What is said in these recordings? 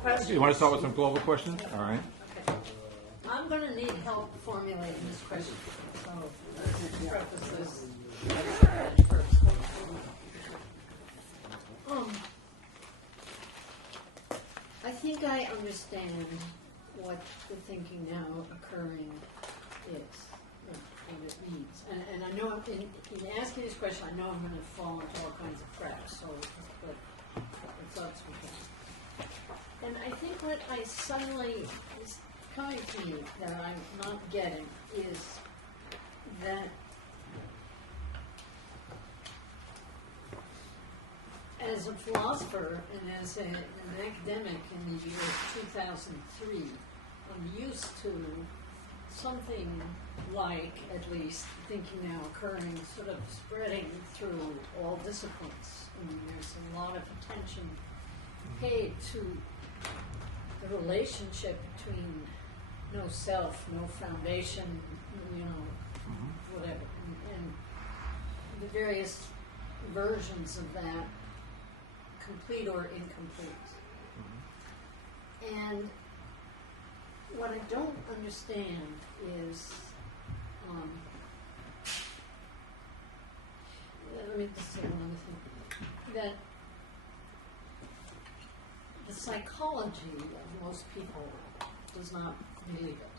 questions? You want to start with some global questions? All right. Okay. I'm going to need help formulating this question. So let's preface this first. I think I understand what the thinking now occurring is, what it means. And I know in asking this question, I know I'm going to fall into all kinds of traps, so but it's up to me. And I think what I suddenly is coming to me that I'm not getting is that as a philosopher and as an academic in the year 2003, I'm used to something like, at least, thinking now occurring, sort of spreading through all disciplines. I mean, there's a lot of attention paid to the relationship between no self, no foundation, you know, whatever, and the various versions of that, complete or incomplete. And what I don't understand is, let me just say one other thing, that the psychology of most people does not believe it.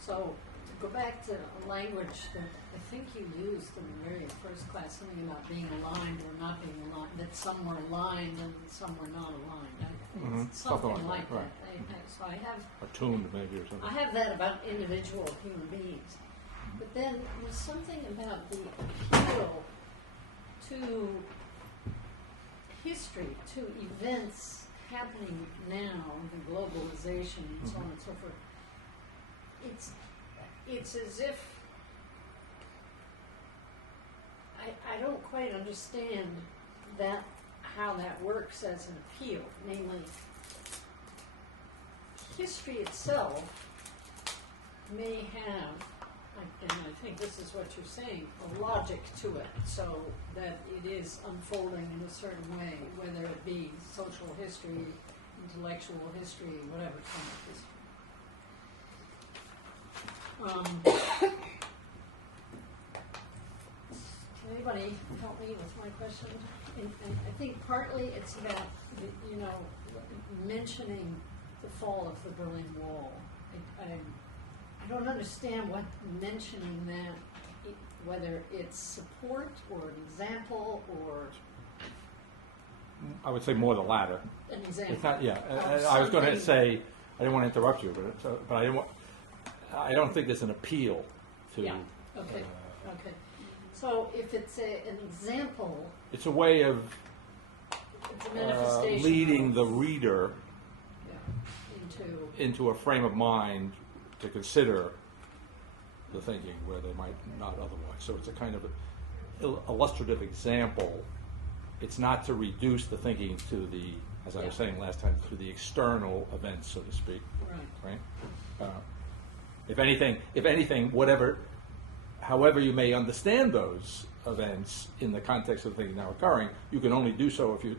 So, to go back to a language that I think you used in the very first class, something about being aligned or not being aligned, that some were aligned and some were not aligned. Something like that. Right. So I have... Attuned maybe or something. I have that about individual human beings. But then there's something about the appeal to history, to events happening now, the globalization and so on and so forth. It's as if I don't quite understand that, how that works as an appeal. Namely, history itself may have, and I think this is what you're saying, a logic to it, so that it is unfolding in a certain way, whether it be social history, intellectual history, whatever kind of history. Can anybody help me with my question? And I think partly it's about, you know, mentioning the fall of the Berlin Wall. I don't understand what mentioning that, whether it's support or an example or... I would say more the latter. An example. It's not, yeah. I was going to say, I didn't want to interrupt you, but I didn't want... I don't think there's an appeal to... Yeah, okay, okay. So if it's an example... It's a way of it's a manifestation leading of, the reader yeah, into a frame of mind to consider the thinking where they might not otherwise. So it's a kind of illustrative example. It's not to reduce the thinking to the, as I was saying last time, to the external events, so to speak. Right? If anything, however you may understand those events in the context of the thing now occurring, you can only do so if you,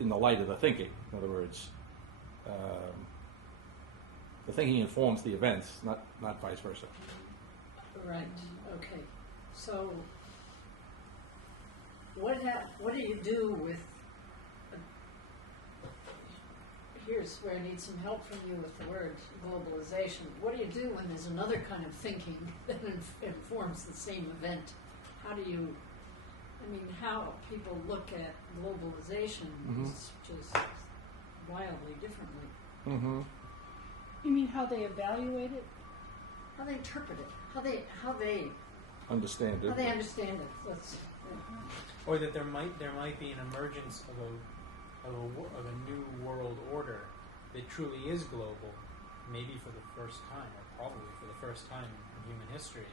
in the light of the thinking. In other words, the thinking informs the events, not vice versa. Right. Okay. So, what do you do with? Here's where I need some help from you with the word globalization. What do you do when there's another kind of thinking that informs the same event? How do you, I mean, how people look at globalization is just wildly differently. You mean how they evaluate it? How they interpret it? How they understand it? How they understand it? Let's, or that there might be an emergence of a new world order that truly is global, maybe for the first time, or probably for the first time in human history.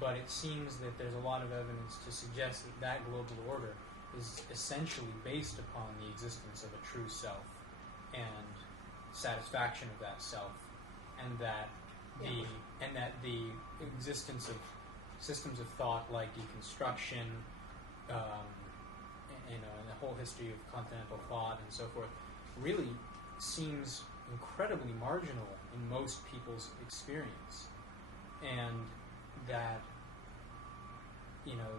But it seems that there's a lot of evidence to suggest that that global order is essentially based upon the existence of a true self and satisfaction of that self, and that the existence of systems of thought like deconstruction and the whole history of continental thought and so forth, really seems incredibly marginal in most people's experience, and that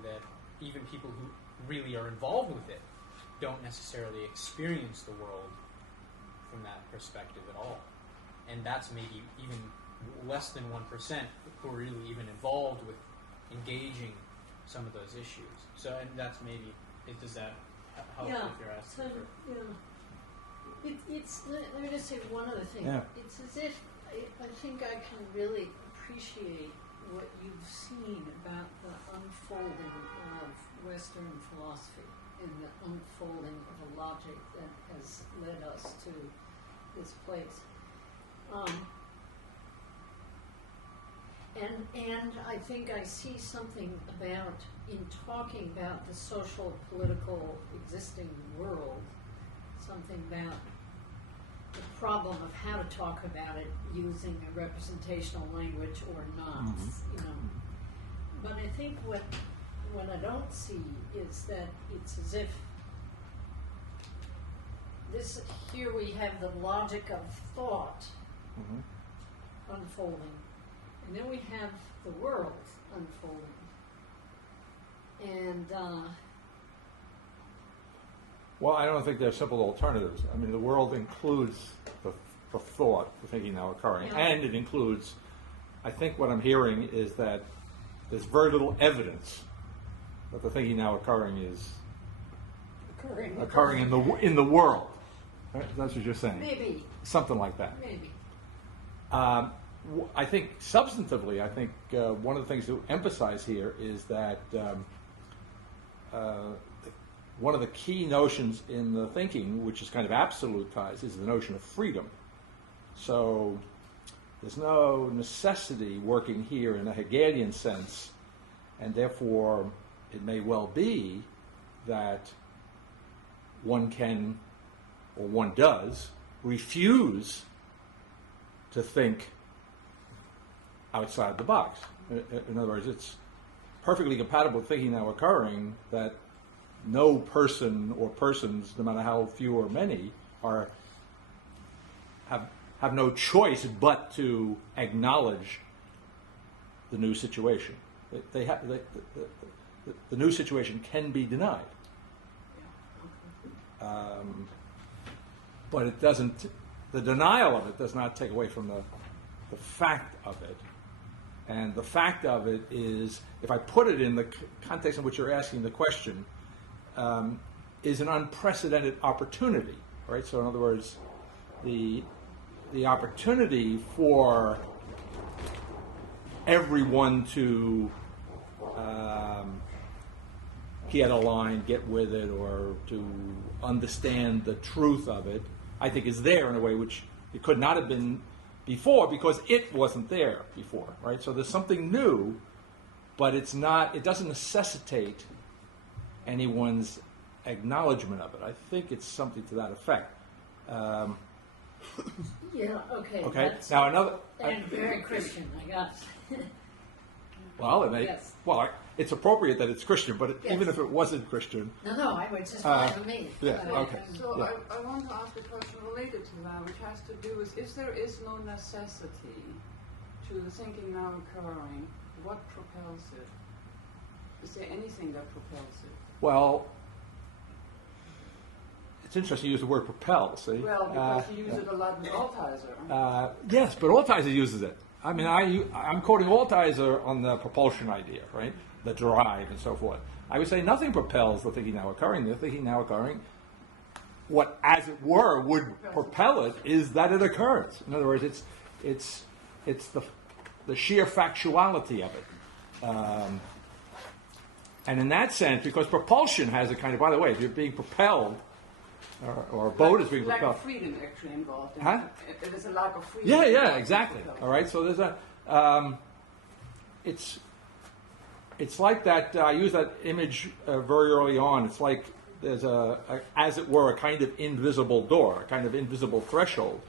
that even people who really are involved with it don't necessarily experience the world from that perspective at all, and that's maybe even less than 1% who are really even involved with engaging some of those issues. So, and that's maybe, does that help if you're asking for... Let me just say one other thing. Yeah. It's as if I think I can really appreciate what you've seen about the unfolding of Western philosophy and the unfolding of a logic that has led us to this place. And I think I see something about, in talking about the social, political, existing world, something about the problem of how to talk about it using a representational language or not, But I think what I don't see is that it's as if here we have the logic of thought unfolding, and then we have the world unfolding. And well, I don't think they're simple alternatives. I mean, the world includes the thought, the thinking now occurring, and it includes, I think what I'm hearing is that there's very little evidence that the thinking now occurring is occurring in the world. Right? That's what you're saying. maybe, Something like that. maybe. I think substantively, one of the things to emphasize here is that one of the key notions in the thinking, which is kind of absolutized, is the notion of freedom. So there's no necessity working here in a Hegelian sense, and therefore it may well be that one can, or one does, refuse to think outside the box. In other words, it's perfectly compatible with thinking now occurring that no person or persons, no matter how few or many, have no choice but to acknowledge the new situation. The new situation can be denied, but it doesn't. The denial of it does not take away from the fact of it. And the fact of it is, if I put it in the context in which you're asking the question, is an unprecedented opportunity, right? So in other words, the opportunity for everyone to get a line, get with it, or to understand the truth of it, I think is there in a way which it could not have been before because it wasn't there before, right? So there's something new, but it doesn't necessitate anyone's acknowledgement of it. I think it's something to that effect. Okay. Okay. That's, Now another. and very Christian, I guess. Well, it may. Yes. Well, it's appropriate that it's Christian, but Yes. even if it wasn't Christian. No, I was just fine with me. Yeah. Okay. So Yeah. I want to ask a question related to that, which has to do with if there is no necessity to the thinking now occurring, what propels it? Is there anything that propels it? Well, it's interesting you use the word propel. See. Well, because you use it a lot with Altizer. Yes, but Altizer uses it. I mean, I'm quoting Altizer on the propulsion idea, right? The drive and so forth. I would say nothing propels the thinking now occurring. The thinking now occurring, what, as it were, would propel it is that it occurs. In other words, it's the sheer factuality of it. And in that sense, because propulsion has a kind of, by the way, if you're being propelled, or a boat is being lack propelled. of freedom actually involved. Huh? There's a lack of freedom. Yeah, exactly. All right, so there's a, it's like that. I use that image very early on. It's like there's as it were, a kind of invisible door, a kind of invisible threshold,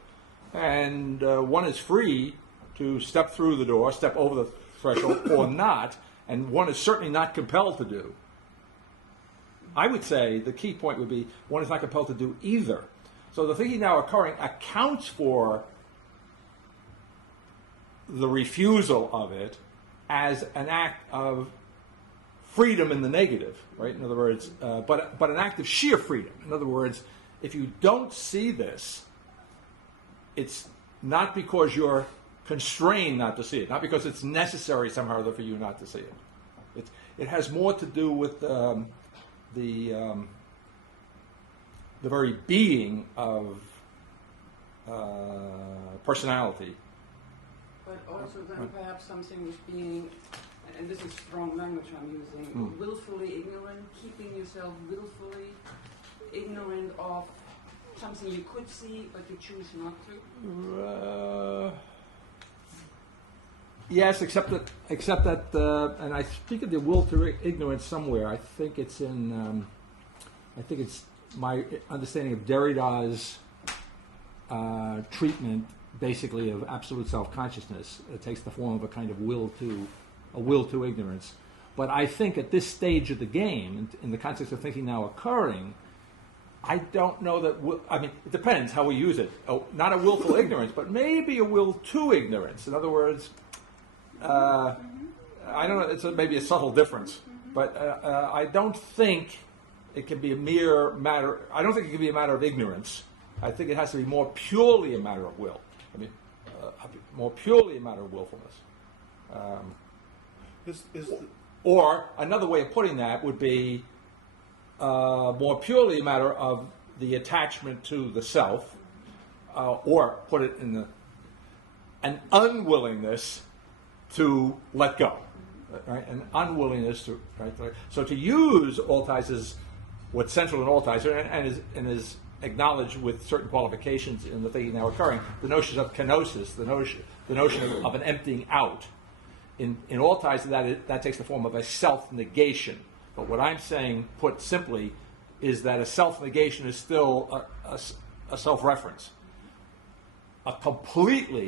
and one is free to step through the door, step over the threshold, or not, and one is certainly not compelled to do. I would say the key point would be one is not compelled to do either. So the thinking now occurring accounts for the refusal of it as an act of freedom in the negative, right? In other words, but an act of sheer freedom. In other words, if you don't see this, it's not because you're constrained not to see it, not because it's necessary somehow or other for you not to see it. It has more to do with the very being of personality. But also then perhaps something with being, and this is strong language I'm using, willfully ignorant, keeping yourself willfully ignorant of something you could see but you choose not to. Yes, except that, and I speak of the will to ignorance somewhere. I think it's in, I think it's my understanding of Derrida's treatment, basically, of absolute self-consciousness. It takes the form of a kind of will to ignorance. But I think at this stage of the game, in the context of thinking now occurring, I don't know that. I mean, it depends how we use it. Not a willful ignorance, but maybe a will to ignorance. In other words. I don't know, it's maybe a subtle difference, but I don't think it can be a mere matter, I don't think it can be a matter of ignorance. I think it has to be more purely a matter of will. I mean, more purely a matter of willfulness. Or another way of putting that would be more purely a matter of the attachment to the self, or put it in an unwillingness to let go, right? An unwillingness to, right? So to use Altice as what's central in Altice, and is acknowledged with certain qualifications in the thinking now occurring, the notion of kenosis, the notion of an emptying out. In Altice, that takes the form of a self-negation. But what I'm saying, put simply, is that a self-negation is still a self-reference. A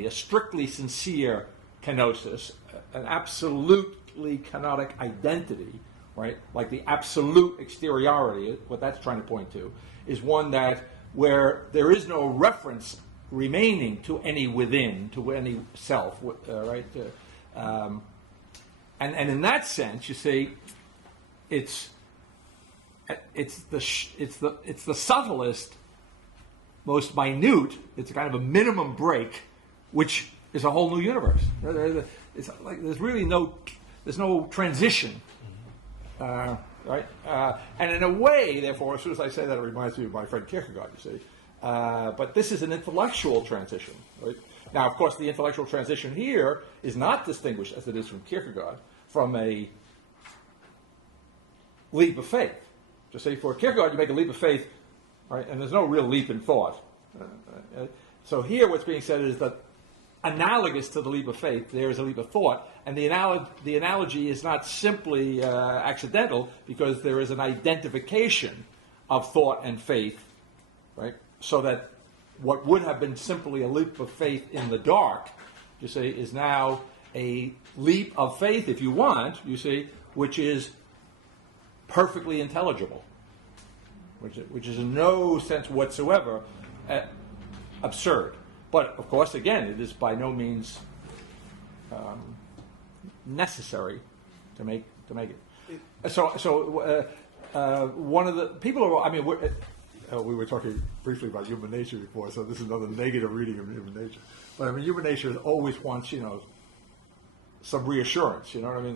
strictly sincere kenosis, an absolutely kenotic identity, right? Like the absolute exteriority, what that's trying to point to, is one where there is no reference remaining to any within, to any self, right? And in that sense, you see, it's the subtlest, most minute. It's a kind of a minimum break, which is a whole new universe. It's like there's no transition, right? And in a way, therefore, as soon as I say that, it reminds me of my friend Kierkegaard. You see, but this is an intellectual transition, right? Now, of course, the intellectual transition here is not distinguished, as it is from Kierkegaard, from a leap of faith. To say for Kierkegaard, you make a leap of faith, right? And there's no real leap in thought. So here, what's being said is that analogous to the leap of faith, there is a leap of thought, and the analogy is not simply accidental, because there is an identification of thought and faith, right? So that what would have been simply a leap of faith in the dark, you see, is now a leap of faith, if you want, you see, which is perfectly intelligible, which is in no sense whatsoever absurd. But of course, again, it is by no means necessary to make it. So one of the people, I mean, we were talking briefly about human nature before, so this is another negative reading of human nature. But I mean, human nature always wants, some reassurance. You know what I mean?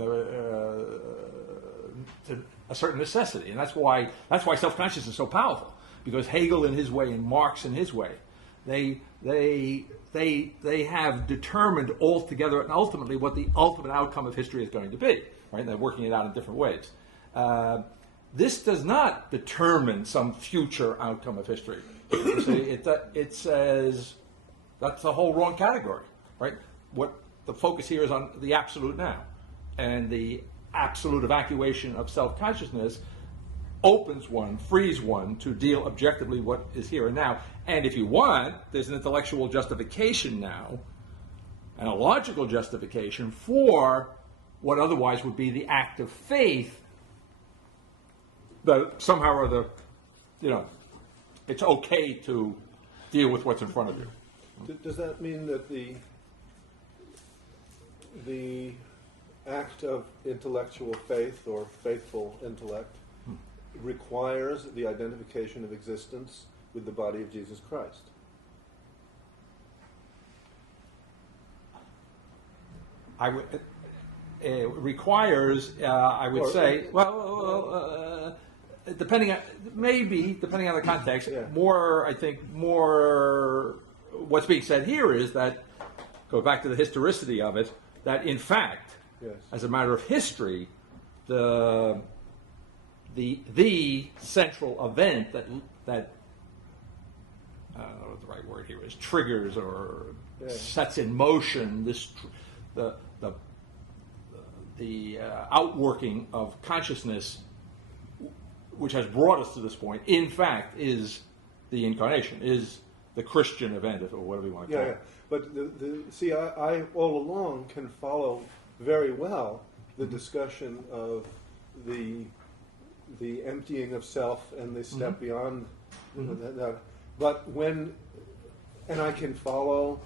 To a certain necessity, and that's why self-consciousness is so powerful. Because Hegel in his way and Marx in his way, they have determined altogether and ultimately what the ultimate outcome of history is going to be. Right? And they're working it out in different ways. This does not determine some future outcome of history. It says that's the whole wrong category. Right? What the focus here is on the absolute now, and the absolute evacuation of self-consciousness opens one, frees one to deal objectively what is here and now. And if you want, there's an intellectual justification now, and a logical justification for what otherwise would be the act of faith that somehow or other, it's okay to deal with what's in front of you. Does that mean that the act of intellectual faith or faithful intellect requires the identification of existence with the body of Jesus Christ? It requires, I would say, depending on the context, more what's being said here is that, go back to the historicity of it, that in fact, as a matter of history, the central event that I don't know what the right word here is, triggers or sets in motion the outworking of consciousness, which has brought us to this point, in fact, is the incarnation, is the Christian event, or whatever you want to call it. But see, I all along can follow very well the discussion of the emptying of self and the step beyond that. But and I can follow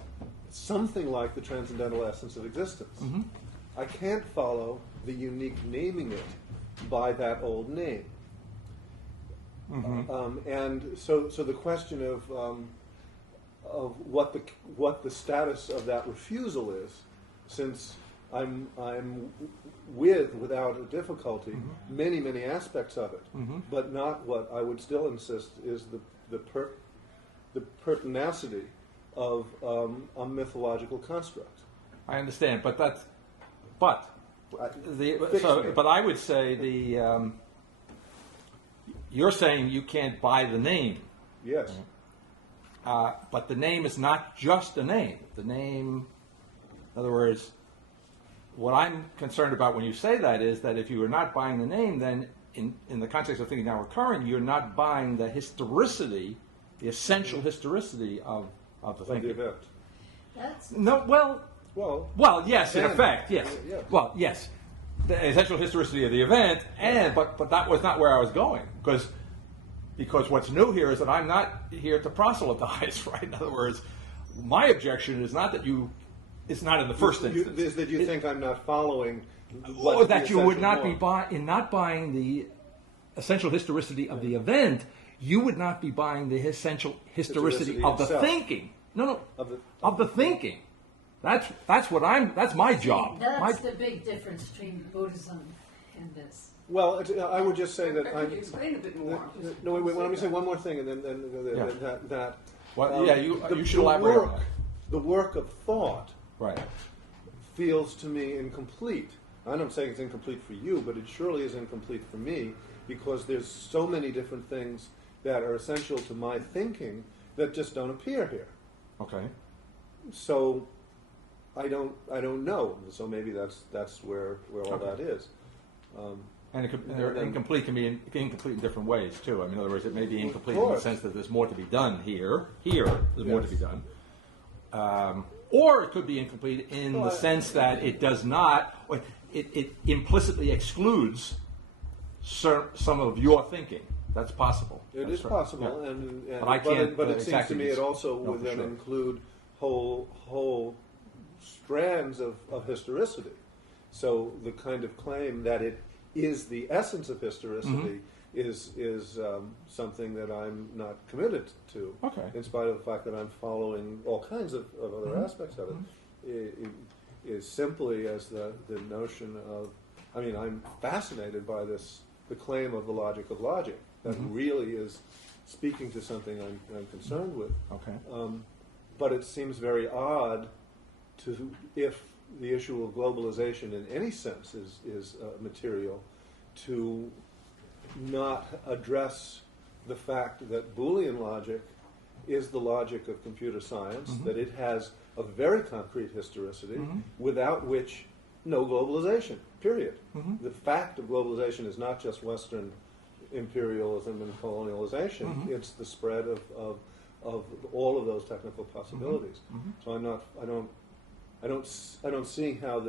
something like the transcendental essence of existence. I can't follow the unique naming it by that old name. And so the question of what the status of that refusal is, since I'm without a difficulty many aspects of it, but not what I would still insist is the pertinacity of a mythological construct. I understand, but I would say you're saying you can't buy the name. Yes. But the name is not just a name. The name, in other words, what I'm concerned about when you say that is that if you are not buying the name, then in the context of thinking now recurring, you're not buying the historicity, the essential historicity of the thinking. The event. That's Well, yes, in effect, yes. Well, yes, the essential historicity of the event, but that was not where I was going, because what's new here is that I'm not here to proselytize, right? In other words, my objection is not that it's not in the first instance. Is that you think I'm not following or that you would not be not buying the essential historicity of the event, you would not be buying the essential historicity of the itself. Thinking. No, of the thinking. That's my job. That's the big difference between Buddhism and this. Well, I would just say that Could you explain a bit more? No, wait. Let me say one more thing, and then that. You should elaborate on that. The work of thought, Right. feels to me incomplete. I'm not saying it's incomplete for you, but it surely is incomplete for me because there's so many different things that are essential to my thinking that just don't appear here. Okay. So I don't know. So maybe that's where all that is. And incomplete can be incomplete in different ways too. I mean, in other words, it may be incomplete in the sense that there's more to be done here. There's more to be done. Or it could be incomplete in the sense that it does not, or it implicitly excludes some of your thinking. That's possible. It is possible, but I can't. But it seems to me it also would then include whole strands of historicity. So the kind of claim that it is the essence of historicity is something that I'm not committed to. Okay. In spite of the fact that I'm following all kinds of other aspects of it, is simply as the notion of. I mean, I'm fascinated by the claim of the logic of logic. That really is speaking to something I'm concerned with. Okay. But it seems very odd if the issue of globalization in any sense is material, to not address the fact that Boolean logic is the logic of computer science, that it has a very concrete historicity, without which no globalization, period. The fact of globalization is not just Western imperialism and colonialization, it's the spread of all of those technical possibilities. So I don't see how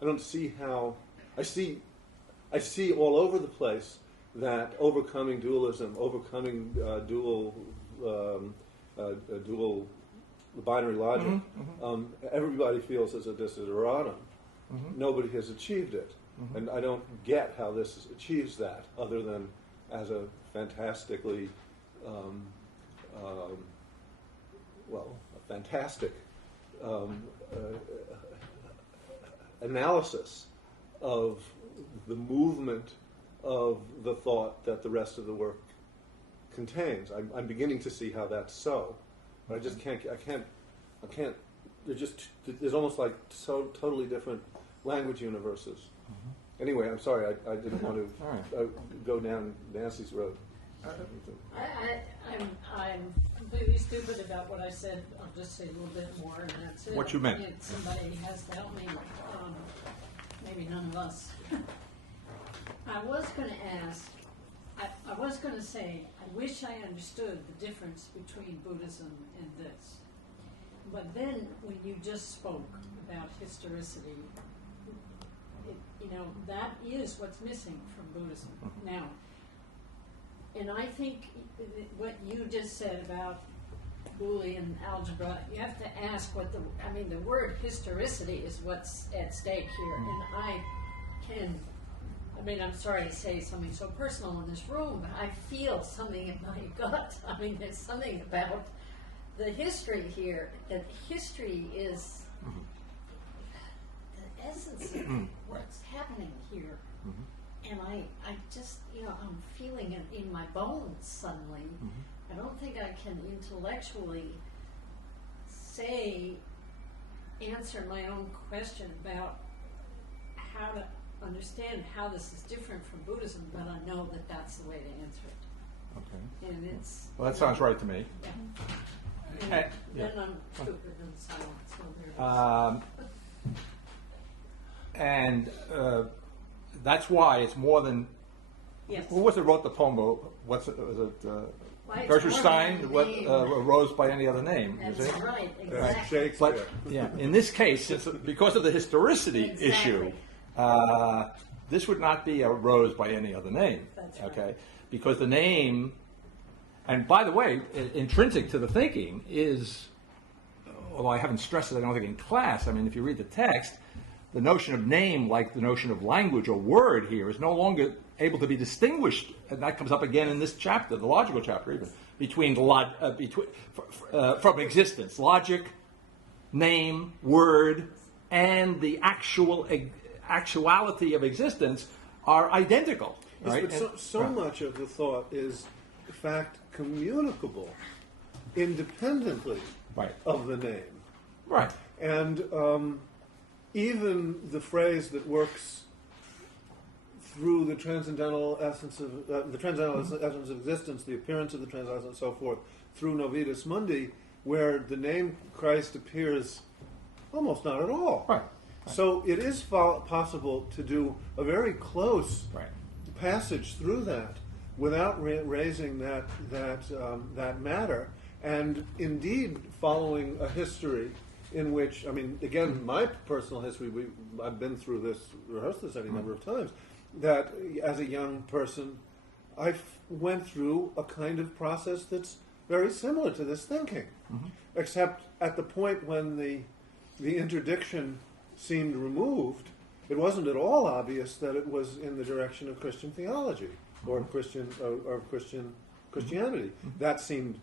I don't see how I see I see all over the place that overcoming dualism, overcoming dual binary logic, everybody feels as a desideratum. Nobody has achieved it. And I don't get how this achieves that, other than as a fantastically, fantastic analysis of the movement of the thought that the rest of the work contains. I'm beginning to see how that's so, but I just can't. There's almost like so totally different language universes. Anyway, I'm sorry, I didn't want to go down Nancy's road. I'm completely stupid about what I said. I'll just say a little bit more, and that's it. What you meant? If somebody has to help me, maybe none of us. I was going to ask, I was going to say, I wish I understood the difference between Buddhism and this. But then, when you just spoke about historicity, that is what's missing from Buddhism. Now, and I think what you just said about Boolean algebra, you have to ask what the word historicity is what's at stake here. And I'm sorry to say something so personal in this room, but I feel something in my gut. There's something about the history here, that history is the essence of what's happening here. And I just, I'm feeling it in my bones suddenly. I don't think I can intellectually answer my own question about how to understand how this is different from Buddhism, but I know that that's the way to answer it. Okay. And it's... Well, that sounds right to me. Yeah. Then I'm stupid and silent, so there it is. That's why it's more than. Yes. Who was it wrote the poem? Was it Gertrude Stein? Rose by any other name? That's right, exactly. Shakespeare. But in this case, because of the historicity issue, this would not be a rose by any other name. That's right. Okay, because the name, and by the way, intrinsic to the thinking is, although I haven't stressed it, I don't think in class. If you read the text, the notion of name, like the notion of language or word here, is no longer able to be distinguished, and that comes up again in this chapter, the logical chapter even, from existence. Logic, name, word, and the actuality of existence are identical. Right? Yes, but so much of the thought is, in fact, communicable independently of the name. Right. And even the phrase that works through the transcendental essence of essence of existence, the appearance of the transcendental essence, and so forth, through Novitas Mundi, where the name Christ appears almost not at all. Right. So it is possible to do a very close passage through that without raising that matter, and indeed following a history in which, again, my personal history, I've been through this, rehearsed this any number of times, that as a young person, I went through a kind of process that's very similar to this thinking, except at the point when the interdiction seemed removed, it wasn't at all obvious that it was in the direction of Christian theology or Christianity. That seemed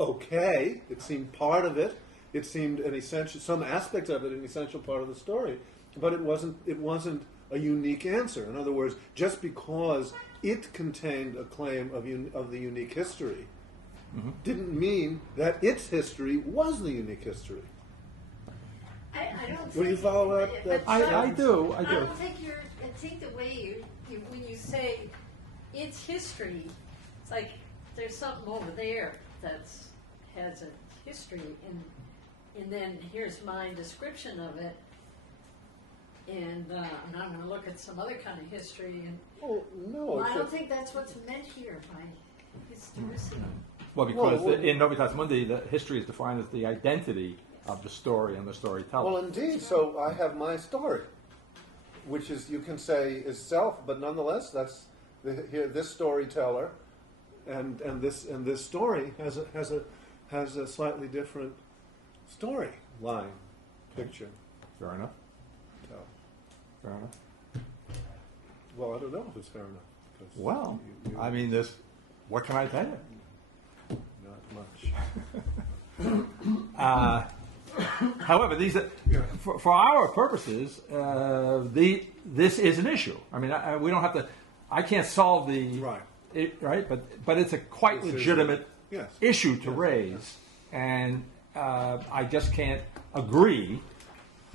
okay. It seemed part of it. It seemed an essential, some aspect of it, an essential part of the story, but it wasn't a unique answer. In other words, just because it contained a claim of the unique history, didn't mean that its history was the unique history. I don't. Will you follow that? I do. I don't think I think the way you when you say its history, it's like there's something over there that has a history, and then here's my description of it, and I'm going to look at some other kind of history. And no, I don't think that's what's meant here by historicity. Well, because in Novitas Mundi, the history is defined as the identity of the story and the storyteller. Well, indeed. So I have my story. which is, you can say, is self, but nonetheless, that's here. This storyteller, and this story has a slightly different storyline picture. Fair enough. So, Fair enough. well, I don't know if it's fair enough. 'Cause Well, you- I mean, this. What can I tell you? not much. However, these for our purposes, this is an issue. I mean, we don't have to. I can't solve the Right. right, but it's a quite This is legitimate yes. issue to Yes, raise, and I just can't agree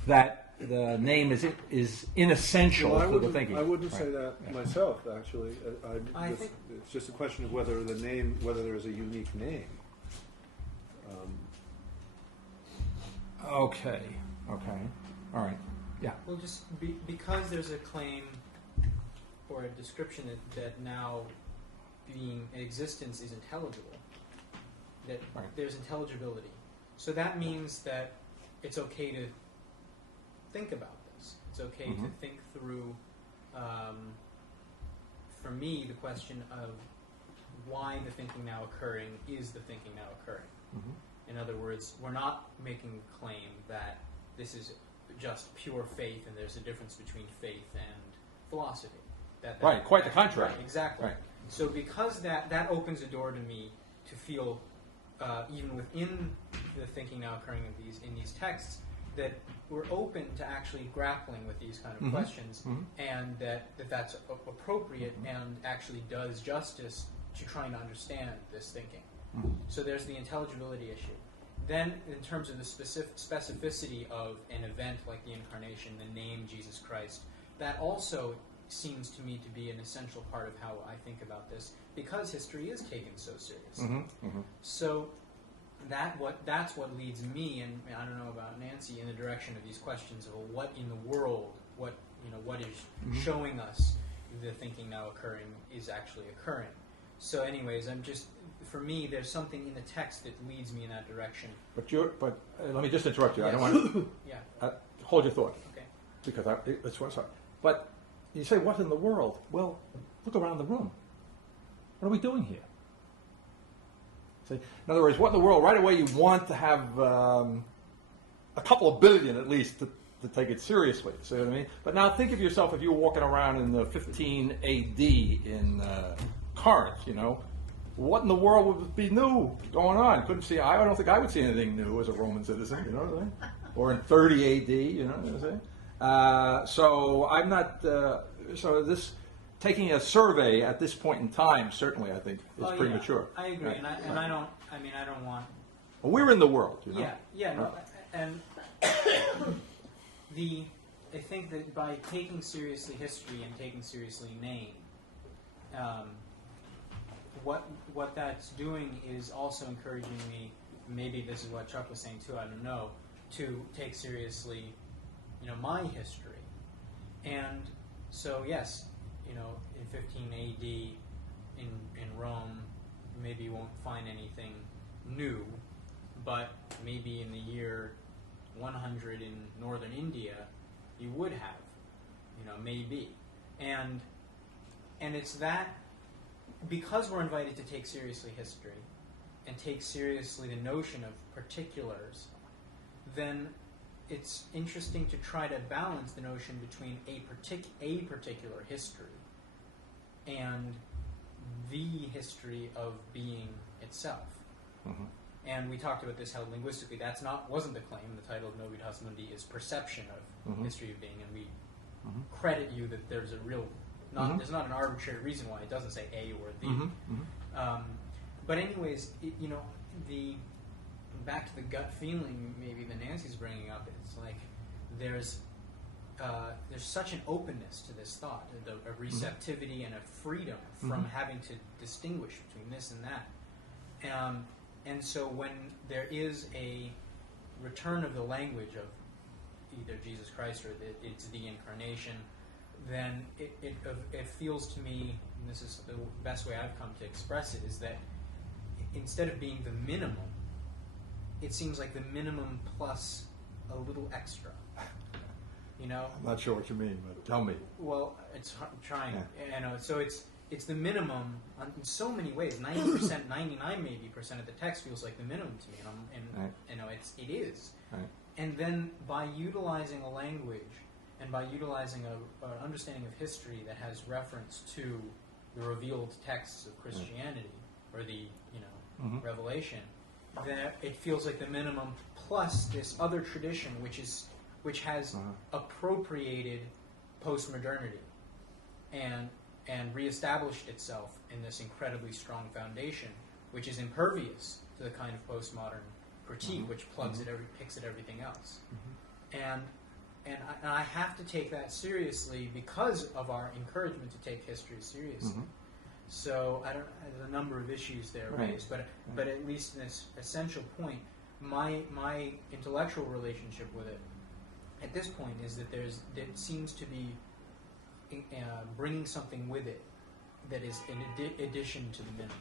that the name is inessential Well, to the thinking. I wouldn't Right. say that myself, actually. I think- It's just a question of whether there is a unique name. Okay. All right. Yeah. Well, just because there's a claim or a description that now being in existence is intelligible, that Right. there's intelligibility. So that means that it's okay to think about this. It's okay to Mhm. think through, for me, the question of why the thinking now occurring is the thinking now occurring. Mhm. In other words, we're not making a claim that this is just pure faith and there's a difference between faith and philosophy. Right, quite the contrary. Right, exactly. Right. So because that opens a door to me to feel, even within the thinking now occurring in these texts, that we're open to actually grappling with these kind of Mhm. questions, Mhm. and that's appropriate and actually does justice to trying to understand this thinking. Mhm. So there's the intelligibility issue. Then, in terms of the specificity of an event like the Incarnation, the name Jesus Christ, that also seems to me to be an essential part of how I think about this, because history is taken so seriously. Mhm. Mhm. So that's what leads me, and I don't know about Nancy, in the direction of these questions of what in the world, what is Mhm. showing us the thinking now occurring is actually occurring. So, anyways, for me, there's something in the text that leads me in that direction. But let me just interrupt you. I don't Yes. want to Yeah. hold your thought Okay. because that's what. Sorry. But you say, "What in the world?" Well, look around the room. What are we doing here? See, in other words, what in the world? Right away, you want to have a couple of billion at least to take it seriously. See what I mean? But now think of yourself if you were walking around in the 15 AD in Corinth. What in the world would be new going on? Couldn't see. I don't think I would see anything new as a Roman citizen. You know what I mean? Or in 30 AD. You know what I'm saying? So I'm not. So this taking a survey at this point in time certainly I think is Oh, premature. Yeah, I agree, Right. and I don't want. Well, we're in the world. No, and I think that by taking seriously history and taking seriously name, what that's doing is also encouraging me. Maybe this is what Chuck was saying too. I don't know, to take seriously, my history, and so yes, in 15 AD in Rome, maybe you won't find anything new, but maybe in the year 100 in northern India, you would have, maybe, and it's that because we're invited to take seriously history and take seriously the notion of particulars, then it's interesting to try to balance the notion between a particular history and the history of being itself. Mhm. And we talked about this, how linguistically wasn't the claim. The title of Novitas Mundi is perception of Mhm. history of being, and we Mhm. credit you that there's a real, Mhm. there's not an arbitrary reason why it doesn't say a or the. Mhm. Mhm. But anyways, the back to the gut feeling maybe that Nancy's bringing up. It's like there's such an openness to this thought, a receptivity and a freedom from Mhm. having to distinguish between this and that. And so when there is a return of the language of either Jesus Christ or it's the Incarnation, then it feels to me, and this is the best way I've come to express it, is that instead of being the minimum, it seems like the minimum plus a little extra. You know, I'm not sure what you mean, but tell me. well, I'm trying. You know, so it's the minimum in so many ways. 90%, 99 maybe percent of the text feels like the minimum to me, and Right. you know, it is. Right. And then by utilizing a language and by utilizing an understanding of history that has reference to the revealed texts of Christianity or the revelation, that it feels like the minimum plus this other tradition which has appropriated postmodernity and reestablished itself in this incredibly strong foundation, which is impervious to the kind of postmodern critique which picks at everything else. And I have to take that seriously because of our encouragement to take history seriously. So there's a number of issues there raised, but at least in this essential point, my intellectual relationship with it at this point is that there seems to be bringing something with it that is in addition to the minimum.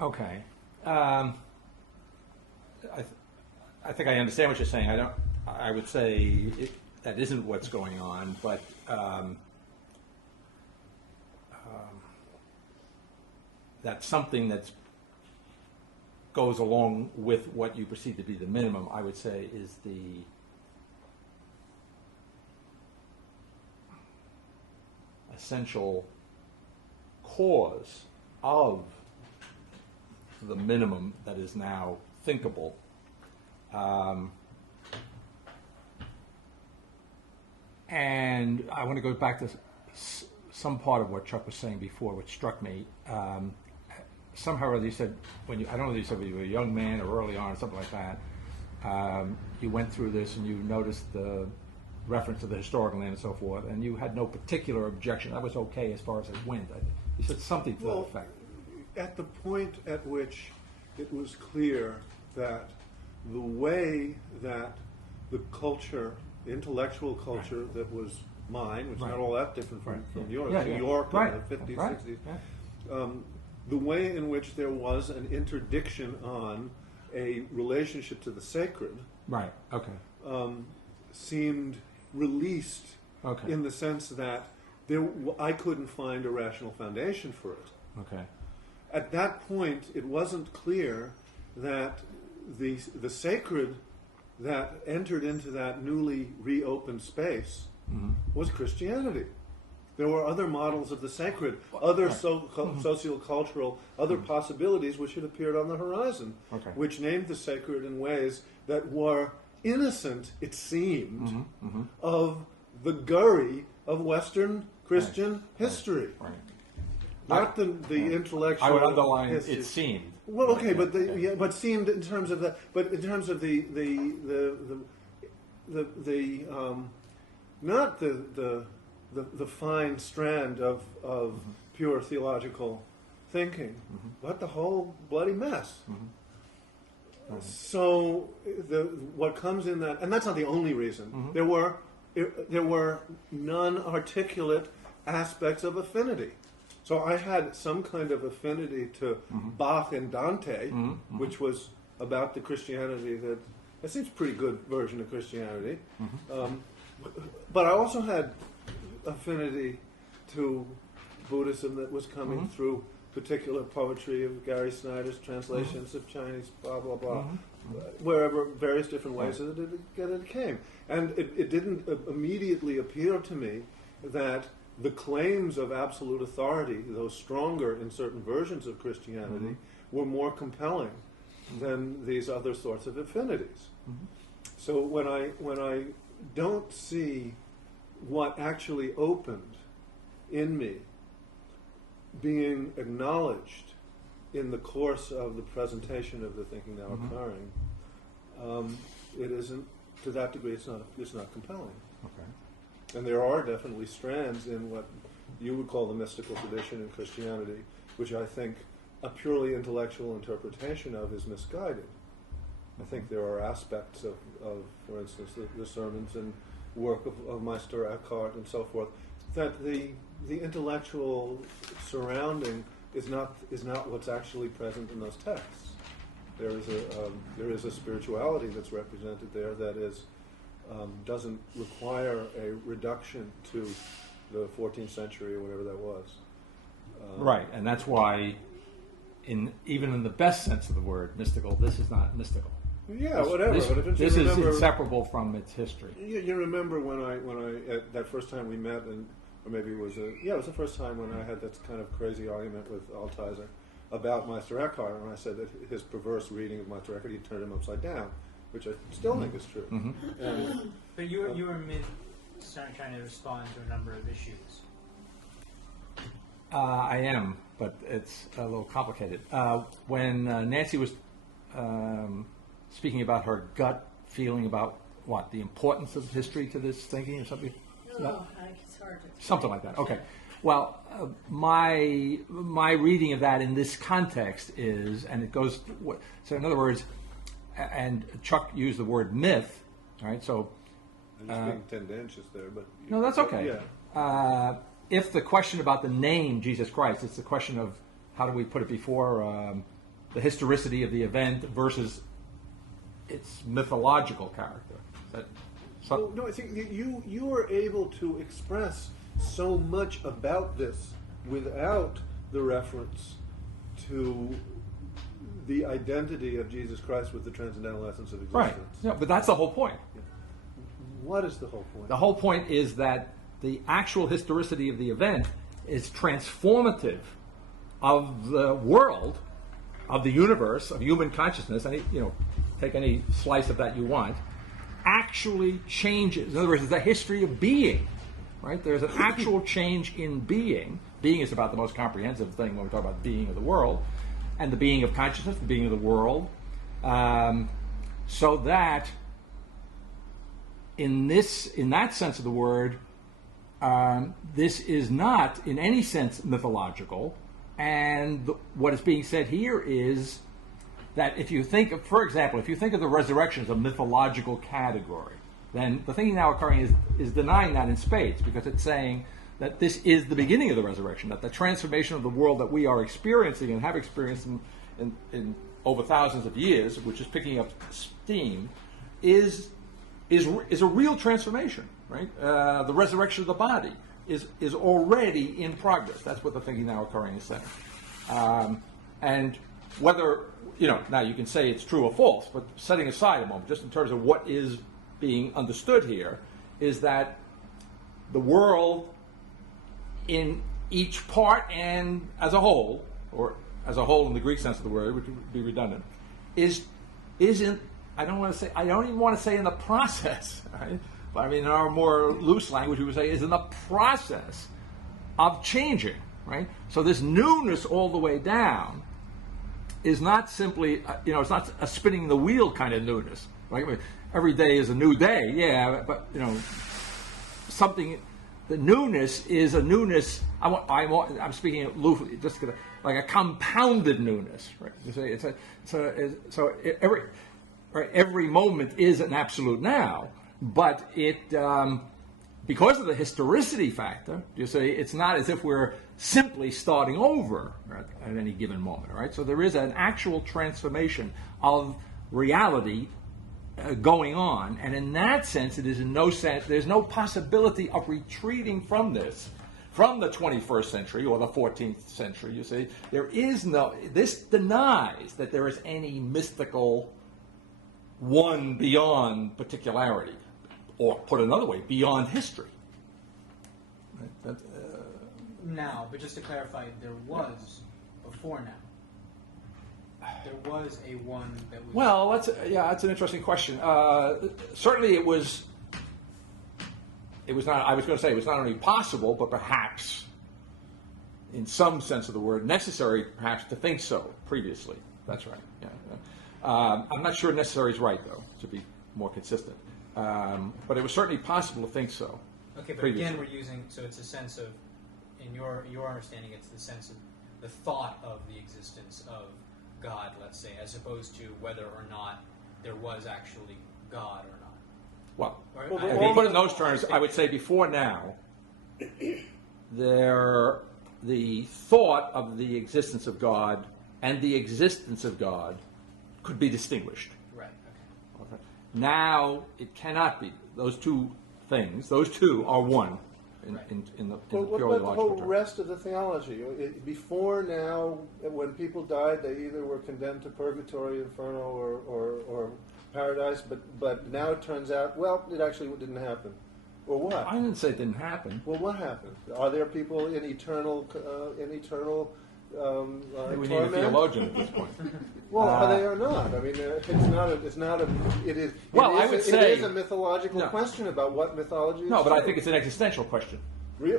Okay. I think I understand what you're saying. I would say that isn't what's going on, but that's something that goes along with what you perceive to be the minimum, I would say, is the essential cause of the minimum that is now thinkable. And I want to go back to some part of what Chuck was saying before, which struck me. Somehow or other you said, I don't know whether you said when you were a young man or early on or something like that, you went through this and you noticed the reference to the historical land and so forth, and you had no particular objection. That was okay as far as it went. You said something to that effect. At the point at which it was clear that the way that the culture, the intellectual culture that was mine, which is not all that different from yours, New York in the 50s, 60s, the way in which there was an interdiction on a relationship to the sacred seemed released in the sense that I couldn't find a rational foundation for it. Okay. At that point, it wasn't clear that the sacred that entered into that newly reopened space was Christianity. There were other models of the sacred, other sociocultural, other possibilities which had appeared on the horizon, which named the sacred in ways that were innocent, it seemed, of the gurry of Western Christian history. Not the intellectual. I would underline history. it seemed. Well, okay, but seemed in terms of the not the fine strand of pure theological thinking, but the whole bloody mess. So what comes in that, and that's not the only reason. There were non-articulate aspects of affinity. So I had some kind of affinity to Bach and Dante, which was about the Christianity that seems a pretty good version of Christianity. But I also had affinity to Buddhism that was coming through particular poetry of Gary Snyder's translations of Chinese, blah, blah, blah, wherever, various different ways that it came. And it didn't immediately appear to me that the claims of absolute authority, though stronger in certain versions of Christianity, were more compelling than these other sorts of affinities. So when I don't see what actually opened in me being acknowledged in the course of the presentation of the thinking now occurring, it isn't, to that degree, it's not compelling. Okay. And there are definitely strands in what you would call the mystical tradition in Christianity, which I think a purely intellectual interpretation of is misguided. I think there are aspects of for instance, the sermons and work of Meister Eckhart and so forth, that the intellectual surrounding is not what's actually present in those texts. There is a spirituality that's represented there that is doesn't require a reduction to the 14th century or whatever that was. Right, and that's why, even in the best sense of the word, mystical, this is not mystical. Yeah, whatever. But if This you is remember, inseparable from its history. You remember when I at that first time we met, or maybe it was it was the first time when I had that kind of crazy argument with Altizer about Meister Eckhart, and I said that his perverse reading of Meister Eckhart, he turned him upside down, which I still think is true. Mm-hmm. And, But you were trying to respond to a number of issues. I am, but it's a little complicated. When Nancy was speaking about her gut feeling about what, the importance of history to this thinking or something? No, it's hard to Something like that. Okay. Well, my reading of that in this context is, and it goes, so in other words, and Chuck used the word myth, right? So I'm just being tendentious there, but no, that's okay. Yeah. If the question about the name Jesus Christ, it's the question of how do we put it before the historicity of the event versus its mythological character. No, I think you are able to express so much about this without the reference to the identity of Jesus Christ with the transcendental essence of existence. Right. Yeah, but that's the whole point. What is the whole point? The whole point is that the actual historicity of the event is transformative of the world, of the universe, of human consciousness. Take any slice of that you want. Actually changes. In other words, it's the history of being. Right? There's an actual change in being. Being is about the most comprehensive thing when we talk about being of the world, and the being of consciousness, the being of the world. So that in that sense of the word, this is not in any sense mythological, and what is being said here is that if you think of, for example, if you think of the resurrection as a mythological category, then the thinking now occurring is denying that in spades, because it's saying that this is the beginning of the resurrection, that the transformation of the world that we are experiencing and have experienced in over thousands of years, which is picking up steam, is a real transformation, right? The resurrection of the body is already in progress. That's what the thinking now occurring is saying. And whether, now you can say it's true or false, but setting aside a moment, just in terms of what is being understood here, is that the world in each part and as a whole, or as a whole in the Greek sense of the word, which would be redundant, is in, I don't even want to say in the process, right? But I mean, in our more loose language, we would say is in the process of changing, right? So this newness all the way down is not simply, it's not a spinning the wheel kind of newness, right? I mean, every day is a new day, yeah, but something. The newness is a newness. I'm speaking loosely, just like a compounded newness, right? So every moment is an absolute now, but it because of the historicity factor, you say it's not as if we're simply starting over at any given moment, right? So there is an actual transformation of reality going on, and in that sense, it is in no sense, there's no possibility of retreating from this, from the 21st century or the 14th century, you see. This denies that there is any mystical one beyond particularity, or put another way, beyond history. Right? Now, but just to clarify, there was before now. There was a one that was... Well, that's an interesting question. Certainly it was not, I was going to say, it was not only possible, but perhaps, in some sense of the word, necessary, perhaps, to think so previously. That's right, yeah. I'm not sure necessary is right, though, to be more consistent. But it was certainly possible to think so. Okay, but previously. again, we're using, so it's a sense of, in your understanding, it's the sense of the thought of the existence of God, let's say, as opposed to whether or not there was actually God or not. Well, Or- if you put it in those terms, I would say before now, the thought of the existence of God and the existence of God could be distinguished. Right, okay. Okay. Now it cannot be. those two things, those two are one in the Well, what purely about the logical whole term. rest of the theology? Before now, when people died, they either were condemned to purgatory, inferno, or paradise. But now it turns out, well, it actually didn't happen. Or what? I didn't say it didn't happen. Well, what happened? Are there people in eternal We need a torment? theologian at this point. Well, are they or not? I mean, it's not a. It is. Well, it I is would a, say- it is a mythological No. question about what mythology is. No, but I true. think it's an existential question.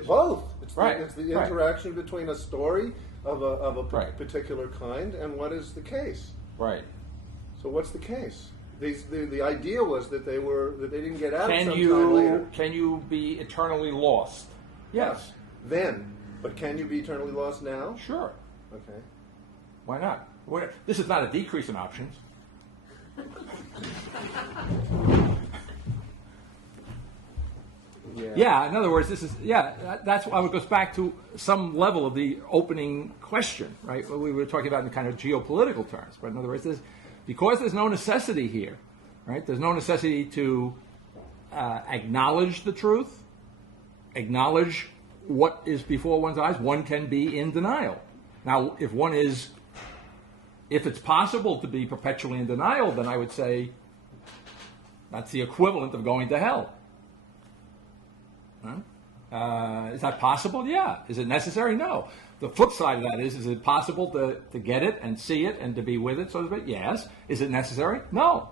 Both. It's Right, the, it's the right. interaction between a story of a Right. particular kind and what is the case. Right. So what's the case? The idea was that they didn't get out Can sometime later. you be eternally lost? Yes. Then, but can you be eternally lost now? Sure. Okay. Why not? This is not a decrease in options. Yeah, in other words, that's why it goes back to some level of the opening question, right? What we were talking about in kind of geopolitical terms. But in other words, because there's no necessity here, right? There's no necessity to acknowledge the truth, acknowledge what is before one's eyes. One can be in denial. Now, if it's possible to be perpetually in denial, then I would say that's the equivalent of going to hell. Huh? Is that possible? Yeah. Is it necessary? No. The flip side of that is it possible to get it and see it and to be with it, so to speak? Yes. Is it necessary? No.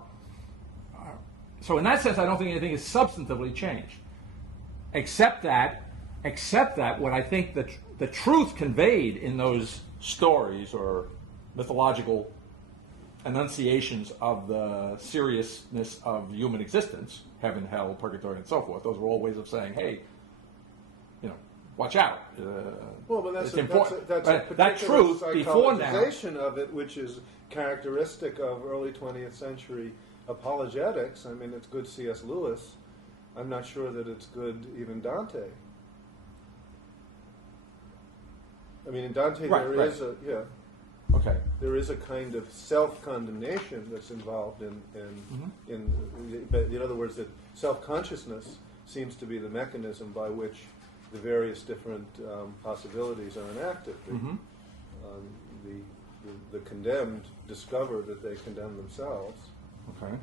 So in that sense, I don't think anything is substantively changed. Except that what I think the truth conveyed in those stories or mythological enunciations of the seriousness of human existence, heaven, hell, purgatory, and so forth, those were all ways of saying, hey, watch out. Well, but it's that's important. a But particular that truth before now. psychologization of it, which is characteristic of early 20th century apologetics. I mean, it's good C.S. Lewis. I'm not sure that it's good even Dante. I mean, in Dante there is a Okay. there is a kind of self-condemnation that's involved in other words, that self-consciousness seems to be the mechanism by which the various different possibilities are enacted. The condemned discover that they condemn themselves, Okay.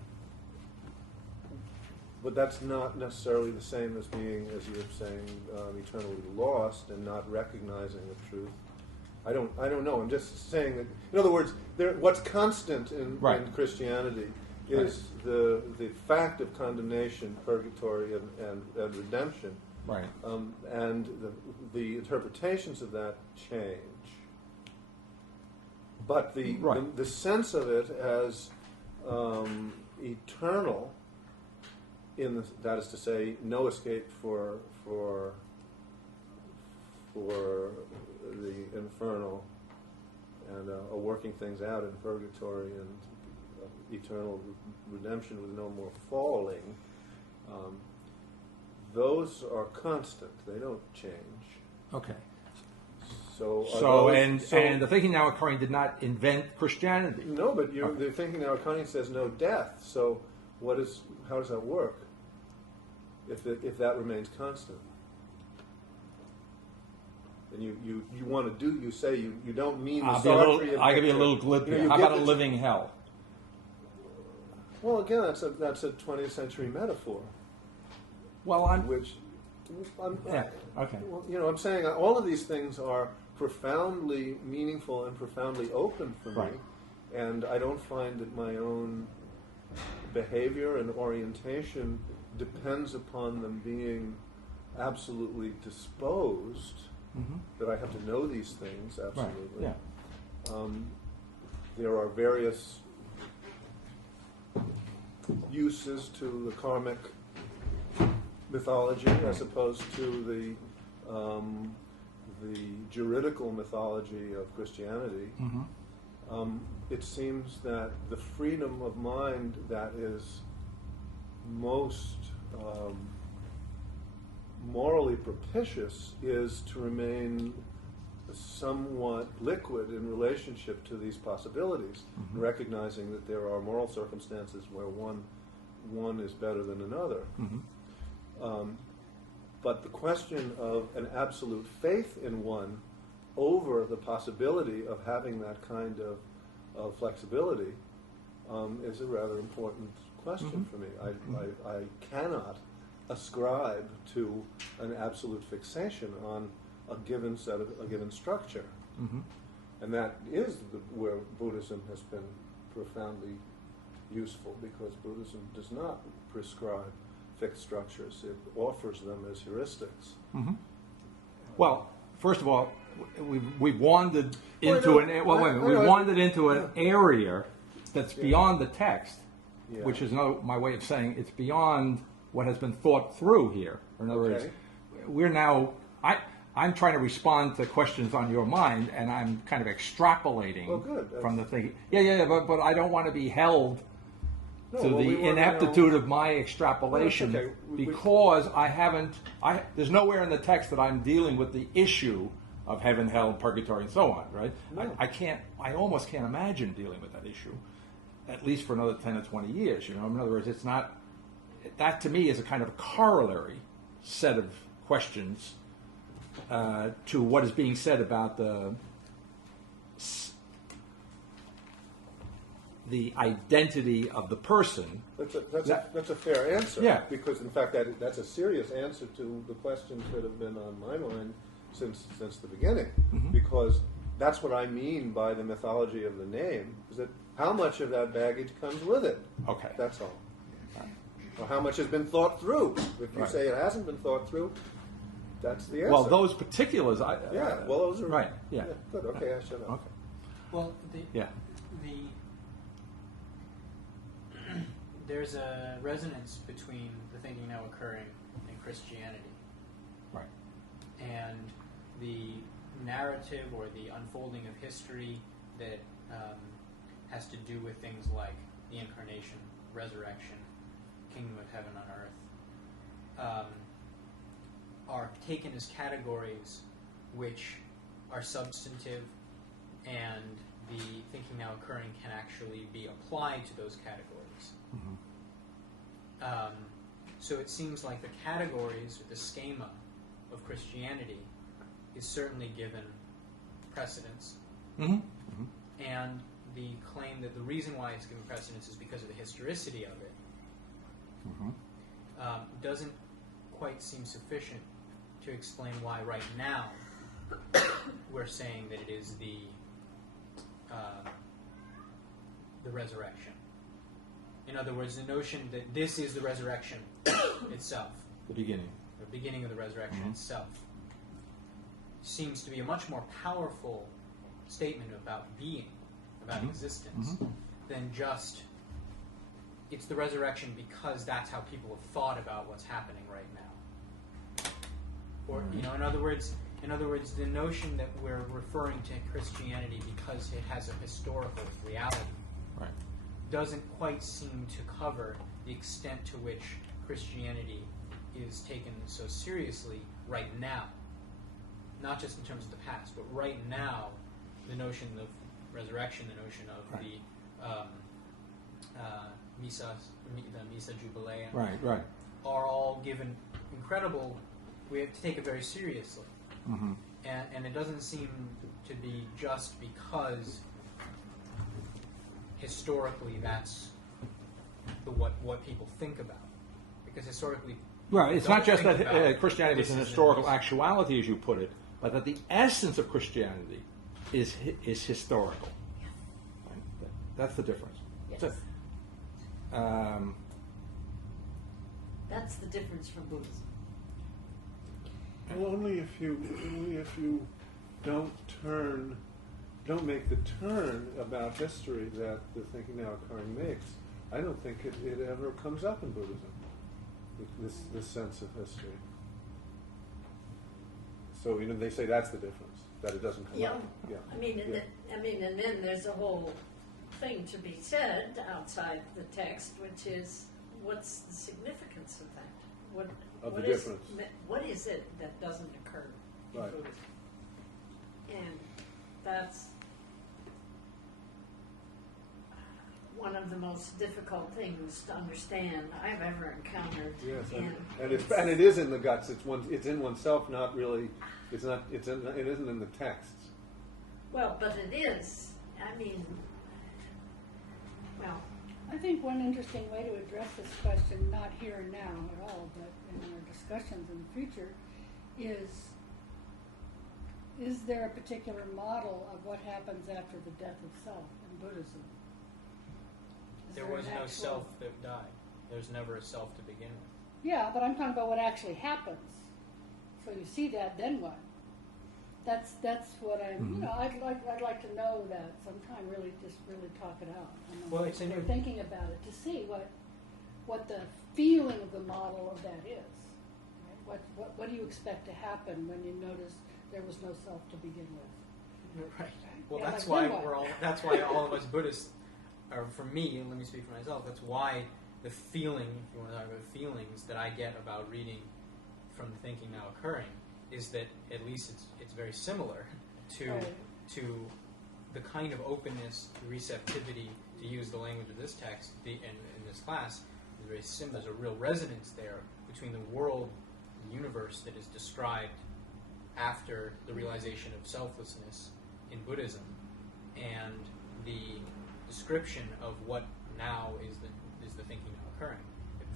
but that's not necessarily the same as being, as you were saying, eternally lost and not recognizing the truth. I don't know. I'm just saying that. In other words, what's constant in Christianity is the fact of condemnation, purgatory, and redemption. Right. And the interpretations of that change. But the sense of it as eternal, that is to say, no escape for the infernal, and a working things out in purgatory, and eternal redemption with no more falling. Those are constant; they don't change. Okay. So And the thinking now occurring did not invent Christianity. No, but the thinking now occurring says no death. So how does that work? If that remains constant, then you say you don't mean the Sartrean. I'll give you a little glib here. How about a living hell? Well, again, that's a 20th century metaphor. Well, okay. Well, I'm saying all of these things are profoundly meaningful and profoundly open for me, and I don't find that my own behavior and orientation depends upon them being absolutely disposed, that I have to know these things absolutely. Right. Yeah. There are various uses to the karmic mythology as opposed to the juridical mythology of Christianity. It seems that the freedom of mind that is most morally propitious is to remain somewhat liquid in relationship to these possibilities, recognizing that there are moral circumstances where one is better than another. But the question of an absolute faith in one over the possibility of having that kind of flexibility is a rather important question for me. I cannot ascribe to an absolute fixation on a given structure. And that is where Buddhism has been profoundly useful, because Buddhism does not prescribe fixed structures. It offers them as heuristics. Well, first of all, we've wandered into wandered into an area that's beyond the text, which is my way of saying it's beyond what has been thought through here. In other words, we're now I'm trying to respond to questions on your mind, and I'm kind of extrapolating from the thinking. But I don't want to be held to the ineptitude of my extrapolation because there's nowhere in the text that I'm dealing with the issue of heaven, hell, purgatory, and so on, right? No. I almost can't imagine dealing with that issue, at least for another 10 or 20 years, In other words, it's not, that to me is a kind of corollary set of questions to what is being said about the identity of the person. That's a fair answer. Yeah. Because in fact that's a serious answer to the questions that have been on my mind since the beginning. Because that's what I mean by the mythology of the name, is that how much of that baggage comes with it. Okay. That's all. Or how much has been thought through. If you say it hasn't been thought through, that's the answer. Well, those particulars, those are right. Yeah. Good. Okay, I shut up. Okay. Well, there's a resonance between the thinking now occurring and Christianity. Right. And the narrative or the unfolding of history that has to do with things like the incarnation, resurrection, kingdom of heaven on earth, are taken as categories which are substantive, and the thinking now occurring can actually be applied to those categories. So it seems like the categories, or the schema of Christianity, is certainly given precedence. And the claim that the reason why it's given precedence is because of the historicity of it doesn't quite seem sufficient to explain why right now we're saying that it is the resurrection. In other words, the notion that this is the resurrection itself, the beginning of the resurrection itself, seems to be a much more powerful statement about being, about existence, than just it's the resurrection because that's how people have thought about what's happening right now. Or in other words, the notion that we're referring to Christianity because it has a historical reality doesn't quite seem to cover the extent to which Christianity is taken so seriously right now. Not just in terms of the past, but right now, the notion of resurrection, the notion of the Missa Jubileum, are all given incredible. We have to take it very seriously, and it doesn't seem to be just because historically that's what people think about, because historically. Right, it's not just that Christianity is an historical actuality, as you put it, but that the essence of Christianity is historical. Right? That's the difference. Yes. So, that's the difference from Buddhism. Well, only if you don't make the turn about history that the thinking now occurring makes. I don't think it ever comes up in Buddhism. This sense of history. So they say that's the difference, that it doesn't come up. Yeah. I mean, and then there's a whole thing to be said outside the text, which is what's the significance of that? What is it that doesn't occur in Buddhism? And that's one of the most difficult things to understand I've ever encountered. Yes, in, and it is in the guts. It's in oneself, not really. It isn't in the texts. well, but it is. I mean, well, I think one interesting way to address this question, not here and now at all, but in our discussions in the future, is there a particular model of what happens after the death of self in Buddhism? Is There there was an no actual- self that died. There's never a self to begin with. Yeah, but I'm talking about what actually happens. So you see that, then what? That's what I'm. You know, I'd like to know that sometime. Really talk it out. Well, it's we're thinking about it to see what the feeling of the model of that is. Right? What do you expect to happen when you notice there was no self to begin with? Right. Well, Yeah, that's like why then what? That's why all of us Buddhists, or for me, and let me speak for myself. That's why the feeling, if you want to talk about feelings, that I get about reading from the Thinking Now Occurring is that at least it's very similar to the kind of openness, receptivity, to use the language of this text in this class. Is very similar. There's a real resonance there between the world, the universe that is described after the realization of selflessness in Buddhism, and the description of what now is the thinking now occurring.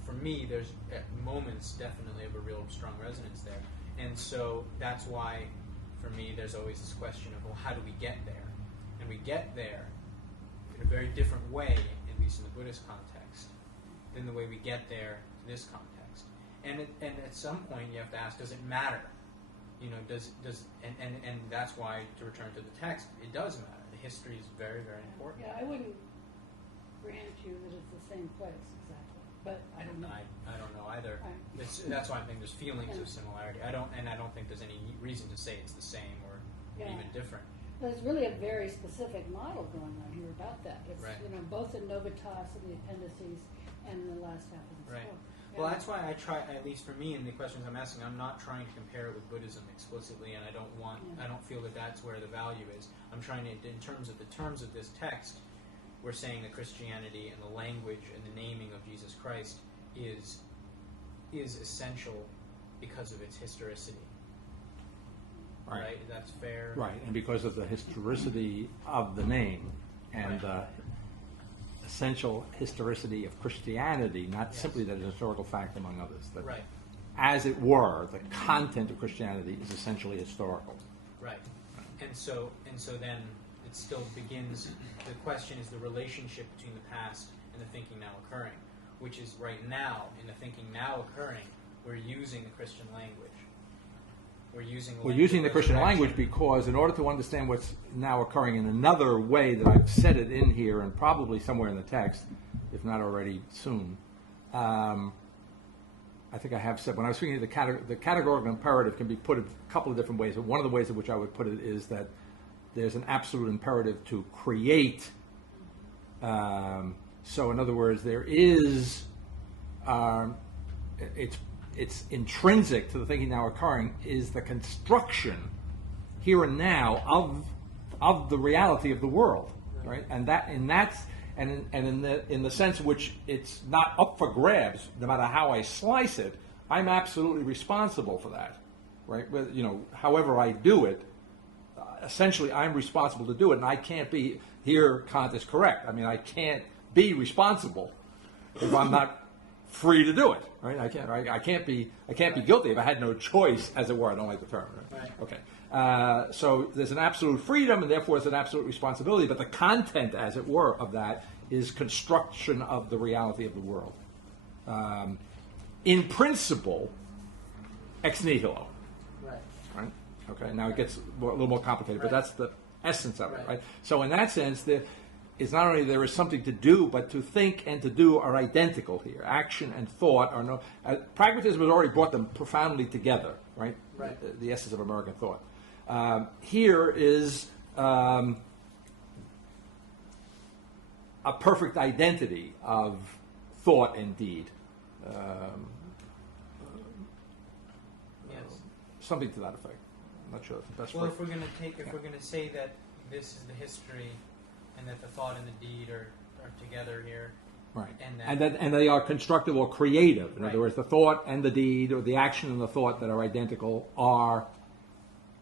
For me, there's moments definitely of a real strong resonance there, and so that's why, for me, there's always this question of, well, how do we get there? And we get there in a very different way, at least in the Buddhist context, than the way we get there in this context. And at some point, you have to ask, does it matter? You know, and that's why, to return to the text, it does matter. The history is very, very important. Yeah, I wouldn't grant you that it's the same place exactly, but I don't know. I don't know either. Right. That's why I think there's feelings of similarity. I don't think there's any reason to say it's the same or even different. There's really a very specific model going on here about that. It's Right. Both in Novitas and the appendices and in the last half of the Right. book. Well, that's why I try, at least for me, in the questions I'm asking, I'm not trying to compare it with Buddhism explicitly, and I don't feel that that's where the value is. I'm trying to, in terms of this text, we're saying that Christianity and the language and the naming of Jesus Christ is essential because of its historicity. Right? That's fair. Right, and because of the historicity of the name and the essential historicity of Christianity, not simply that it's a historical fact among others. That, Right. as it were, the content of Christianity is essentially historical. Right. And so then it still begins, the question is the relationship between the past and the thinking now occurring, which is right now, in the thinking now occurring, we're using the Christian language. We're using the Christian language because in order to understand what's now occurring in another way that I've said it in here and probably somewhere in the text, if not already soon, I think I have said, when I was speaking of the categorical imperative can be put a couple of different ways. But one of the ways in which I would put it is that there's an absolute imperative to create. So in other words, there is, it's intrinsic to the thinking now occurring is the construction here and now of the reality of the world, right? And in the sense in which it's not up for grabs, no matter how I slice it, I'm absolutely responsible for that, right? However I do it, essentially I'm responsible to do it, and I can't be. Here, Kant is correct. I mean, I can't be responsible if I'm not free to do it, right? I can't be guilty if I had no choice, as it were. I don't like the term. Right? Okay. So there's an absolute freedom, and therefore it's an absolute responsibility. But the content, as it were, of that is construction of the reality of the world. In principle, ex nihilo. Right. Okay. Now it gets a little more complicated, but that's the essence of it, right? So in that sense, it's not only there is something to do, but to think and to do are identical here. Action and thought are no. Pragmatism has already brought them profoundly together, right? The essence of American thought. Here is a perfect identity of thought and deed. Something to that effect. I'm not sure if that's well. If we're going to say that this is the history, and that the thought and the deed are are together here. Right. And And they are constructive or creative. In Right. other words, the thought and the deed, or the action and the thought that are identical,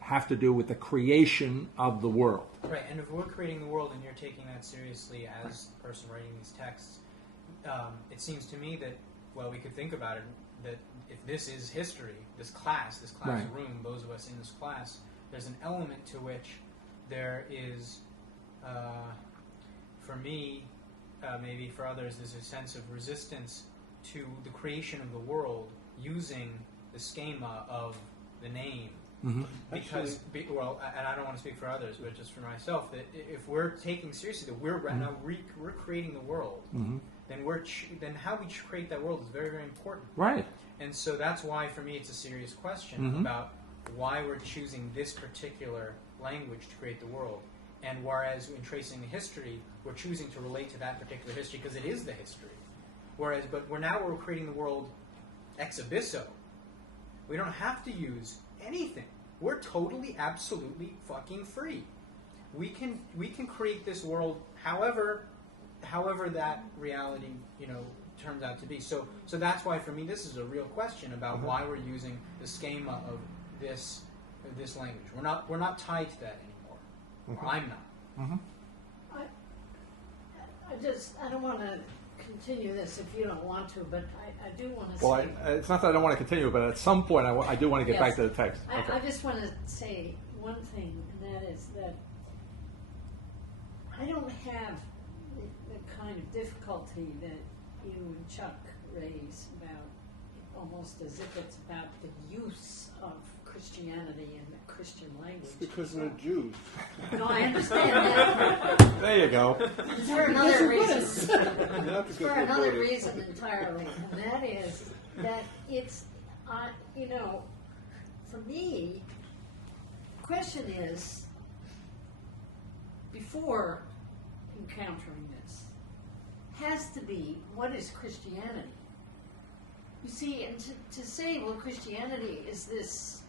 have to do with the creation of the world. Right, and if we're creating the world and you're taking that seriously as the person writing these texts, it seems to me that, well, we could think about it, that if this is history, this classroom, those of us in this class, there's an element to which there is, for me, maybe for others, there's a sense of resistance to the creation of the world using the schema of the name. Mm-hmm. Because, and I don't want to speak for others, but just for myself, that if we're taking seriously that we're now we're creating the world, then how we create that world is very, very important. Right. And so that's why, for me, it's a serious question about why we're choosing this particular language to create the world. And whereas in tracing the history, we're choosing to relate to that particular history because it is the history. But we're creating the world ex abysso. We don't have to use anything. We're totally, absolutely fucking free. We can create this world however that reality, turns out to be. So that's why, for me, this is a real question about why we're using the schema of this language. We're not tied to that anymore. Or I'm not. I don't want to continue this if you don't want to, but I do want to Well, say... it's not that I don't want to continue, but at some point I do want to get Yes. back to the text. Okay. I just want to say one thing, and that is that I don't have the kind of difficulty that you and Chuck raise about, almost as if it's about the use of Christianity in the Christian language. Because they're Jews. No, I understand that. There you go. For another reason. Not because For they're another Buddhists. reason entirely, and that is that it's, for me, the question is, before encountering this, has to be, what is Christianity? You see, and to say, well, Christianity is this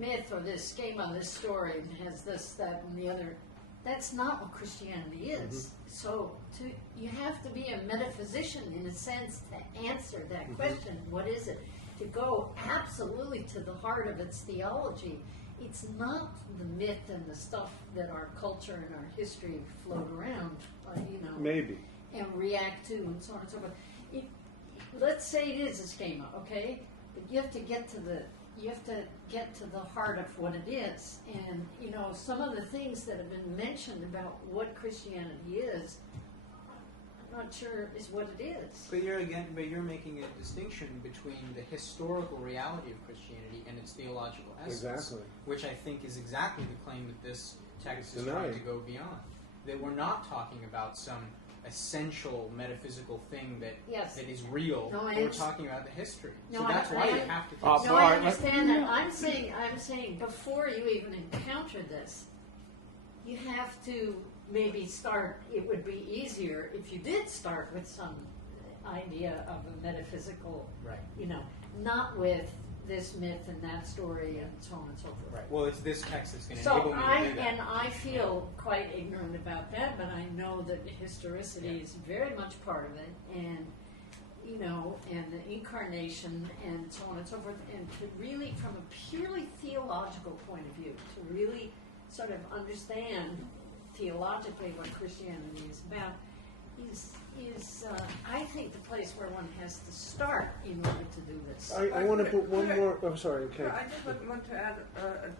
myth or this schema, this story, and has this, that, and the other, that's not what Christianity is. So you have to be a metaphysician, in a sense, to answer that question, what is it? To go absolutely to the heart of its theology. It's not the myth and the stuff that our culture and our history float around, Maybe. and react to, and so on and so forth. Let's say it is a schema, okay? But you have to get to the heart of what it is. And some of the things that have been mentioned about what Christianity is, I'm not sure is what it is. But you're making a distinction between the historical reality of Christianity and its theological essence, Exactly. which I think is exactly the claim that this text is Denying. trying to go beyond. That we're not talking about some essential metaphysical thing that is real. No, we're talking about the history. No, so that's why you have to. Uh, No, All I right, understand that. I'm saying before you even encounter this, you have to maybe start. It would be easier if you did start with some idea of a metaphysical, Right. not with this myth and that story and so on and so forth. Right. Well, it's this text that's going to So enable me to do that. I feel quite ignorant about that, but I know that historicity is very much part of it, and and the incarnation and so on and so forth, and to really, from a purely theological point of view, to really sort of understand theologically what Christianity is about, is I think the place where one has to start in order to do this. I want to put one more. I'm sorry. Okay. I just want to add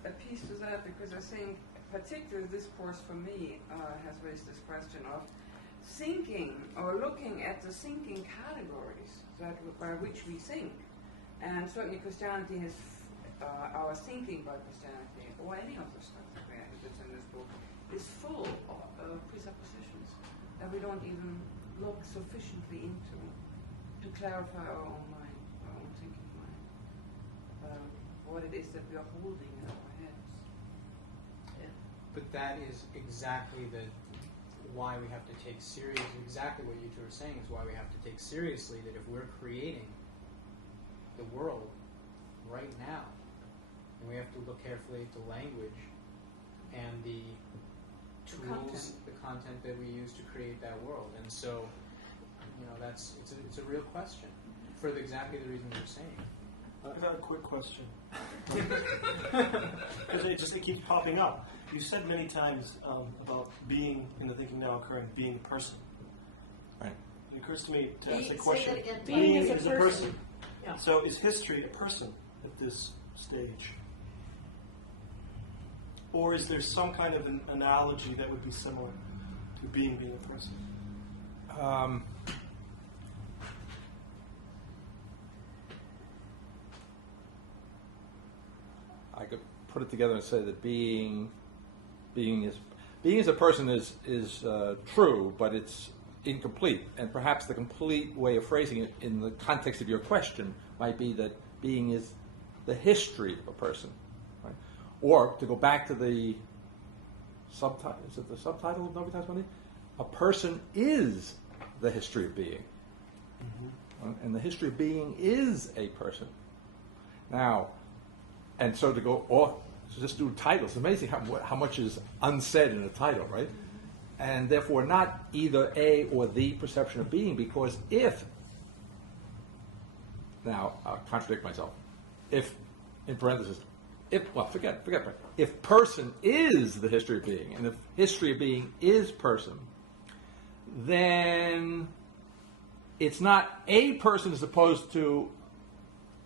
a piece to that, because I think particularly this course for me has raised this question of thinking or looking at the thinking categories by which we think. And certainly Christianity has, our thinking about Christianity, or any of the stuff that's in this book, is full of presuppositions that we don't even look sufficiently into to clarify our own mind, our own thinking mind, what it is that we are holding in our heads. But that is exactly why we have to take seriously, exactly what you two are saying is why we have to take seriously that if we're creating the world right now, and we have to look carefully at the language and the tools, the content that we use to create that world. And so, it's a real question for exactly the reasons you're saying. I've got a quick question. Because it keeps popping up. You said many times about being, in the thinking now occurring, being a person. Right. It occurs to me to ask Say a question. that again. Being is a person. Yeah. So is history a person at this stage? Or is there some kind of an analogy that would be similar to being a person? I could put it together and say that being as a person is true, but it's incomplete. And perhaps the complete way of phrasing it in the context of your question might be that being is the history of a person, right? Or to go back to the subtitle, is it the subtitle of Nobody Talks Money? A person is the history of being. And the history of being is a person. Now, and so to go, so just do titles. It's amazing how much is unsaid in a title, right? And therefore not either a or the perception of being, because now I'll contradict myself, if, in parentheses, forget if person is the history of being, and if history of being is person, then it's not a person as opposed to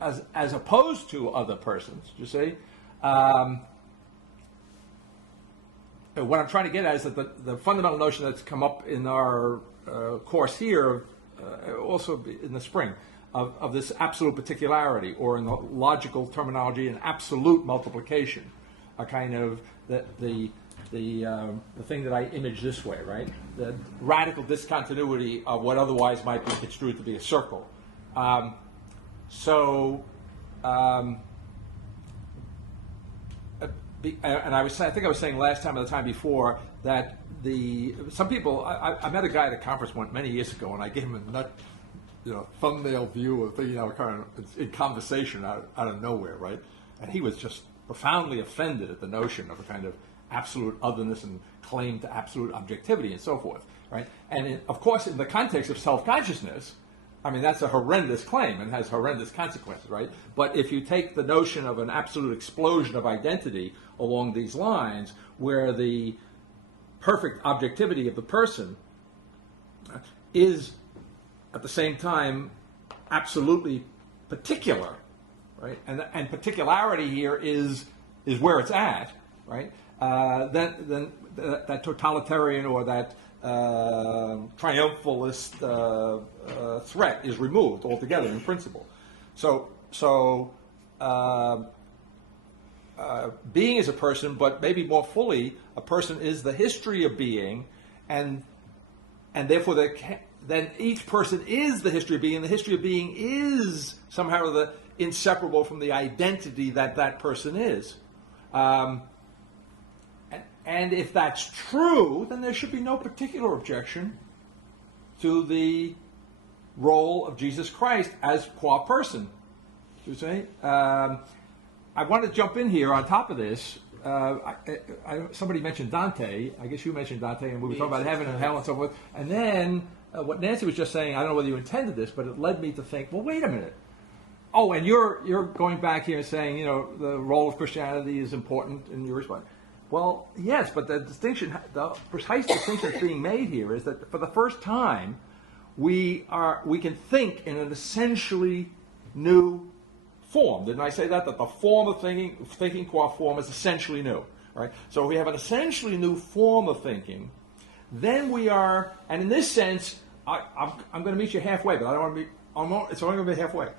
other persons, you see? What I'm trying to get at is that the fundamental notion that's come up in our course here, also in the spring, of this absolute particularity, or in the logical terminology, an absolute multiplication, a kind of the thing that I image this way, right? The radical discontinuity of what otherwise might be construed to be a circle. And I think I was saying last time or the time before that some people, I met a guy at a conference many years ago, and I gave him a thumbnail view of thinking out current in conversation out of nowhere, right? And he was just profoundly offended at the notion of a kind of absolute otherness and claim to absolute objectivity and so forth, right? And of course, in the context of self-consciousness, I mean, that's a horrendous claim and has horrendous consequences, right? But if you take the notion of an absolute explosion of identity along these lines, where the perfect objectivity of the person is at the same time absolutely particular, right? And particularity here is where it's at, right? Then that totalitarian or that triumphalist threat is removed altogether in principle. So being is a person, but maybe more fully, a person is the history of being, and therefore then each person is the history of being, and the history of being is somehow inseparable from the identity that person is. And if that's true, then there should be no particular objection to the role of Jesus Christ as qua person. You see? I want to jump in here on top of this. Somebody mentioned Dante. I guess you mentioned Dante, and we were talking about heaven and hell and so forth. And then what Nancy was just saying, I don't know whether you intended this, but it led me to think, well, wait a minute. Oh, and you're going back here and saying, the role of Christianity is important in your response. Well, yes, but the precise distinction that's being made here is that for the first time, we can think in an essentially new form. Didn't I say that? That the form of thinking qua form is essentially new, right? So we have an essentially new form of thinking. Then we are, and in this sense, I'm going to meet you halfway, but I don't want to be. It's only going to be halfway.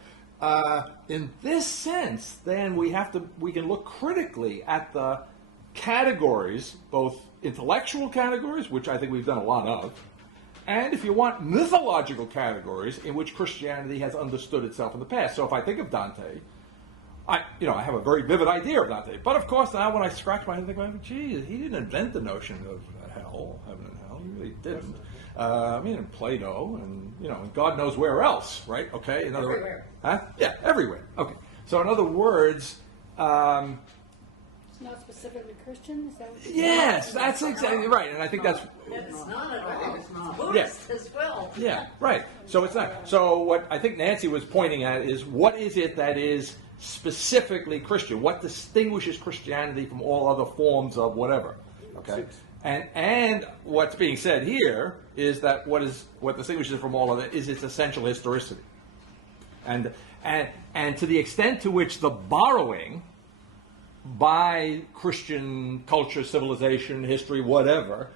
In this sense, then we can look critically at the categories, both intellectual categories, which I think we've done a lot of, and if you want, mythological categories in which Christianity has understood itself in the past. So if I think of Dante, I have a very vivid idea of Dante. But of course, now when I scratch my head and think, geez, he didn't invent the notion of hell, heaven and hell. He really didn't. And Plato, and God knows where else, right? Okay. In other words, huh? Yeah, everywhere. Okay. So in other words, not specifically Christian? Is that what you're Yes, that's exactly right, and I think that's It's not at all. It's not. Buddhist as well. yeah, right. So it's not. So what I think Nancy was pointing at is what is it that is specifically Christian? What distinguishes Christianity from all other forms of whatever? Okay, and what's being said here is that what distinguishes it from all of it is its essential historicity, and to the extent to which the borrowing by Christian culture, civilization, history, whatever,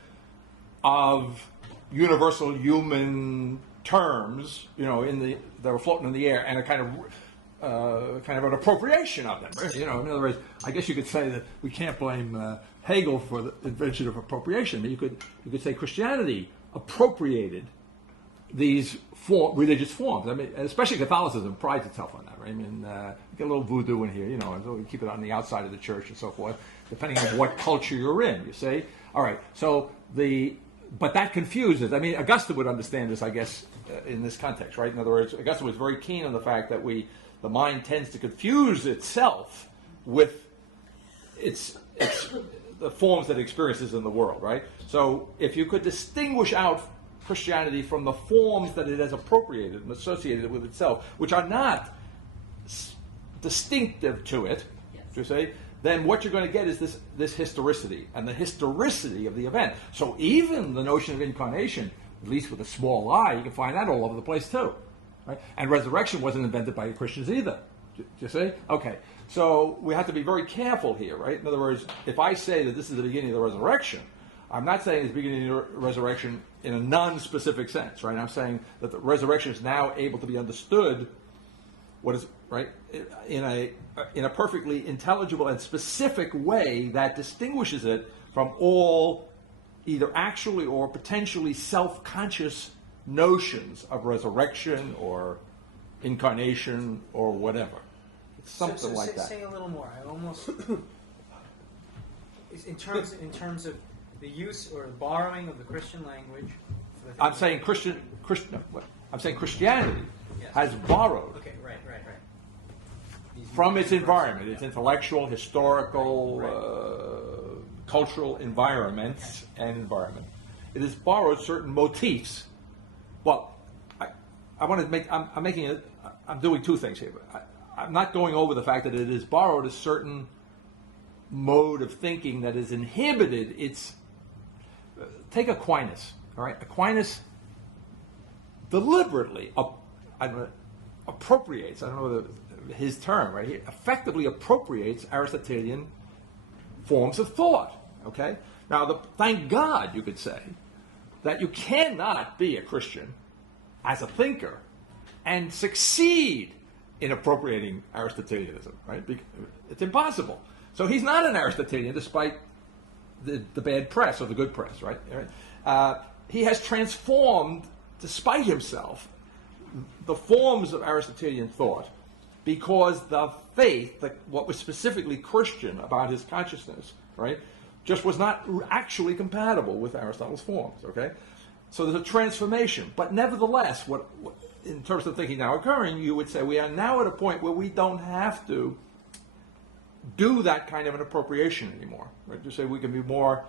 of universal human terms, that were floating in the air, and a kind of an appropriation of them. In other words, I guess you could say that we can't blame Hegel for the invention of appropriation. But you could say Christianity appropriated these religious forms. I mean, especially Catholicism prides itself on that, right? I mean, you get a little voodoo in here, so we keep it on the outside of the church and so forth, depending on what culture you're in, you see. All right, so but that confuses. I mean, Augustine would understand this, I guess, in this context, right? In other words, Augustine was very keen on the fact that the mind tends to confuse itself with the forms that it experiences in the world, right? So if you could distinguish out Christianity from the forms that it has appropriated and associated with itself, which are not distinctive to it, you say, then what you're going to get is this historicity, and the historicity of the event. So even the notion of incarnation, at least with a small I, you can find that all over the place too. Right? And resurrection wasn't invented by Christians either. Do you see? Okay. So we have to be very careful here, right? In other words, if I say that this is the beginning of the resurrection, I'm not saying it's the beginning of the resurrection in a non-specific sense, right? I'm saying that the resurrection is now able to be understood, right, in a perfectly intelligible and specific way that distinguishes it from all either actually or potentially self-conscious notions of resurrection or incarnation or whatever. It's something like that. Say a little more. I almost in terms of the use or borrowing of the Christian language. I'm saying I'm saying Christianity Yes. has borrowed Okay, right. from its environment, its intellectual, historical, cultural environments and environment. It has borrowed certain motifs. Well, I want to make. I'm making it. I'm doing two things here. I'm not going over the fact that it has borrowed a certain mode of thinking that has inhibited its. Take Aquinas. All right, Aquinas deliberately appropriates. I don't know his term. Right, he effectively appropriates Aristotelian forms of thought. Okay. Now, thank God, you could say, that you cannot be a Christian as a thinker and succeed in appropriating Aristotelianism, right? It's impossible. So he's not an Aristotelian, despite the bad press or the good press, right? He has transformed, despite himself, the forms of Aristotelian thought because the faith, what was specifically Christian about his consciousness, right, just was not actually compatible with Aristotle's forms, okay? So there's a transformation. But nevertheless, what in terms of thinking now occurring, you would say we are now at a point where we don't have to do that kind of an appropriation anymore, right? To say we can be more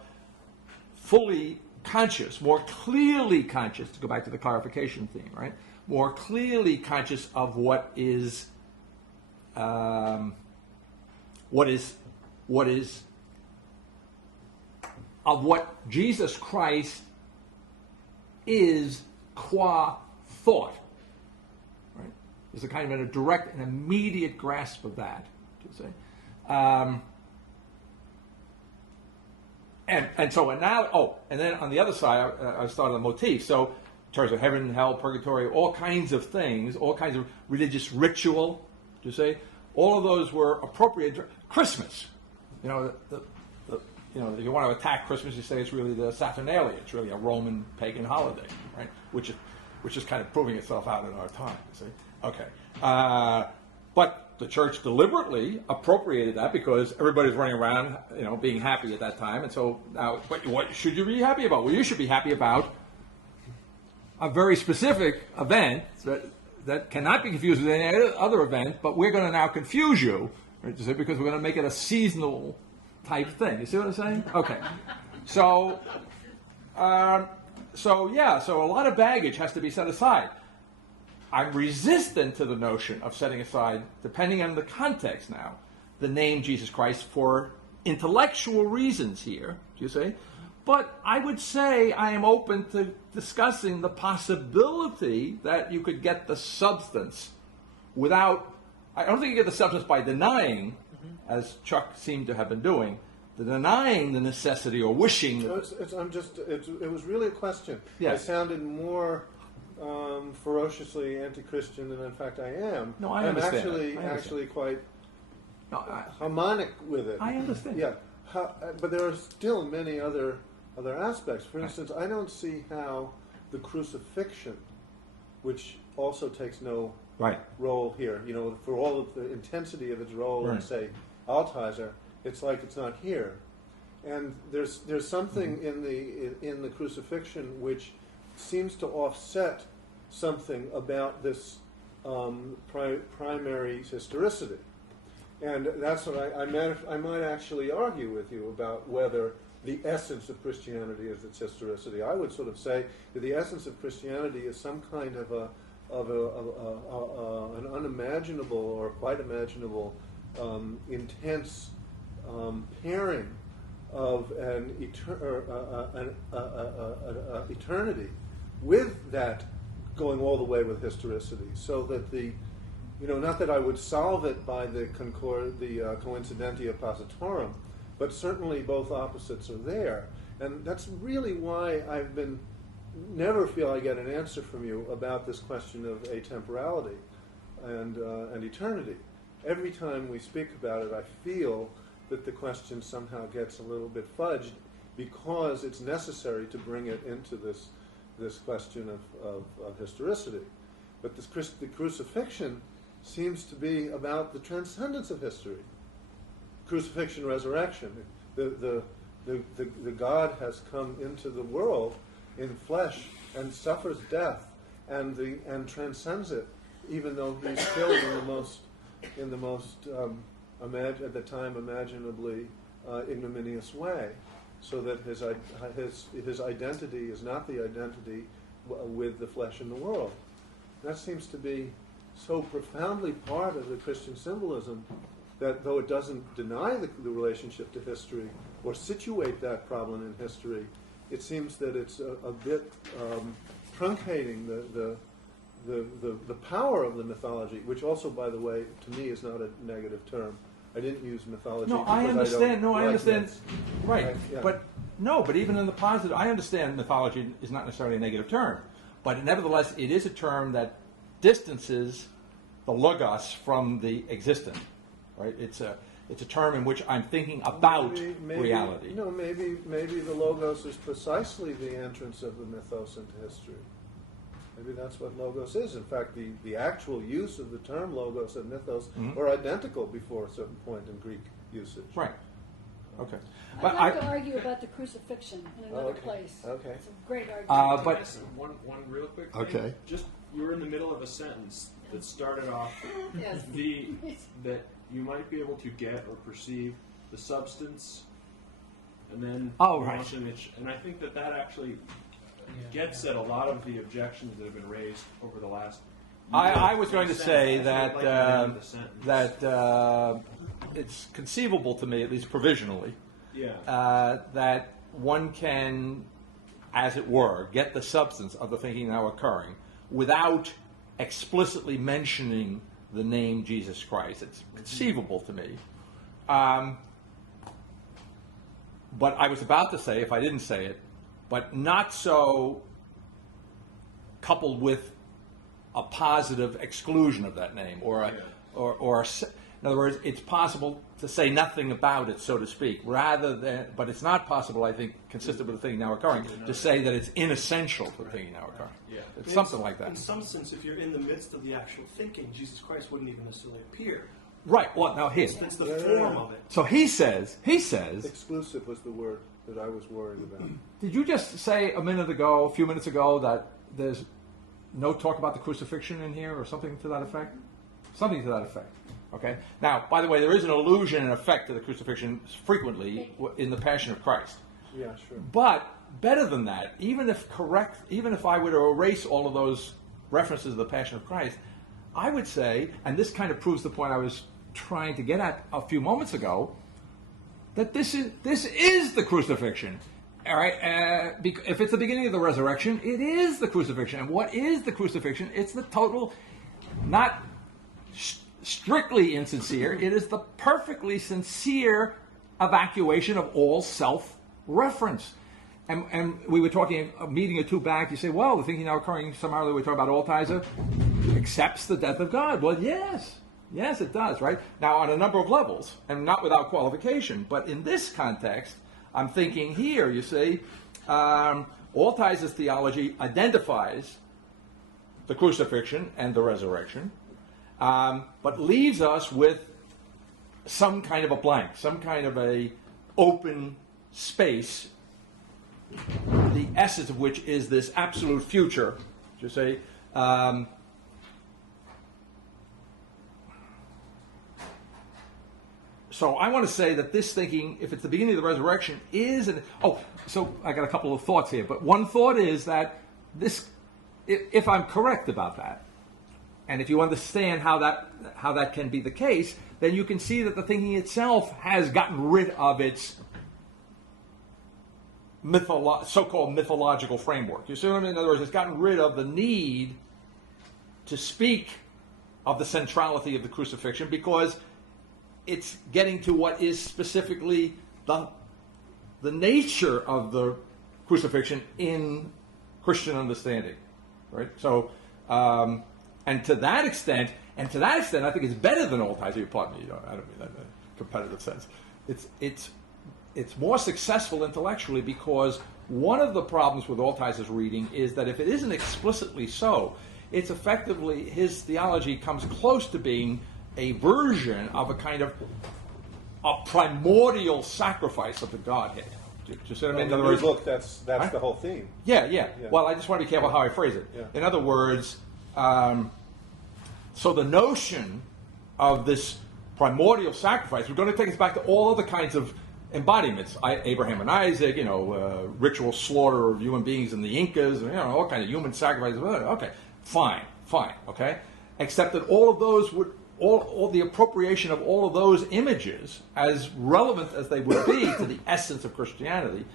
fully conscious, more clearly conscious, to go back to the clarification theme, right? More clearly conscious of what is of what Jesus Christ is qua thought. Right? There's a kind of a direct and immediate grasp of that, to say. And then on the other side, I started the motif. So in terms of heaven, hell, purgatory, all kinds of things, all kinds of religious ritual, to say, all of those were appropriate. Christmas, if you want to attack Christmas, you say it's really the Saturnalia. It's really a Roman pagan holiday, right? Which is kind of proving itself out in our time. You see, okay. But the church deliberately appropriated that because everybody's running around, being happy at that time. And so now, what should you be happy about? Well, you should be happy about a very specific event that cannot be confused with any other event. But we're going to now confuse you, right, because we're going to make it a seasonal type thing. You see what I'm saying? Okay. So, so a lot of baggage has to be set aside. I'm resistant to the notion of setting aside, depending on the context now, the name Jesus Christ for intellectual reasons here, do you see? But I would say I am open to discussing the possibility that you could get the substance without, I don't think you get the substance by denying, as Chuck seemed to have been doing, denying the necessity or wishing. It was really a question. Yes. I sounded more ferociously anti-Christian than in fact I am. No, I I'm understand. actually I understand. actually quite No, harmonic with it. I understand. Yeah, but there are still many other aspects. For instance, I don't see how the crucifixion, which also takes no Right. role here, for all of the intensity of its role in, Right. say, Altizer, it's like it's not here. And there's something in the crucifixion which seems to offset something about this primary historicity. And that's what I might actually argue with you about whether the essence of Christianity is its historicity. I would sort of say that the essence of Christianity is some kind of an unimaginable or quite imaginable intense pairing of an eternity with that going all the way with historicity, so that not that I would solve it by the coincidentia positorum, but certainly both opposites are there. And that's really why I've never feel I get an answer from you about this question of atemporality and eternity. Every time we speak about it, I feel that the question somehow gets a little bit fudged because it's necessary to bring it into this question of historicity. But the crucifixion seems to be about the transcendence of history. Crucifixion, resurrection. The God has come into the world in flesh and suffers death and transcends it, even though he's killed in the most at the time imaginably ignominious way, so that his identity is not the identity with the flesh in the world. That seems to be so profoundly part of the Christian symbolism that though it doesn't deny the relationship to history or situate that problem in history, it seems that it's a bit truncating the power of the mythology, which also, by the way, to me is not a negative term. I didn't use mythology. No, because I understand. don't I like understand. myths. Right. Yeah. But even in the positive, I understand mythology is not necessarily a negative term. But nevertheless, it is a term that distances the logos from the existent. Right. It's a term in which I'm thinking about reality. No, maybe the logos is precisely the entrance of the mythos into history. Maybe that's what logos is. In fact, the actual use of the term logos and mythos are identical before a certain point in Greek usage. Right. Okay. I'd like to argue about the crucifixion in another place. Okay. It's a great argument. But Yes, one real quick thing. Okay. Just you were in the middle of a sentence that started off Yes. that you might be able to get or perceive the substance, and then Right. and I think that actually gets at a lot of the objections that have been raised over the last. I was going to say I'd like to end the sentence. that it's conceivable to me, at least provisionally, that one can, as it were, get the substance of the thinking now occurring without explicitly mentioning the name Jesus Christ. It's conceivable to me. But I was about to say, if I didn't say it, but not so coupled with a positive exclusion of that name, in other words, it's possible to say nothing about it, so to speak, but it's not possible, I think, consistent with the thinking now occurring, to say that it's inessential to the thinking now occurring. Yeah. It's something like that. In some sense, if you're in the midst of the actual thinking, Jesus Christ wouldn't even necessarily appear. Right. Well, now here. It's the form of it. So he says. Exclusive was the word that I was worried about. Did you just say a few minutes ago, that there's no talk about the crucifixion in here, or something to that effect? Something to that effect. Okay. Now, by the way, there is an allusion and effect to the crucifixion frequently in the Passion of Christ. Yeah, sure. But better than that, even if I were to erase all of those references to the Passion of Christ, I would say, and this kind of proves the point I was trying to get at a few moments ago, that this is the crucifixion. All right, if it's the beginning of the resurrection, it is the crucifixion. And what is the crucifixion? It's the total, not strictly insincere, it is the perfectly sincere evacuation of all self-reference. And we were talking a meeting or two back, you say, well, the thinking now occurring summarily, we talk about Altizer, accepts the death of God. Well, yes, it does, right? Now, on a number of levels, and not without qualification, but in this context, I'm thinking here, you see, Altizer's theology identifies the crucifixion and the resurrection, but leaves us with some kind of a blank, some kind of a open space, the essence of which is this absolute future, you say. So I want to say that this thinking, if it's the beginning of the resurrection, is so I got a couple of thoughts here. But one thought is that this, if I'm correct about that, and if you understand how that can be the case, then you can see that the thinking itself has gotten rid of its so-called mythological framework. You see what I mean? In other words, it's gotten rid of the need to speak of the centrality of the crucifixion because it's getting to what is specifically the nature of the crucifixion in Christian understanding, right? So, and to that extent, I think it's better than Altizer. Pardon me, I don't mean that in a competitive sense. It's more successful intellectually because one of the problems with Altizer's reading is that if it isn't explicitly so, it's effectively, his theology comes close to being a version of a kind of a primordial sacrifice of the Godhead. Do you see what I mean? In other words, look, that's right? The whole theme. Yeah. Well, I just want to be careful how I phrase it. Yeah. In other words, so the notion of this primordial sacrifice, we're going to take us back to all other kinds of embodiments, Abraham and Isaac, ritual slaughter of human beings in the Incas, all kinds of human sacrifices. Okay, fine, okay? Except that all of those would, all the appropriation of all of those images, as relevant as they would be to the essence of Christianity,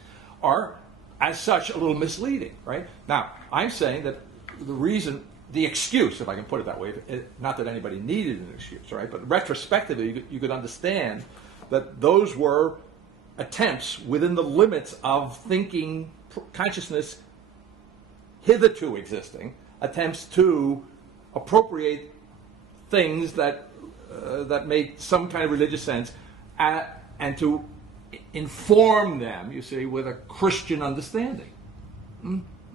are, as such, a little misleading, right? Now, I'm saying that the excuse, if I can put it that way, not that anybody needed an excuse, right? But retrospectively, you could understand that those were attempts within the limits of thinking consciousness hitherto existing, attempts to appropriate things that made some kind of religious sense and to inform them, you see, with a Christian understanding.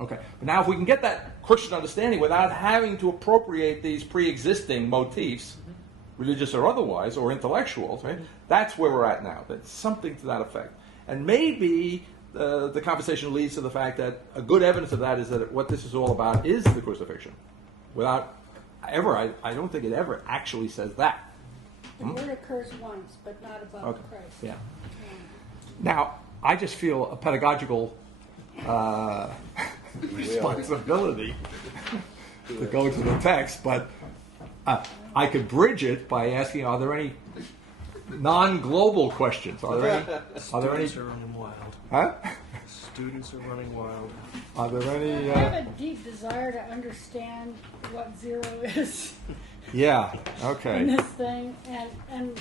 Okay, but now if we can get that Christian understanding without having to appropriate these pre-existing motifs, religious or otherwise, or intellectuals, right? That's where we're at now. That's something to that effect. And maybe the conversation leads to the fact that a good evidence of that is that what this is all about is the crucifixion. Without ever, I don't think it ever actually says that. The word occurs once, but not about Christ. Yeah. Now, I just feel a pedagogical responsibility to go to the text, but I could bridge it by asking, are there any non-global questions? Are there any? Students are running wild. Huh? Students are running wild. Are there any? I have a deep desire to understand what zero is Yeah. in Okay. this thing, and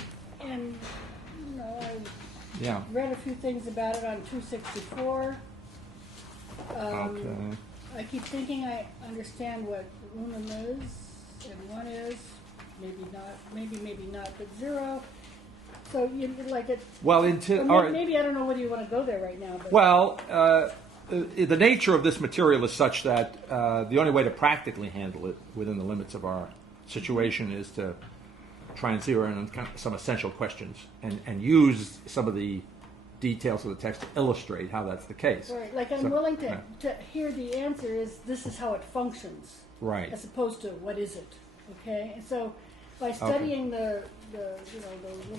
Yeah. I read a few things about it on 264. Okay. I keep thinking I understand what unum is and one is, maybe not, maybe not, but zero. So you like it. Well, all right. Maybe I don't know whether you want to go there right now. But Well, the nature of this material is such that the only way to practically handle it within the limits of our situation is to try and zero in on some essential questions and use some of the details of the text to illustrate how that's the case. right, like I'm So, willing yeah. to hear the answer is this is how it functions, Right. as opposed to what is it. Okay, and so By studying the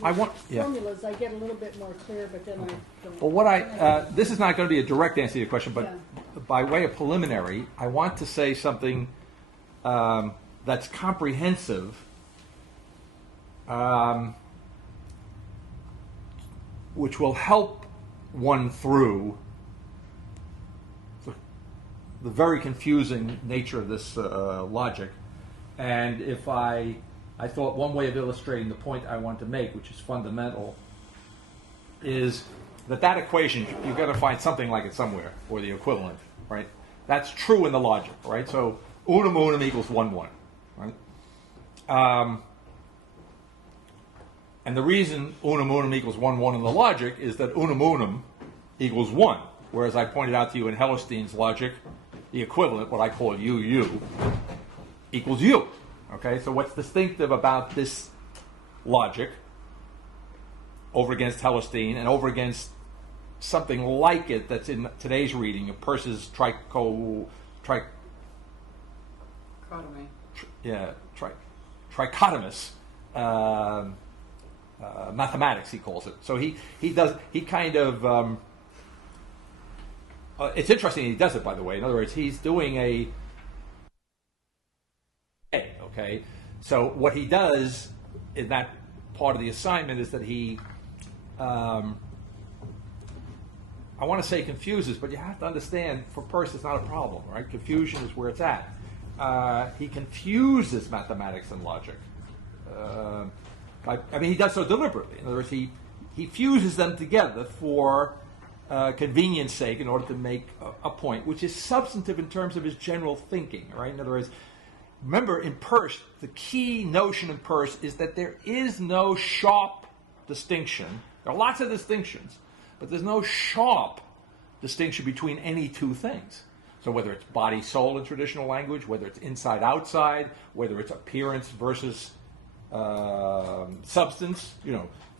I want- yeah. formulas, I get a little bit more clear, but then I don't. Well, this is not going to be a direct answer to your question, but by way of preliminary, I want to say something that's comprehensive, which will help one through the very confusing nature of this logic. And if I thought one way of illustrating the point I want to make, which is fundamental, is that equation, you've got to find something like it somewhere, or the equivalent, right? That's true in the logic, right? So unum unum equals 1, 1, right? And the reason unum unum equals 1, 1 in the logic is that unum unum equals 1, whereas I pointed out to you in Hellerstein's logic, the equivalent, what I call u, equals u. Okay, so what's distinctive about this logic over against Hellerstein and over against something like it that's in today's reading of Peirce's trichotomous mathematics, he calls it. So he kind of it's interesting he does it, by the way. In other words, he's doing okay. So what he does in that part of the assignment is that he, I want to say confuses, but you have to understand, for Peirce it's not a problem, right? Confusion is where it's at. He confuses mathematics and logic. He does so deliberately. In other words, he fuses them together for convenience sake in order to make a point, which is substantive in terms of his general thinking, right? In other words, remember, in Peirce, the key notion in Peirce is that there is no sharp distinction. There are lots of distinctions, but there's no sharp distinction between any two things. So whether it's body-soul in traditional language, whether it's inside-outside, whether it's appearance versus substance,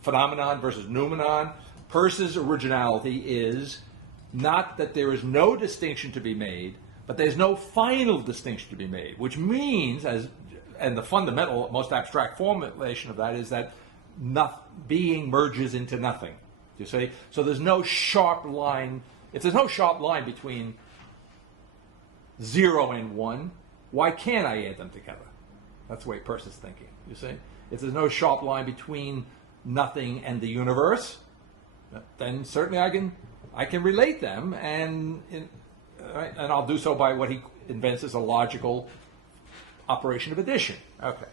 phenomenon versus noumenon, Peirce's originality is not that there is no distinction to be made, but there's no final distinction to be made, which means, and the fundamental, most abstract formulation of that is that being merges into nothing. You see? So there's no sharp line. If there's no sharp line between 0 and 1, why can't I add them together? That's the way Peirce is thinking. You see? If there's no sharp line between nothing and the universe, then certainly I can relate them, and I'll do so by what he invents as a logical operation of addition. Okay.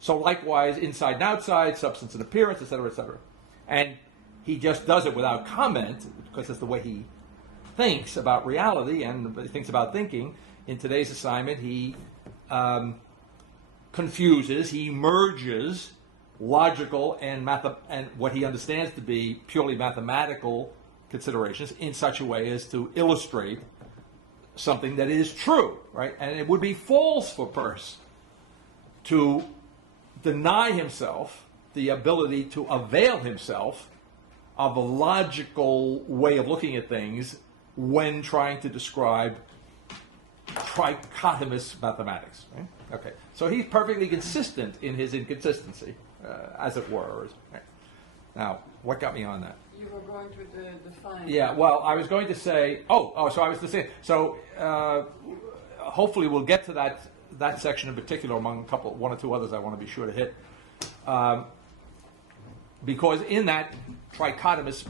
So likewise, inside and outside, substance and appearance, etc., etc. And he just does it without comment, because that's the way he thinks about reality and he thinks about thinking. In today's assignment, he confuses, he merges logical and what he understands to be purely mathematical considerations in such a way as to illustrate something that is true, right? And it would be false for Peirce to deny himself the ability to avail himself of a logical way of looking at things when trying to describe trichotomous mathematics, right? Okay, so he's perfectly consistent in his inconsistency, as it were. Right? Now, what got me on that? You were going to define. Yeah, well, I was going to say, so I was to say, hopefully we'll get to that section in particular among one or two others I want to be sure to hit. Because in that trichotomous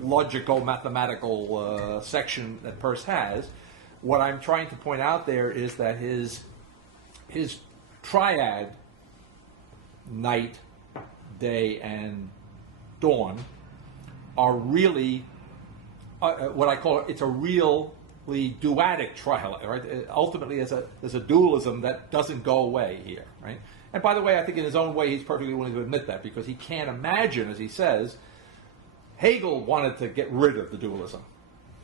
logical mathematical section that Peirce has, what I'm trying to point out there is that his triad, night, day, and dawn, are really what I call it's a really duadic triad, right? Ultimately, there's a dualism that doesn't go away here, right? And by the way, I think in his own way, he's perfectly willing to admit that, because he can't imagine, as he says, Hegel wanted to get rid of the dualism,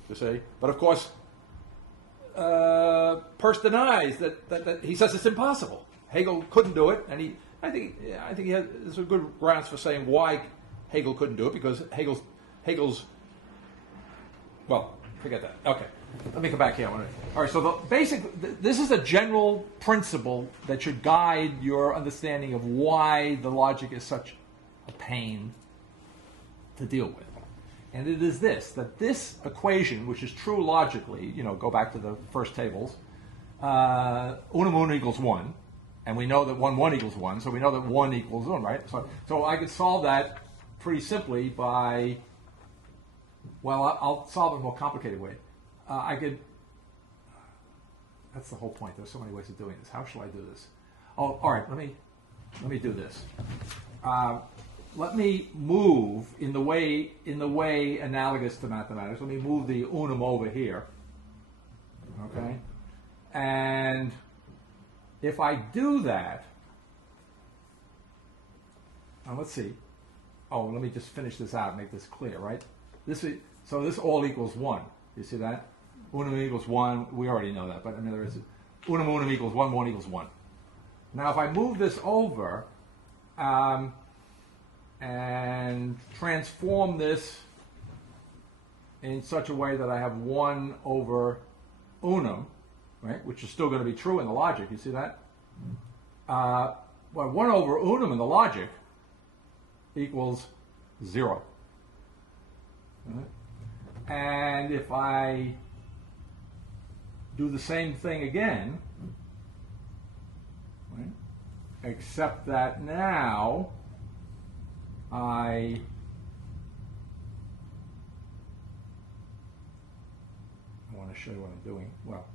you see? But of course, Peirce denies that he says it's impossible. Hegel couldn't do it, and I think he has some good grounds for saying why Hegel couldn't do it, because Hegel's well, forget that. Okay. let me come back here. All right, so the basic, this is a general principle that should guide your understanding of why the logic is such a pain to deal with. And it is this, that this equation, which is true logically, go back to the first tables, unum equals 1, and we know that 1 equals 1, so we know that 1 equals 1, right? So I could solve that pretty simply by, well, I'll solve it in a more complicated way. I could, that's the whole point. There's so many ways of doing this. How shall I do this? Oh, all right, let me do this. Let me move in the way analogous to mathematics. Let me move the unum over here. Okay? And if I do that, now let's see. Oh, let me just finish this out and make this clear, right? So this all equals 1. You see that? Unum equals 1. We already know that, but I mean, there is unum equals 1, 1 equals 1. Now, if I move this over and transform this in such a way that I have 1 over unum, right, which is still going to be true in the logic. You see that? Well, 1 over unum in the logic equals 0. Right? And if I do the same thing again, right, except that now I want to show you what I'm doing. Well,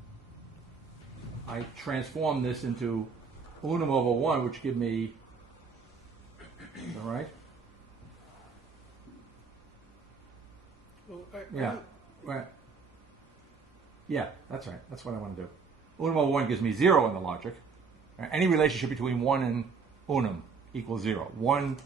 I transform this into unum over 1, which give me, all right? Yeah, right. Yeah, that's right. That's what I want to do. Unum over 1 gives me 0 in the logic. Any relationship between 1 and unum equals 0. 1,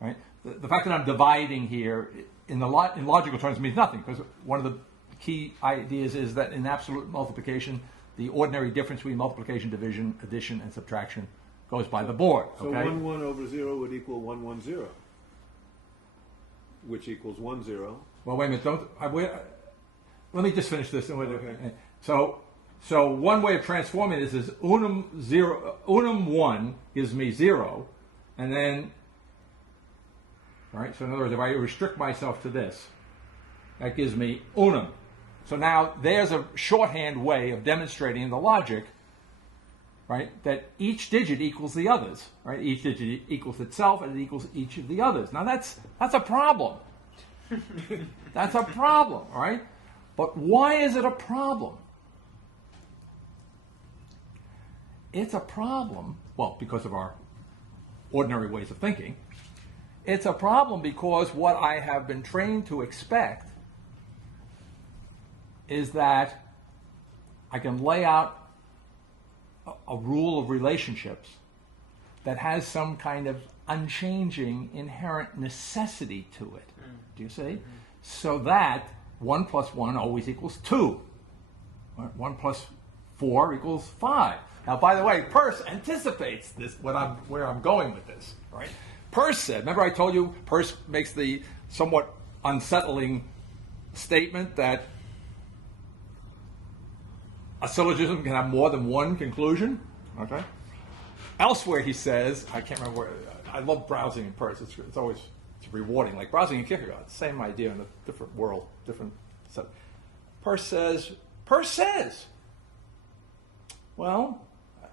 right? The fact that I'm dividing here in logical terms means nothing, because one of the key ideas is that in absolute multiplication, the ordinary difference between multiplication, division, addition, and subtraction goes by the board. So okay? 1, 1 over 0 would equal 1, 1, 0, which equals 1, 0. Well, wait a minute. Let me just finish this. Okay. So one way of transforming this is unum 1 gives me 0, and then, all right, so in other words, if I restrict myself to this, that gives me unum. So now there's a shorthand way of demonstrating the logic, right, that each digit equals the others, right? Each digit equals itself, and it equals each of the others. Now that's a problem. That's a problem, all right? But why is it a problem? It's a problem, well, because of our ordinary ways of thinking. It's a problem because what I have been trained to expect is that I can lay out a rule of relationships that has some kind of unchanging inherent necessity to it. Do you see? So that 1 plus 1 always equals 2. 1 plus 4 equals 5. Now, by the way, Peirce anticipates this, where I'm going with this, right? Peirce said, remember I told you, Peirce makes the somewhat unsettling statement that a syllogism can have more than one conclusion, okay? Elsewhere he says, I can't remember where, I love browsing in Peirce, it's rewarding, like browsing in Kierkegaard, same idea in a different world, different set. Peirce says, well,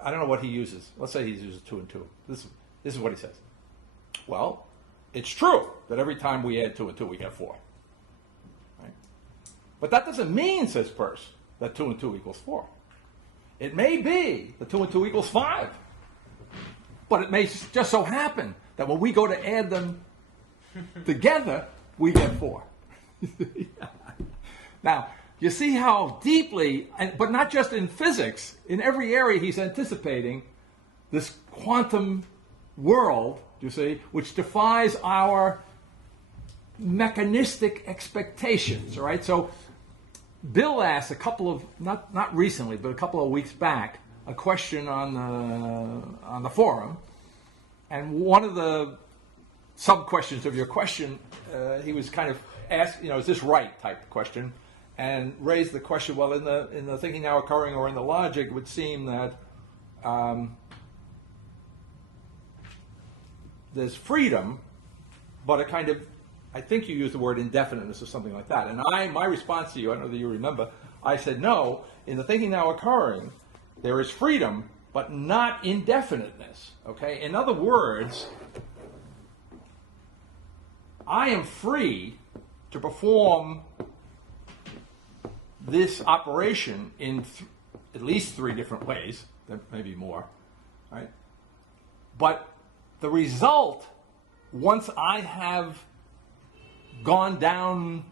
I don't know what he uses. Let's say he uses 2 and 2. This is what he says. Well, it's true that every time we add 2 and 2, we get 4. Right? But that doesn't mean, says Peirce, that 2 and 2 equals 4. It may be that 2 and 2 equals 5. But it may just so happen that when we go to add them together, we get 4. Now, you see how deeply, but not just in physics, in every area he's anticipating this quantum world, you see, which defies our mechanistic expectations, all right? So Bill asked a couple of, not recently, but a couple of weeks back, a question on the forum, and one of the sub-questions of your question, he was kind of asked, is this right type question, and raise the question, well, in the thinking now occurring or in the logic, it would seem that there's freedom, but a kind of, I think you used the word indefiniteness or something like that. And my response to you, I don't know that you remember, I said, no, in the thinking now occurring, there is freedom, but not indefiniteness. Okay? In other words, I am free to perform this operation in at least 3 different ways, maybe more, right? But the result, once I have gone down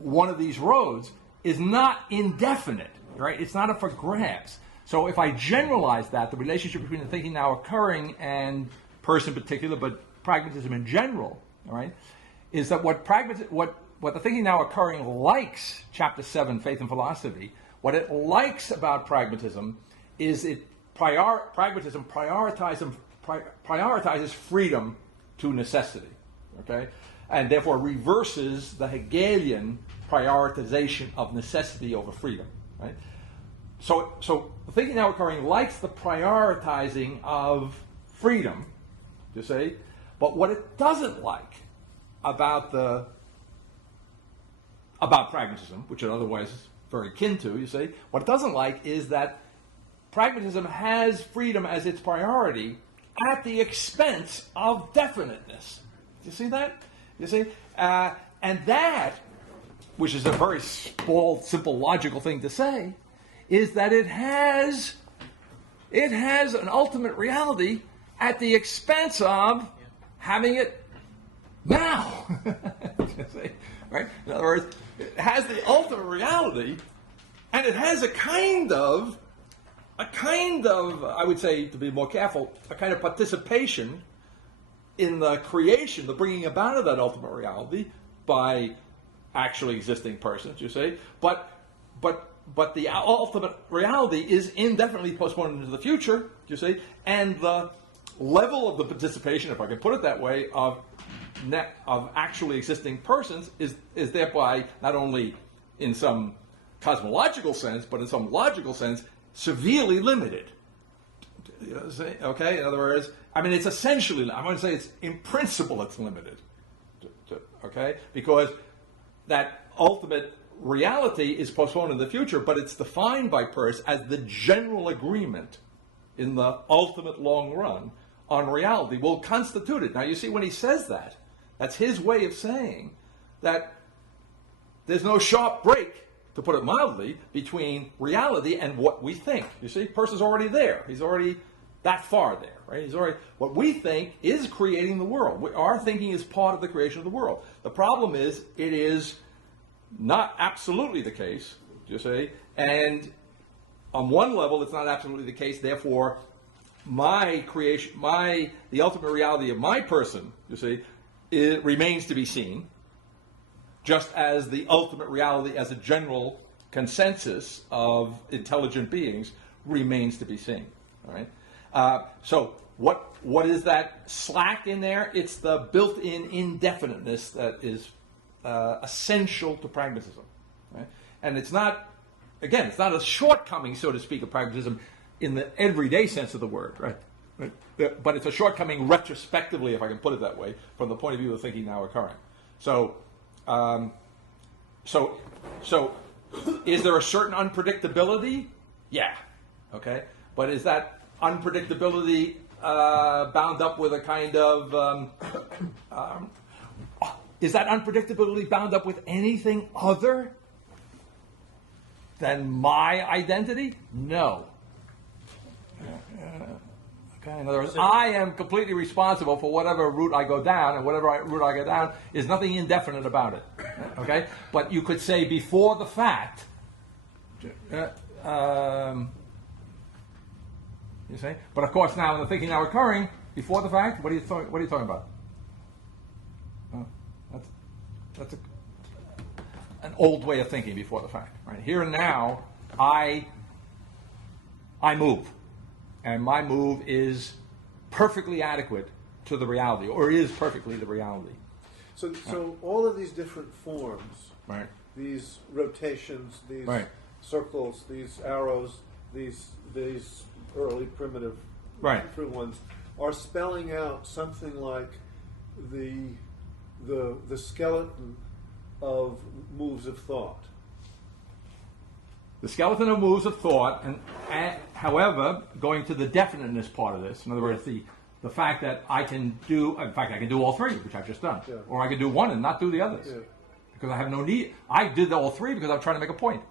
one of these roads, is not indefinite, right? It's not up for grabs. So if I generalize that, the relationship between the thinking now occurring and person in particular, but pragmatism in general, all right, is that what the thinking now occurring likes, chapter 7, Faith and Philosophy, what it likes about pragmatism is pragmatism prioritizes freedom to necessity, okay? And therefore reverses the Hegelian prioritization of necessity over freedom, right? So the thinking now occurring likes the prioritizing of freedom, you see, but what it doesn't like about pragmatism, which it otherwise is very akin to, you see, what it doesn't like is that pragmatism has freedom as its priority at the expense of definiteness. Do you see that? You see? And that, which is a very small, simple, logical thing to say, is that it has an ultimate reality at the expense of having it now. You see? Right? In other words, it has the ultimate reality, and it has a kind of, I would say, to be more careful, a kind of participation in the creation, the bringing about of that ultimate reality by actually existing persons, you see. But the ultimate reality is indefinitely postponed into the future, you see, and the level of the participation, if I can put it that way, of actually existing persons is thereby not only in some cosmological sense, but in some logical sense, severely limited. You know, okay? In other words, I mean, it's essentially, I'm going to say it's in principle it's limited. Okay? Because that ultimate reality is postponed in the future, but it's defined by Peirce as the general agreement in the ultimate long run on reality will constitute it. Now, you see, when he says that, that's his way of saying that there's no sharp break, to put it mildly, between reality and what we think. You see, Peirce is already there. He's already that far there, right? He's already, what we think is creating the world. Our thinking is part of the creation of the world. The problem is, it is not absolutely the case, you see, and on one level, it's not absolutely the case, therefore, my creation, the ultimate reality of my person, you see, it remains to be seen, just as the ultimate reality as a general consensus of intelligent beings remains to be seen. All right. So what is that slack in there? It's the built-in indefiniteness that is essential to pragmatism. Right? And it's not, again, it's not a shortcoming, so to speak, of pragmatism in the everyday sense of the word, right? But it's a shortcoming retrospectively, if I can put it that way, from the point of view of thinking now occurring. So is there a certain unpredictability? Yeah. Okay. But is that unpredictability bound up with a kind of is that unpredictability bound up with anything other than my identity? No. Okay. In other words, I am completely responsible for whatever route I go down, and whatever route I go down is nothing indefinite about it. Okay? But you could say before the fact, you see? But of course now in the thinking now occurring, before the fact, what are you talking about? That's an old way of thinking before the fact. Right? Here and now, I move. And my move is perfectly adequate to the reality, or is perfectly the reality. So all of these different forms right. these rotations, these Right. circles, these arrows, these early primitive Right. different ones are spelling out something like the skeleton of moves of thought. The skeleton of moves of thought, and however, going to the definiteness part of this, in other words, the fact that I can do all three, which I've just done, Yeah. or I can do one and not do the others, Yeah. because I have no need. I did all three because I'm trying to make a point,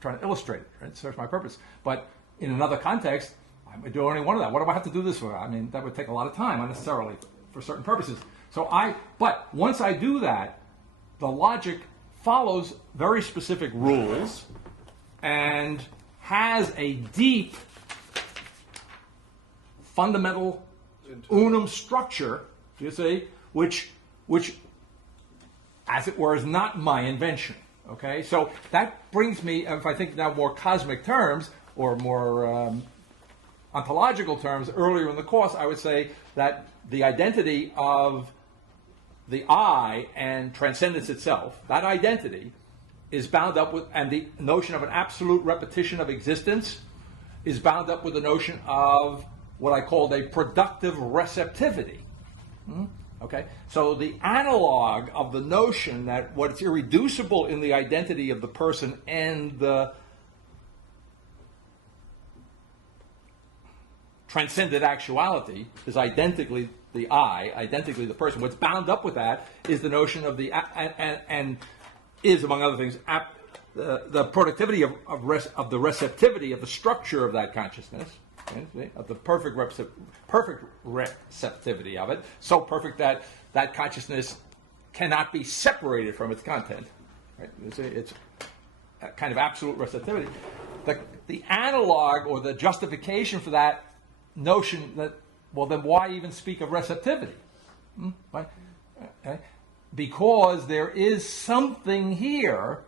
trying to illustrate it, right? Serves my purpose. But in another context, I might do only one of that. What do I have to do this for? I mean, that would take a lot of time unnecessarily for certain purposes. But once I do that, the logic follows very specific rules and has a deep, fundamental unum structure, you see, which, as it were, is not my invention. Okay, so that brings me, if I think now more cosmic terms or more ontological terms, earlier in the course, I would say that the identity of the I and transcendence itself, that identity is bound up with, and the notion of an absolute repetition of existence is bound up with the notion of what I called a productive receptivity. Okay, so the analog of the notion that what's irreducible in the identity of the person and the transcendent actuality is identically the I, identically the person. What's bound up with that is the notion of the and is, among other things, the productivity of the receptivity of the structure of that consciousness, okay, of the perfect receptivity of it, so perfect that that consciousness cannot be separated from its content. Right? It's a kind of absolute receptivity. The analog or the justification for that notion that, well, then why even speak of receptivity? Right? Okay. Because there is something here,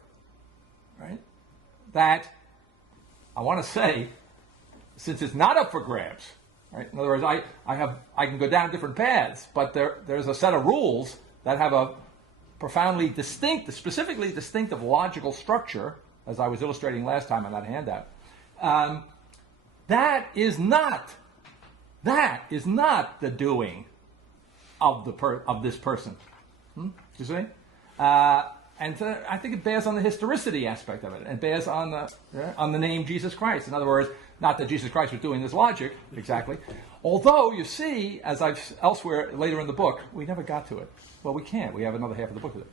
right, that I want to say, since it's not up for grabs, right? In other words, I can go down different paths, but there's a set of rules that have a profoundly distinct, specifically distinctive logical structure, as I was illustrating last time on that handout. That is not the doing of this person. You see? And so I think it bears on the historicity aspect of it. It bears on the name Jesus Christ. In other words, not that Jesus Christ was doing this logic, exactly. Although, you see, as I've elsewhere later in the book, we never got to it. Well, we can't. We have another half of the book to do.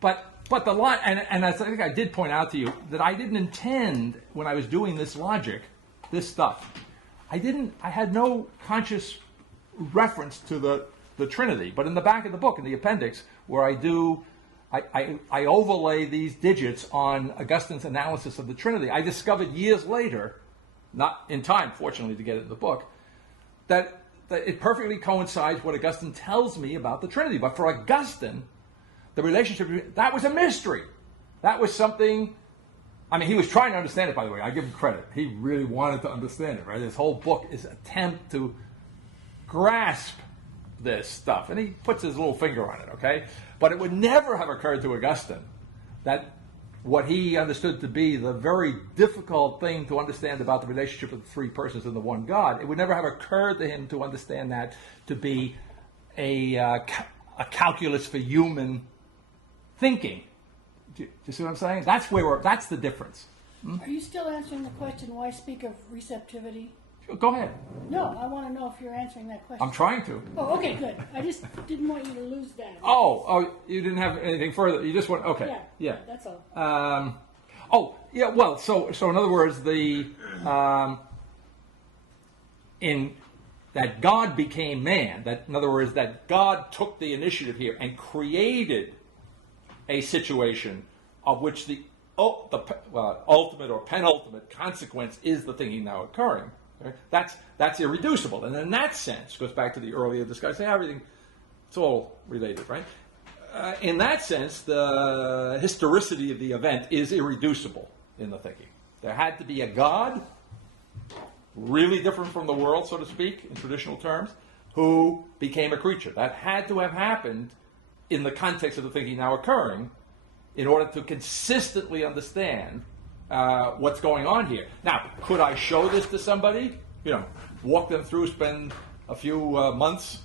But the lot, and I think I did point out to you that I didn't intend, when I was doing this logic, this stuff, I had no conscious reference to the Trinity. But in the back of the book, in the appendix, where I overlay these digits on Augustine's analysis of the Trinity, I discovered years later, not in time, fortunately, to get it in the book, that it perfectly coincides what Augustine tells me about the Trinity. But for Augustine, the relationship, that was a mystery. That was something, I mean, he was trying to understand it, by the way. I give him credit. He really wanted to understand it, right? His whole book is an attempt to grasp this stuff. And he puts his little finger on it, okay? But it would never have occurred to Augustine that what he understood to be the very difficult thing to understand about the relationship of the three persons and the one God, it would never have occurred to him to understand that to be a calculus for human thinking. Do you see what I'm saying? That's the difference. Are you still answering the question, why speak of receptivity? Go ahead. No, I want to know if you're answering that question. I'm trying to. Oh, okay, good. I just didn't want you to lose that. Oh, you didn't have anything further. You just want, okay. Yeah. That's all. Well, so in other words, in that God became man, that in other words, that God took the initiative here and created a situation of which the ultimate or penultimate consequence is the thinking now occurring. Right? That's irreducible, and in that sense, goes back to the earlier discussion. Everything, it's all related, right? In that sense, the historicity of the event is irreducible in the thinking. There had to be a God, really different from the world, so to speak, in traditional terms, who became a creature. That had to have happened in the context of the thinking now occurring, in order to consistently understand what's going on here. Now, could I show this to somebody? You know, walk them through, spend a few months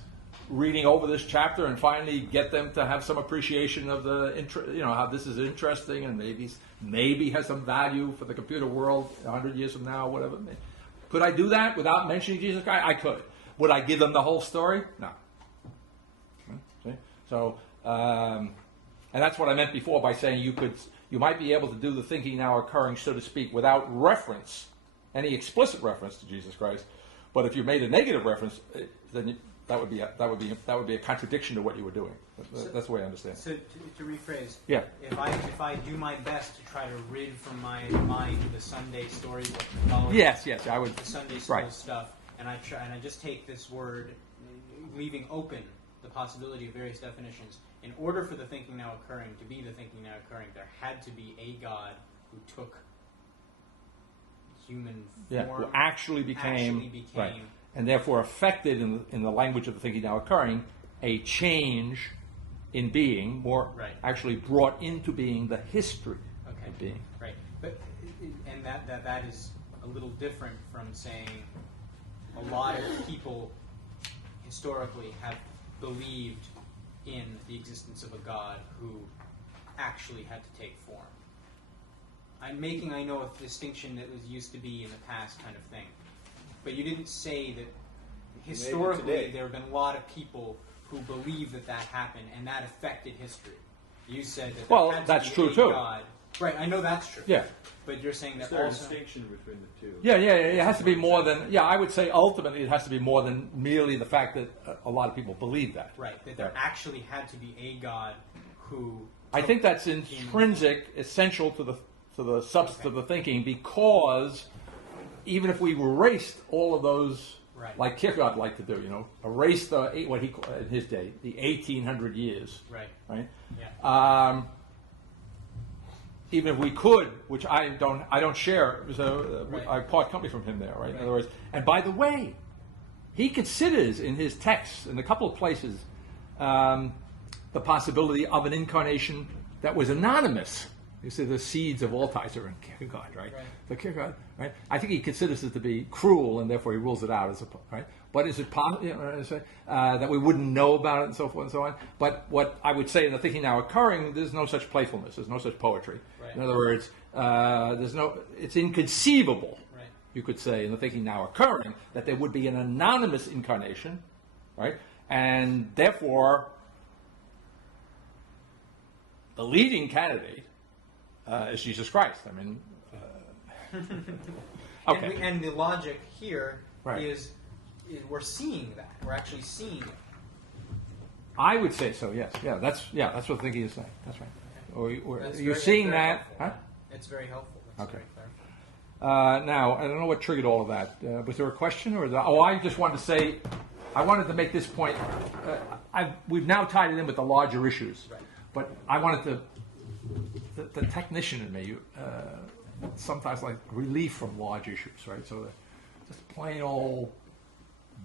reading over this chapter, and finally get them to have some appreciation of how this is interesting and maybe has some value for the computer world 100 years from now, whatever. Could I do that without mentioning Jesus Christ? I could. Would I give them the whole story? No. See? So, and that's what I meant before by saying you might be able to do the thinking now occurring, so to speak, without reference, any explicit reference to Jesus Christ. But if you made a negative reference, then that would be a contradiction to what you were doing. That's the way I understand it. So to rephrase, yeah. If I do my best to try to rid from my mind the Sunday storybook, Yes, I would. The Sunday school right. stuff, and I just take this word, leaving open the possibility of various definitions. In order for the thinking now occurring to be the thinking now occurring, there had to be a God who took human form, who actually became right, and therefore affected in the language of the thinking now occurring a change in being, actually brought into being the history of being. Right, but and that is a little different from saying a lot of people historically have believed in the existence of a God who actually had to take form. I'm making, I know, a distinction that was used to be in the past kind of thing. But you didn't say that historically there have been a lot of people who believe that happened and that affected history. You said that well, there had that's to be true a too. God. Right, I know that's true. Yeah. But you're saying that Is there also... a distinction between the two? Yeah, it has to be more than, I would say ultimately it has to be more than merely the fact that a lot of people believe that. Right, that there actually had to be a God who... I think that's intrinsic, essential to the substance of the thinking, because even if we erased all of those, like Kierkegaard liked to do, erase what he called in his day, the 1800 years. Right? Yeah. Even if we could, which I don't share, so I part company from him there, right? In other words, and by the way, he considers in his texts, in a couple of places, the possibility of an incarnation that was anonymous. You see, the seeds of Altizer and Kierkegaard, right? The Kierkegaard, right? I think he considers it to be cruel, and therefore he rules it out as right. But is it possible that we wouldn't know about it, and so forth and so on? But what I would say in the thinking now occurring, there's no such playfulness, there's no such poetry. In other words, it's inconceivable. You could say in the thinking now occurring that there would be an anonymous incarnation, right? And therefore, the leading candidate is Jesus Christ. I mean, okay. And the logic here is we're seeing that. We're actually seeing it. I would say so. Yes. That's what the thinking is saying. That's right. You're seeing that? Huh? It's very helpful. That's okay. Very now, I don't know what triggered all of that. Was there a question, or I just wanted to say, I wanted to make this point. We've now tied it in with the larger issues, but I wanted to. The technician in me sometimes like relief from large issues, right? So just plain old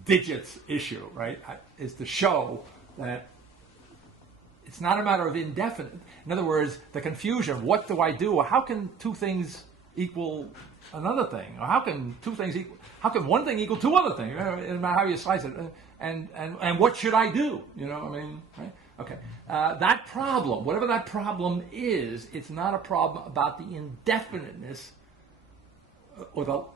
digits issue, right, is to show that it's not a matter of indefinite. In other words, the confusion, what do I do? Or how can two things equal another thing? Or how can one thing equal two other things? No matter how you slice it. And what should I do? Right? Okay. That problem, whatever that problem is, it's not a problem about the indefiniteness or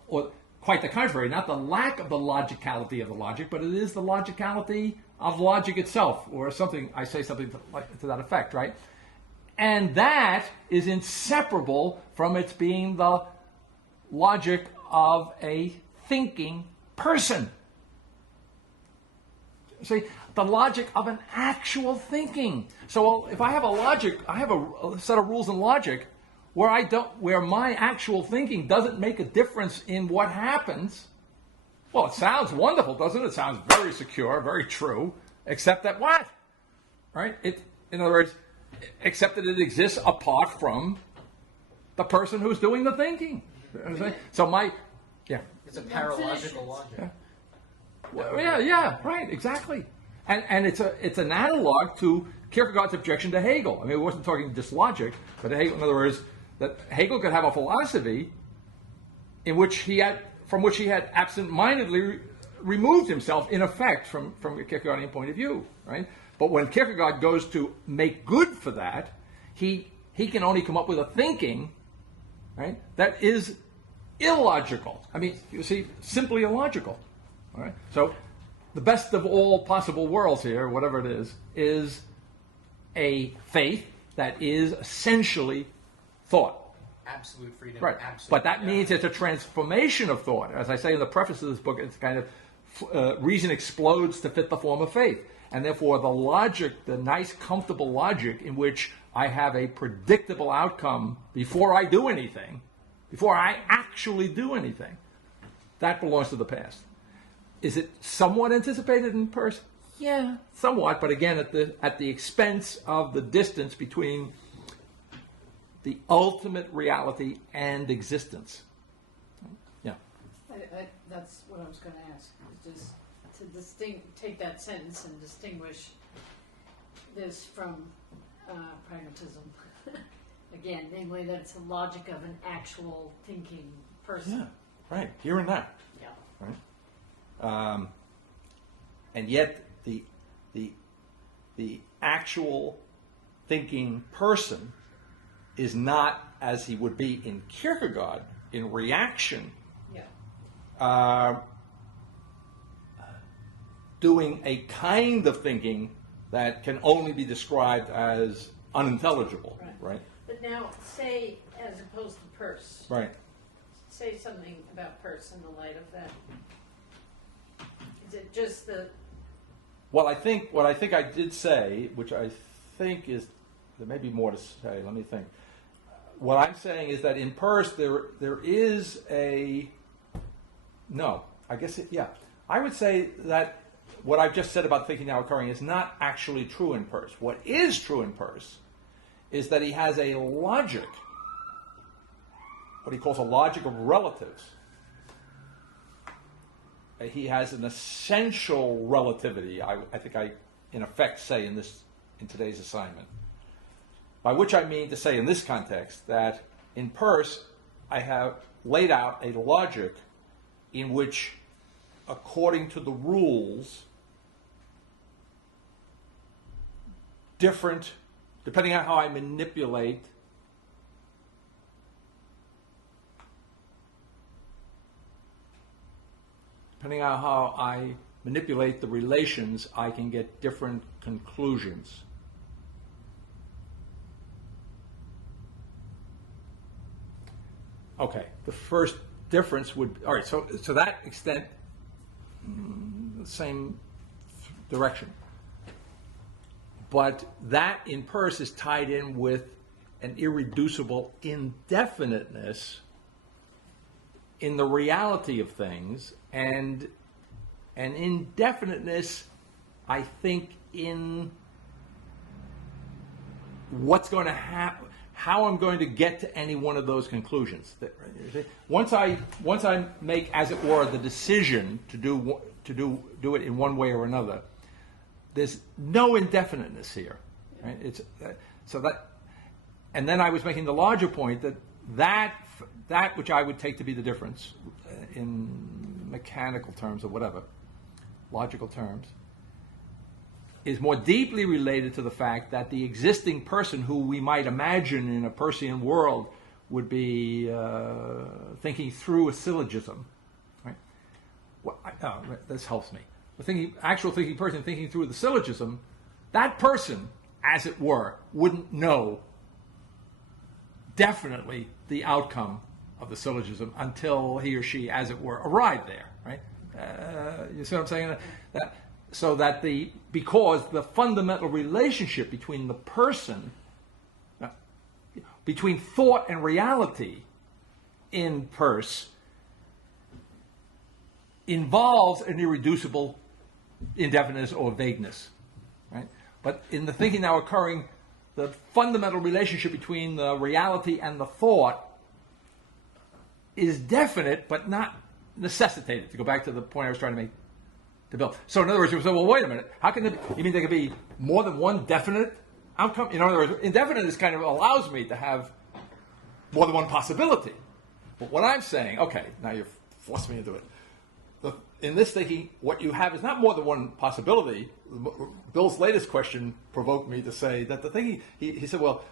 quite the contrary, not the lack of the logicality of the logic, but it is the logicality of logic itself, or something, I say something to that effect, right? And that is inseparable from its being the logic of a thinking person. See, the logic of an actual thinking. So if I have I have a set of rules in logic where my actual thinking doesn't make a difference in what happens. Well, it sounds wonderful, doesn't it? It sounds very secure, very true, except that what? Right? In other words, except that it exists apart from the person who's doing the thinking. So it's a paralogical logic. Right, exactly. And it's an analog to Kierkegaard's objection to Hegel. I mean, we wasn't talking dislogic, but Hegel, in other words, that Hegel could have a philosophy in which from which he had absent-mindedly removed himself, in effect, from a Kierkegaardian point of view, right? But when Kierkegaard goes to make good for that, he can only come up with a thinking, right, that is illogical. I mean, you see, simply illogical. All right? So the best of all possible worlds here, whatever it is a faith that is essentially thought. Absolute freedom. Right. Absolute But that means it's a transformation of thought. As I say in the preface of this book, it's kind of reason explodes to fit the form of faith. And therefore the logic, the nice, comfortable logic in which I have a predictable outcome before I do anything, before I actually do anything, that belongs to the past. Is it somewhat anticipated in Peirce? Yeah, somewhat, but again at the expense of the distance between the ultimate reality and existence. Yeah. That's what I was going to ask. Is just to take that sentence and distinguish this from pragmatism. Again, namely that it's the logic of an actual thinking person. Yeah, right. Here and now. Yeah. Right. And yet the actual thinking person is not, as he would be in Kierkegaard, in reaction, doing a kind of thinking that can only be described as unintelligible, right? But now, say, as opposed to Peirce, Right. say something about Peirce in the light of that. Is it just the... Well, what I think I did say, which I think is, there may be more to say, let me think. What I'm saying is that in Peirce there is a, no, I guess, I would say that what I've just said about thinking now occurring is not actually true in Peirce. What is true in Peirce is that he has a logic, what he calls a logic of relatives. He has an essential relativity, I think I, in effect, say in today's assignment. By which I mean to say in this context that in Peirce I have laid out a logic in which, according to the rules, different, depending on how I manipulate the relations, I can get different conclusions. Okay, the first difference would, all right, so to that extent, the same direction. But that in Peirce is tied in with an irreducible indefiniteness in the reality of things, and an indefiniteness, I think, in what's going to happen, how I'm going to get to any one of those conclusions. Once I make, as it were, the decision to do it in one way or another, there's no indefiniteness here. Right? It's so that, and then I was making the larger point that which I would take to be the difference in mechanical terms or whatever, logical terms, is more deeply related to the fact that the existing person who we might imagine in a Peircean world would be thinking through a syllogism. Right? This helps me. The actual thinking person thinking through the syllogism, that person, as it were, wouldn't know definitely the outcome of the syllogism until he or she, as it were, arrived there. Right? You see what I'm saying? Because the fundamental relationship between the person, between thought and reality in Peirce involves an irreducible indefiniteness or vagueness, right? But in the thinking now occurring, the fundamental relationship between the reality and the thought is definite but not necessitated, to go back to the point I was trying to make to build. So in other words, you say, well, wait a minute. How can you mean there could be more than one definite outcome? In other words, indefiniteness kind of allows me to have more than one possibility. But what I'm saying, okay, now you've forced me into it. In this thinking, what you have is not more than one possibility. Bill's latest question provoked me to say that the thinking, he said, well,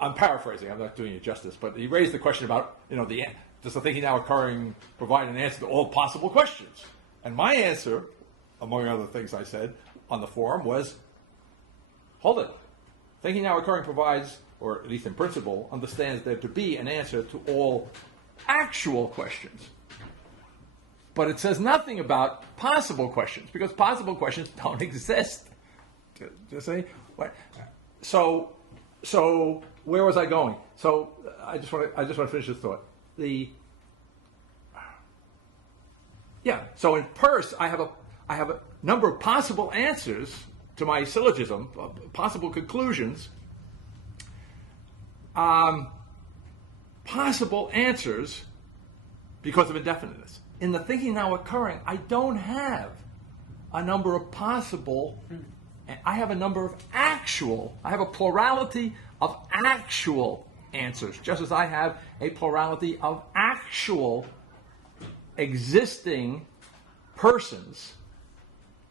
I'm paraphrasing, I'm not doing you justice, but he raised the question about, does the thinking now occurring provide an answer to all possible questions? And my answer, among other things I said on the forum, was, hold it. Thinking now occurring provides, or at least in principle, understands there to be an answer to all actual questions. But it says nothing about possible questions, because possible questions don't exist. Do you see? So where was I going? So I just want to finish this thought. So in Peirce, I have a number of possible answers to my syllogism, possible conclusions, possible answers because of indefiniteness. In the thinking now occurring, I don't have a number of possible, I have a number of actual, I have a plurality of actual answers, just as I have a plurality of actual existing persons,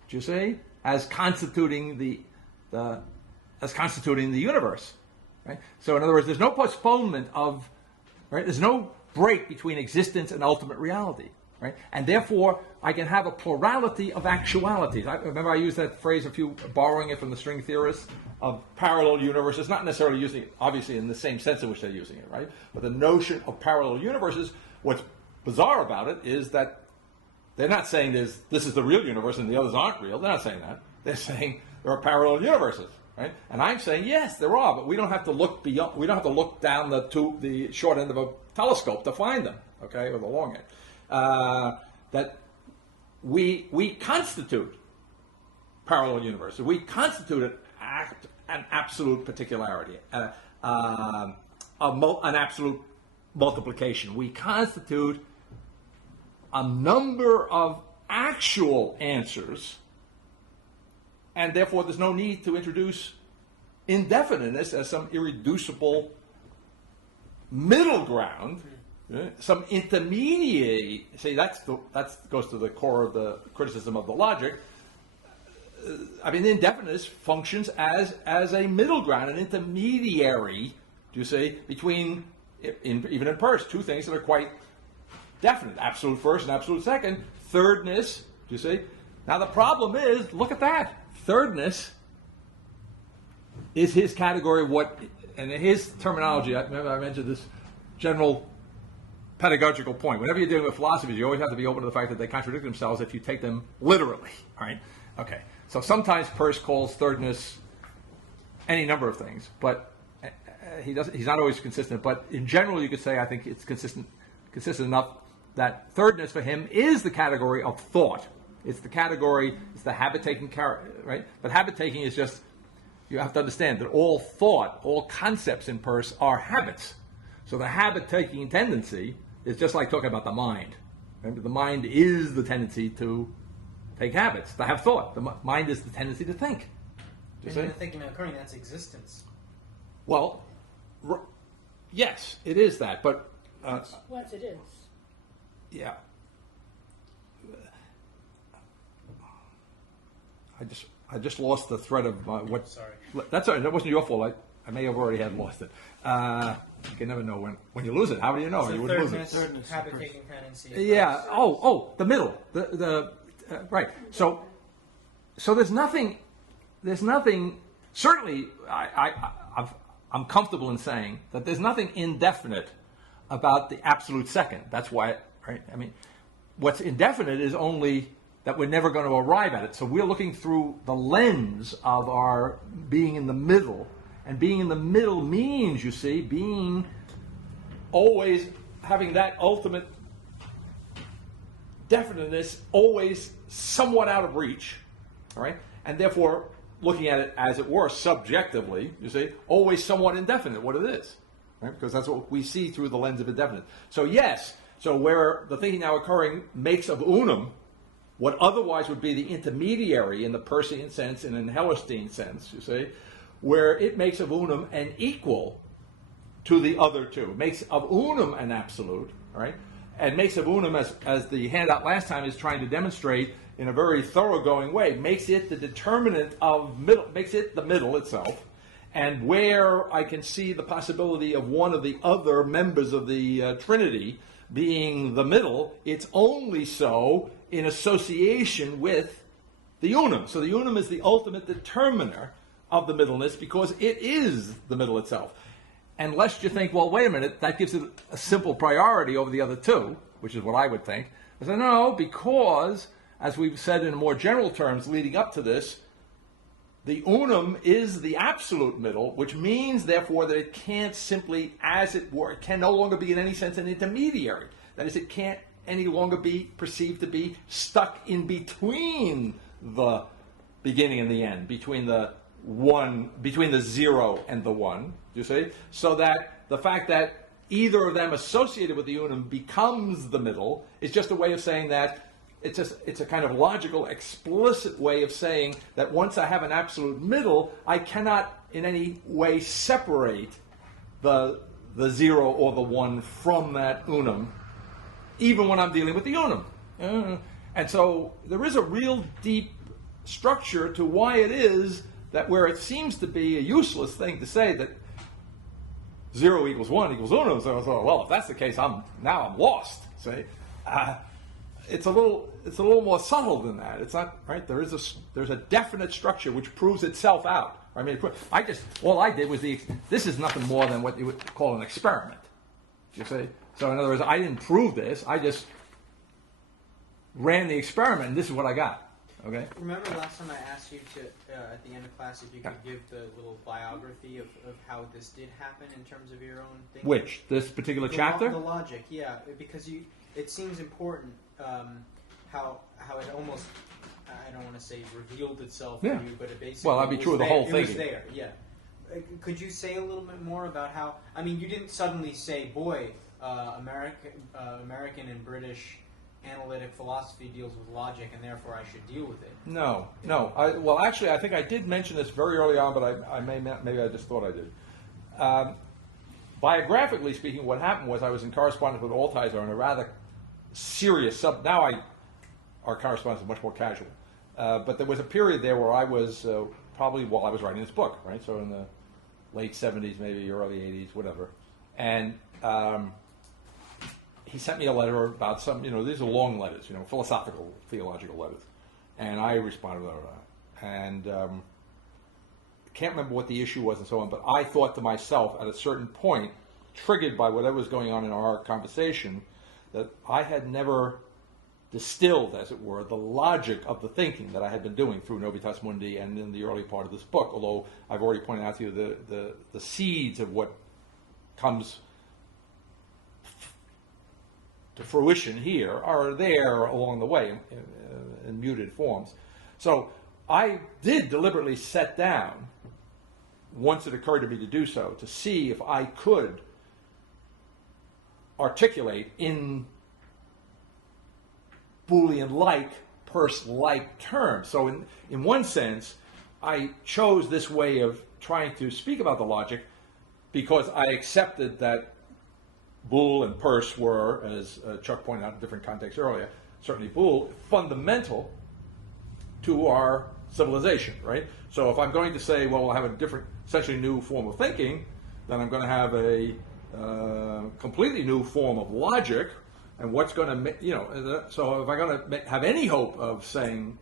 do you see, as constituting the universe, right? So in other words, there's no postponement of, right? There's no break between existence and ultimate reality, right? And therefore, I can have a plurality of actualities. I used that phrase borrowing it from the string theorists of parallel universes, not necessarily using it, obviously, in the same sense in which they're using it, right? But the notion of parallel universes, what's bizarre about it is that they're not saying this is the real universe and the others aren't real. They're not saying that. They're saying there are parallel universes, right? And I'm saying, yes, there are, but we don't have to look beyond, we don't have to look down the short end of a telescope to find them, okay, or the long end. That we constitute parallel universes. We constitute an absolute particularity, an absolute multiplication. We constitute a number of actual answers, and therefore there's no need to introduce indefiniteness as some irreducible middle ground, some intermediary. See, that goes to the core of the criticism of the logic. I mean, indefiniteness functions as a middle ground, an intermediary, do you see, between, even in Peirce, two things that are quite definite, absolute first and absolute second. Thirdness, do you see? Now the problem is, look at that. Thirdness is his category of what, and his terminology, remember I mentioned this general pedagogical point. Whenever you're dealing with philosophies, you always have to be open to the fact that they contradict themselves if you take them literally, right? Okay, so sometimes Peirce calls thirdness any number of things, but he's not always consistent, but in general you could say, I think it's consistent enough that thirdness for him is the category of thought. It's the category, it's the habit-taking, right? But habit-taking is just, you have to understand that all thought, all concepts in Peirce are habits. So the habit-taking tendency is just like talking about the mind. Remember, the mind is the tendency to take habits, to have thought. The mind is the tendency to think. And in the thinking and occurring, that's existence. Well, yes, it is that, but... Once it is. Yeah. I just lost the thread of what. Sorry. That's all right. That wasn't your fault. I may have already had lost it. You can never know when you lose it. How do you know? So You wouldn't lose it. thirdness, habit-taking tendency. Yeah. The middle. Right. So there's nothing. Certainly, I'm comfortable in saying that there's nothing indefinite about the absolute second. That's why, right? I mean, what's indefinite is only that we're never going to arrive at it. So we're looking through the lens of our being in the middle. And being in the middle means, you see, being always having that ultimate definiteness always somewhat out of reach, all right? And therefore, looking at it, as it were, subjectively, you see, always somewhat indefinite, what it is, right? Because that's what we see through the lens of indefinite. So yes, so where the thinking now occurring makes of unum what otherwise would be the intermediary in the Peircean sense and in Hellerstein sense, you see, where it makes of unum an equal to the other two. It makes of unum an absolute, right? And makes of unum, as the handout last time is trying to demonstrate in a very thoroughgoing way, makes it the determinant of middle, makes it the middle itself. And where I can see the possibility of one of the other members of the Trinity being the middle, it's only so in association with the unum. So the unum is the ultimate determiner of the middleness because it is the middle itself. Unless you think, well, wait a minute, that gives it a simple priority over the other two, which is what I would think. I say, no, because, as we've said in more general terms leading up to this, the unum is the absolute middle, which means, therefore, that it can't simply, as it were, it can no longer be in any sense an intermediary. That is, it can't any longer be perceived to be stuck in between the beginning and the end, between the one, between the 0 and the 1, you see? So that the fact that either of them associated with the unum becomes the middle is just a way of saying that it's a kind of logical, explicit way of saying that once I have an absolute middle, I cannot in any way separate the 0 or the 1 from that unum, even when I'm dealing with the unum. And so there is a real deep structure to why it is that where it seems to be a useless thing to say that 0 equals 1 equals unum, so well, if that's the case, I'm lost. See, it's a little more subtle than that. It's not right. There's a definite structure which proves itself out. I mean, all I did was this is nothing more than what you would call an experiment. You see, so in other words, I didn't prove this. I just ran the experiment, and this is what I got. Okay. Remember last time I asked you to, at the end of class, if you could give the little biography of how this did happen in terms of your own thinking? Which? This particular chapter? The logic, yeah. Because it seems important how it almost, I don't want to say revealed itself to you, but it basically well, that'd be true of the whole thing. It was there, yeah. Could you say a little bit more about how, I mean, you didn't suddenly say, boy, American and British analytic philosophy deals with logic, and therefore I should deal with it. No. Well, actually, I think I did mention this very early on, but maybe I just thought I did. Biographically speaking, what happened was I was in correspondence with Altizer on a rather serious Now our correspondence is much more casual. But there was a period there where I was probably while I was writing this book, right? So in the late 70s, maybe early 80s, whatever. And he sent me a letter about some, these are long letters, philosophical, theological letters. And I responded to that. And can't remember what the issue was and so on, but I thought to myself at a certain point, triggered by whatever was going on in our conversation, that I had never distilled, as it were, the logic of the thinking that I had been doing through Novitas Mundi and in the early part of this book, although I've already pointed out to you the seeds of what comes to fruition here are there along the way in muted forms. So I did deliberately set down, once it occurred to me to do so, to see if I could articulate in Boolean-like, Peirce-like terms. So in one sense, I chose this way of trying to speak about the logic because I accepted that Boole and Peirce were, as Chuck pointed out in different contexts earlier, certainly Boole, fundamental to our civilization, right? So if I'm going to say, well, we'll have a different, essentially new form of thinking, then I'm going to have a completely new form of logic, and what's going to make, so if I'm going to have any hope of saying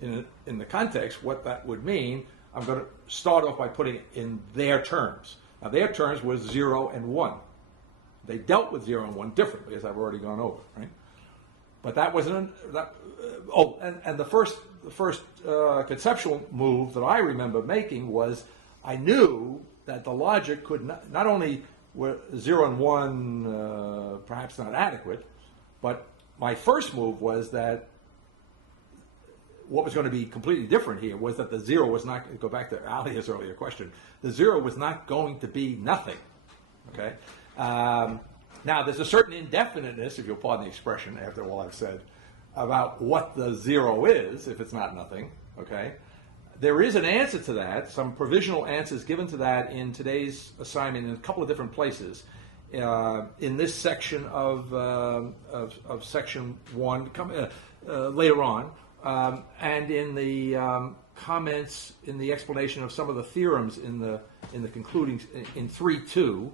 in the context what that would mean, I'm going to start off by putting it in their terms. Now, their terms was 0 and 1. They dealt with 0 and 1 differently, as I've already gone over, right? But that wasn't and the first conceptual move that I remember making was I knew that the logic could not only were 0 and 1 perhaps not adequate, but my first move was that what was going to be completely different here was that the 0 was not, go back to Alia's earlier question, the 0 was not going to be nothing, okay? Now, there's a certain indefiniteness, if you'll pardon the expression, after all I've said, about what the zero is, if it's not nothing, okay? There is an answer to that, some provisional answers given to that in today's assignment in a couple of different places. In this section of section 1, later on, and in the comments in the explanation of some of the theorems in the concluding in 3.2,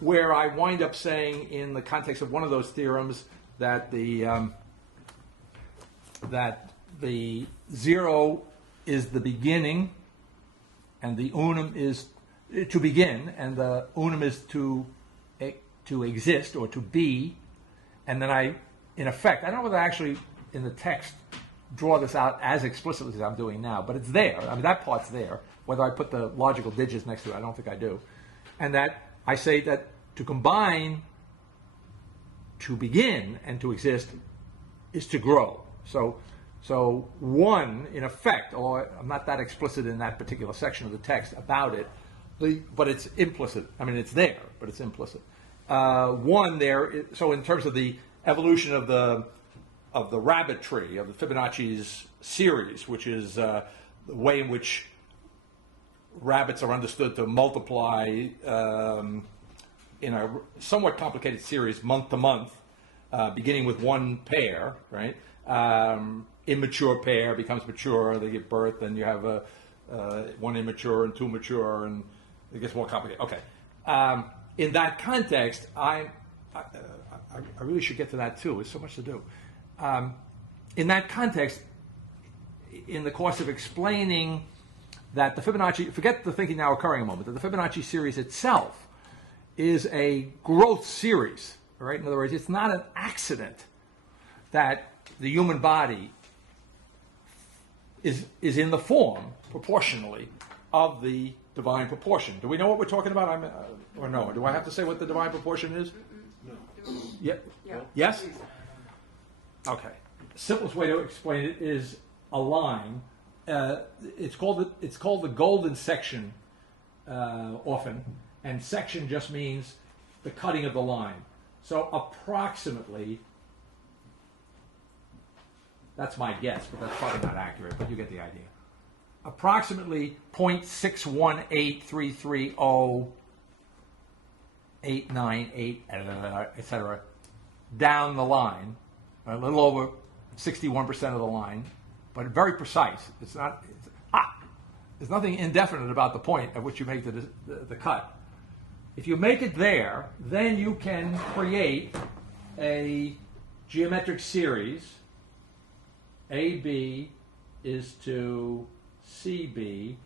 where I wind up saying in the context of one of those theorems that the zero is the beginning, and the unum is to begin, and the unum is to exist or to be, and then I, in effect, I don't know whether I actually in the text draw this out as explicitly as I'm doing now, but it's there. I mean, that part's there. Whether I put the logical digits next to it, I don't think I do. And that I say that to combine to begin and to exist is to grow. So one, in effect, although I'm not that explicit in that particular section of the text about it, but it's implicit. I mean, it's there, but it's implicit. One there, so in terms of the evolution of the rabbit tree, of the Fibonacci's series, which is the way in which rabbits are understood to multiply in a somewhat complicated series month to month, beginning with one pair, right? Immature pair becomes mature, they give birth, then you have one immature and two mature, and it gets more complicated. Okay. In that context, I really should get to that too. There's so much to do. In that context, in the course of explaining that the Fibonacci, forget the thinking now occurring a moment, that the Fibonacci series itself is a growth series, right? In other words, it's not an accident that the human body is in the form, proportionally, of the divine proportion. Do we know what we're talking about? Or no? Do I have to say what the divine proportion is? No. Yeah. Yes? Okay. The simplest way to explain it is a line. It's called the golden section often, and section just means the cutting of the line. So approximately, that's my guess, but that's probably not accurate, but you get the idea. Approximately 0.618330898, etc., down the line, a little over 61% of the line, but very precise. There's nothing indefinite about the point at which you make the cut. If you make it there, then you can create a geometric series. AB is to CB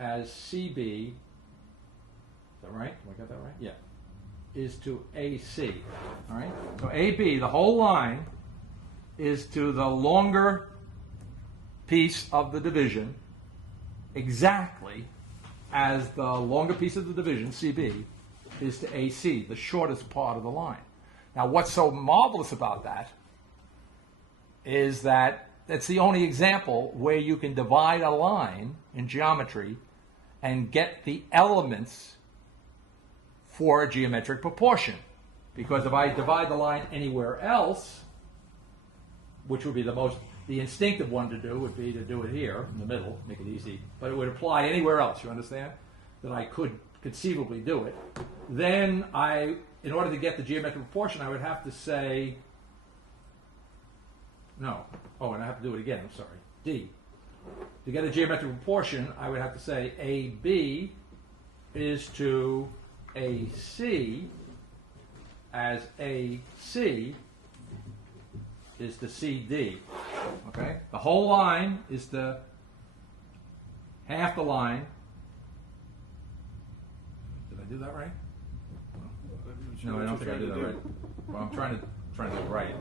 as CB, is that right? Do I get that right? Yeah. Is to AC, all right? So AB, the whole line, is to the longer piece of the division exactly as the longer piece of the division, CB, is to AC, the shortest part of the line. Now, what's so marvelous about that is that it's the only example where you can divide a line in geometry and get the elements for a geometric proportion. Because if I divide the line anywhere else, which would be the instinctive one to do would be to do it here in the middle, make it easy, but it would apply anywhere else, you understand? That I could conceivably do it. Then in order to get the geometric proportion, I would have to say, no. Oh, and I have to do it again, I'm sorry. D. To get a geometric proportion, I would have to say AB is to AC as AC is to CD. Okay? The whole line is to half the line. Did I do that right? No, I don't think I did that right. Well, I'm trying to do it right.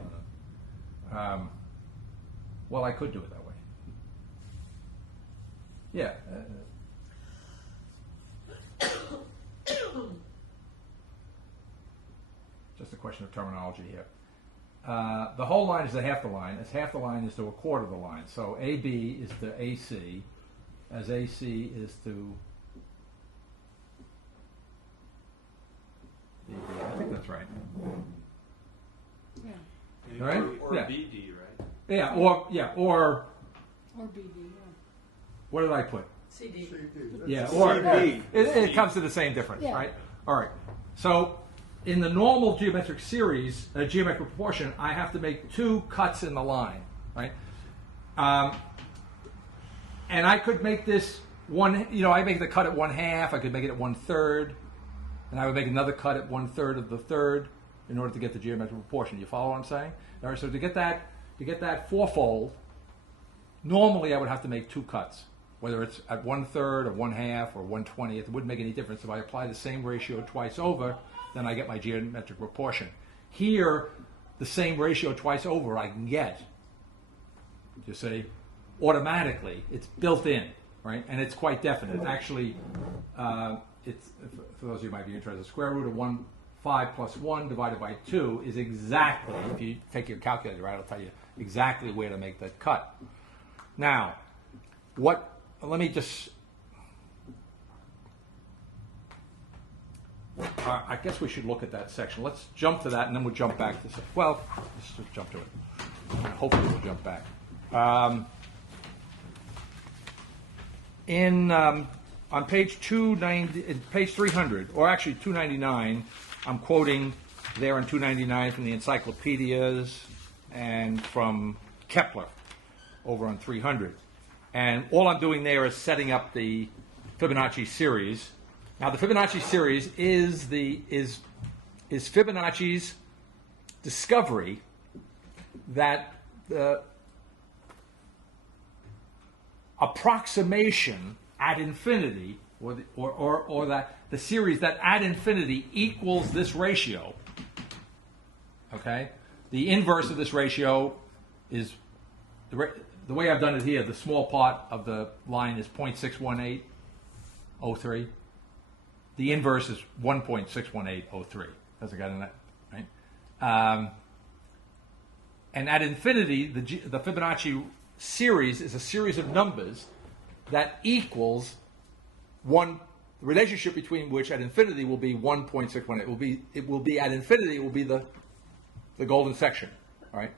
Well, I could do it that way. Yeah. Just a question of terminology here. The whole line is to half the line, as half the line is to a quarter of the line. So AB is to AC, as AC is to DB. I think that's right. Yeah. right? Or Yeah. BD, right? Or Or BD, yeah. what did I put? CD. Yeah, or CB. it comes to the same difference, Yeah. right? All right. So in the normal geometric series, geometric proportion, I have to make 2 cuts in the line, right? And I could make this one. I make the cut at 1/2. I could make it at 1/3, and I would make another cut at 1/3 of the third in order to get the geometric proportion. You follow what I'm saying? All right. So to get that fourfold, normally I would have to make 2 cuts. Whether it's at 1/3 or 1/2 or 1/20, it wouldn't make any difference. If I apply the same ratio twice over, then I get my geometric proportion. Here, the same ratio twice over I can get, you see, automatically. It's built in, right? And it's quite definite. Actually, it's, for those of you who might be interested, the square root of 5 plus 1 divided by 2 is exactly, if you take your calculator out, it'll tell you exactly where to make that cut. Now, let me just, I guess we should look at that section. Let's jump to that and then we'll jump back to, let's just jump to it. Hopefully we'll jump back. On page 290, page 300, or actually 299, I'm quoting there in 299 from the encyclopedias and from Kepler over on 300. And all I'm doing there is setting up the Fibonacci series. Now, the Fibonacci series is Fibonacci's discovery that the approximation at infinity, or that the series that at infinity equals this ratio. Okay, the inverse of this ratio is the way I've done it here. The small part of the line is 0.61803. The inverse is 1.61803. Has it got in that, right? And at infinity, the Fibonacci series is a series of numbers that equals the relationship between which at infinity will be 1.618. It will be at infinity. It will be the golden section. All right.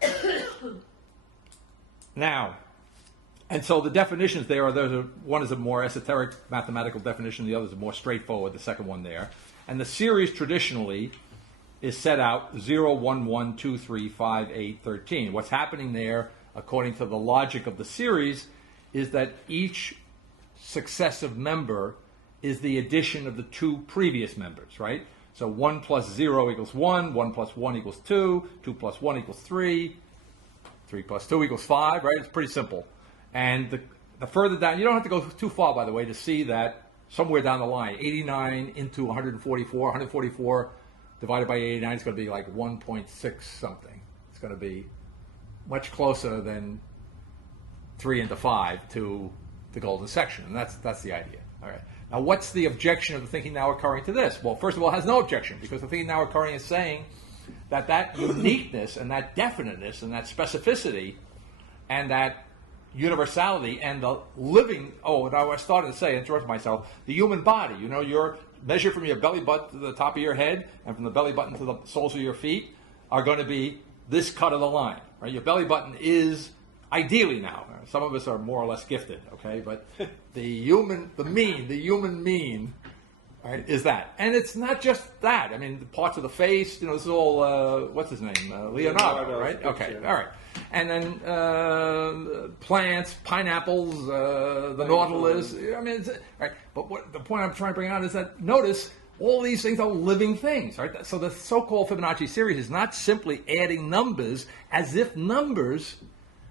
Now, and so the definitions there are one is a more esoteric mathematical definition. The other is a more straightforward. The second one there, and the series traditionally is set out 0, 1, 1, 2, 3, 5, 8, 13. What's happening there, according to the logic of the series, is that each successive member is the addition of the 2 previous members, right? So 1 plus 0 equals 1, 1 plus 1 equals 2, 2 plus 1 equals 3, 3 plus 2 equals 5, right? It's pretty simple. And the further down, you don't have to go too far, by the way, to see that somewhere down the line, 89 into 144 divided by 89 is going to be like 1.6 something. It's going to be much closer than 3 into 5 to the golden section, and that's the idea. All right. Now, what's the objection of the thinking now occurring to this? Well, first of all, it has no objection, because the thinking now occurring is saying that uniqueness and that definiteness and that specificity and that universality and the living, now I started to say, interrupt myself, the human body, you're measured from your belly button to the top of your head and from the belly button to the soles of your feet are going to be this cut of the line, right? Your belly button is, ideally now, some of us are more or less gifted, okay, but the human mean, right, is that. And it's not just that. I mean, the parts of the face, this is all, what's his name? Leonardo, right? Okay, all right. And then plants, pineapples, the nautilus. I mean, right. But the point I'm trying to bring out is that notice all these things are living things, right? So the so-called Fibonacci series is not simply adding numbers as if numbers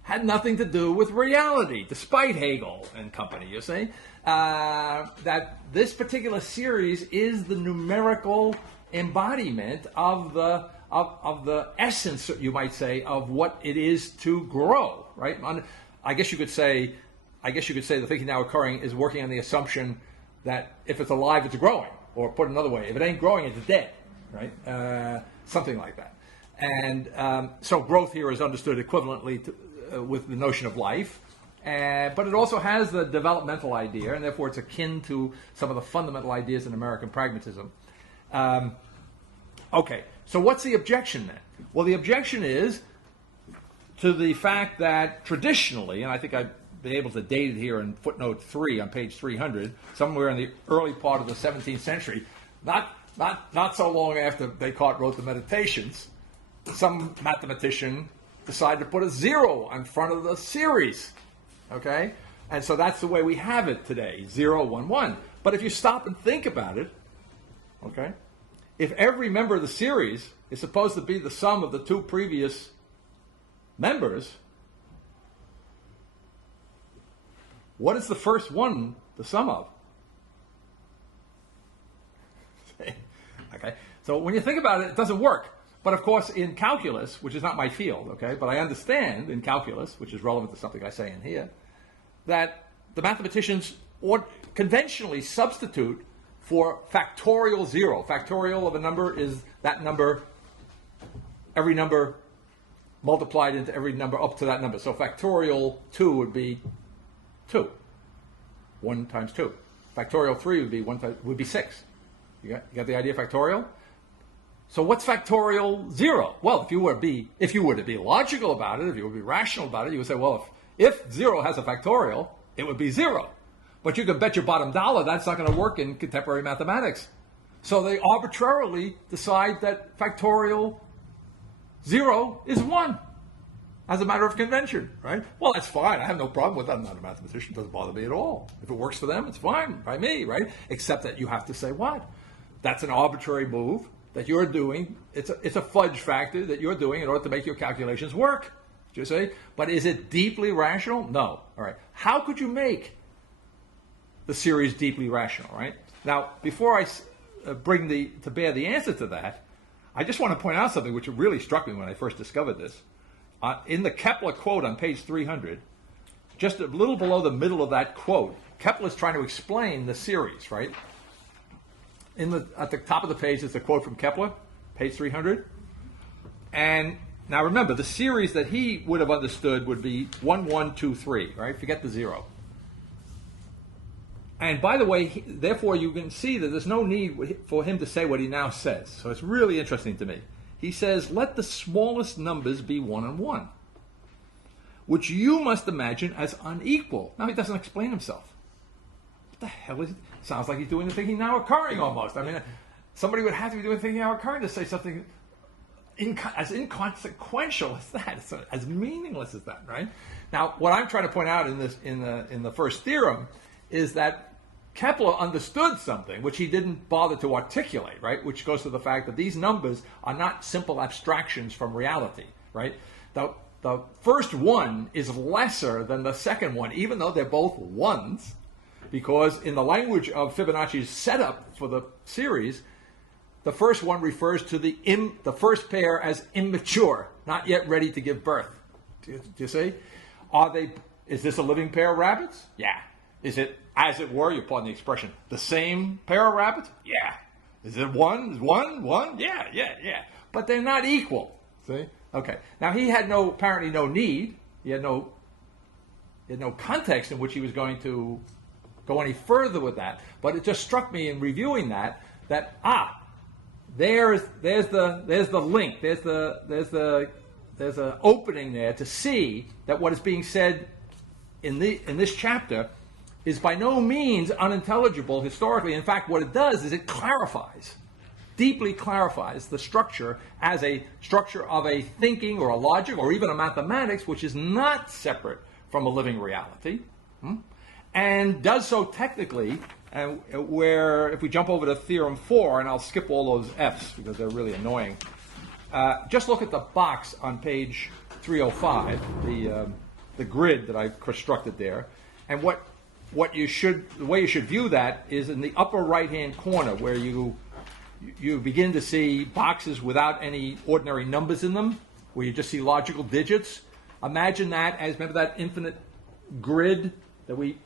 had nothing to do with reality, despite Hegel and company. You see that this particular series is the numerical embodiment of the essence, you might say, of what it is to grow, right? I guess you could say the thinking now occurring is working on the assumption that if it's alive, it's growing, or put another way, if it ain't growing, it's dead, right? Something like that. And so growth here is understood equivalently with the notion of life, but it also has the developmental idea, and therefore it's akin to some of the fundamental ideas in American pragmatism. Okay. So what's the objection then? Well, the objection is to the fact that traditionally, and I think I've been able to date it here in footnote 3 on page 300, somewhere in the early part of the 17th century, not so long after Descartes wrote the Meditations, some mathematician decided to put a 0 in front of the series, okay? And so that's the way we have it today, 0, 1, 1. But if you stop and think about it, okay, if every member of the series is supposed to be the sum of the two previous members, what is the first one the sum of? Okay, so when you think about it, it doesn't work. But of course, in calculus, which is not my field, okay, but I understand in calculus, which is relevant to something I say in here, that the mathematicians conventionally substitute for factorial 0. Factorial of a number is that number, every number multiplied into every number up to that number. So factorial 2 would be 2. 1 times 2. Factorial 3 would be 6. You got the idea of factorial? So what's factorial 0? Well, if you were to be logical about it, if you would be rational about it, you would say, well, if 0 has a factorial, it would be 0. But you can bet your bottom dollar that's not going to work in contemporary mathematics. So they arbitrarily decide that factorial 0 is 1 as a matter of convention, right? Well, that's fine. I have no problem with that. I'm not a mathematician. It doesn't bother me at all. If it works for them, it's fine by me, right? Except that you have to say what? That's an arbitrary move that you're doing. It's a fudge factor that you're doing in order to make your calculations work. Do you see? But is it deeply rational? No. All right. How could you make the series deeply rational, right? Now, before I bring to bear the answer to that, I just want to point out something which really struck me when I first discovered this. In the Kepler quote on page 300, just a little below the middle of that quote, Kepler's trying to explain the series, right? At the top of the page is a quote from Kepler, page 300. And now remember, the series that he would have understood would be 1, 1, 2, 3, right? Forget the 0. And by the way, therefore you can see that there's no need for him to say what he now says. So it's really interesting to me. He says, let the smallest numbers be 1 and 1, which you must imagine as unequal. Now he doesn't explain himself. What the hell is it? Sounds like he's doing the thinking now occurring almost. I mean, somebody would have to be doing thinking now occurring to say something as inconsequential as that, as meaningless as that, right? Now, what I'm trying to point out in the first theorem is that Kepler understood something which he didn't bother to articulate, right? Which goes to the fact that these numbers are not simple abstractions from reality, right? The first one is lesser than the second one, even though they're both ones, because in the language of Fibonacci's setup for the series, the first one refers to the first pair as immature, not yet ready to give birth. Do you see? Is this a living pair of rabbits? Yeah. Is it, as it were, you pardon the expression, the same pair of rabbits? Yeah. Is it one? One? Yeah. But they're not equal. See? Okay. Now he had apparently no need. He had no context in which he was going to go any further with that. But it just struck me in reviewing that there's the link. There's an opening there to see that what is being said in this chapter is by no means unintelligible historically. In fact, what it does is it deeply clarifies the structure as a structure of a thinking or a logic or even a mathematics which is not separate from a living reality, and does so technically, and where if we jump over to theorem 4, and I'll skip all those F's because they're really annoying, just look at the box on page 305, the grid that I constructed there, and the way you should view that is in the upper right-hand corner where you begin to see boxes without any ordinary numbers in them, where you just see logical digits. Imagine that as, remember that infinite grid that we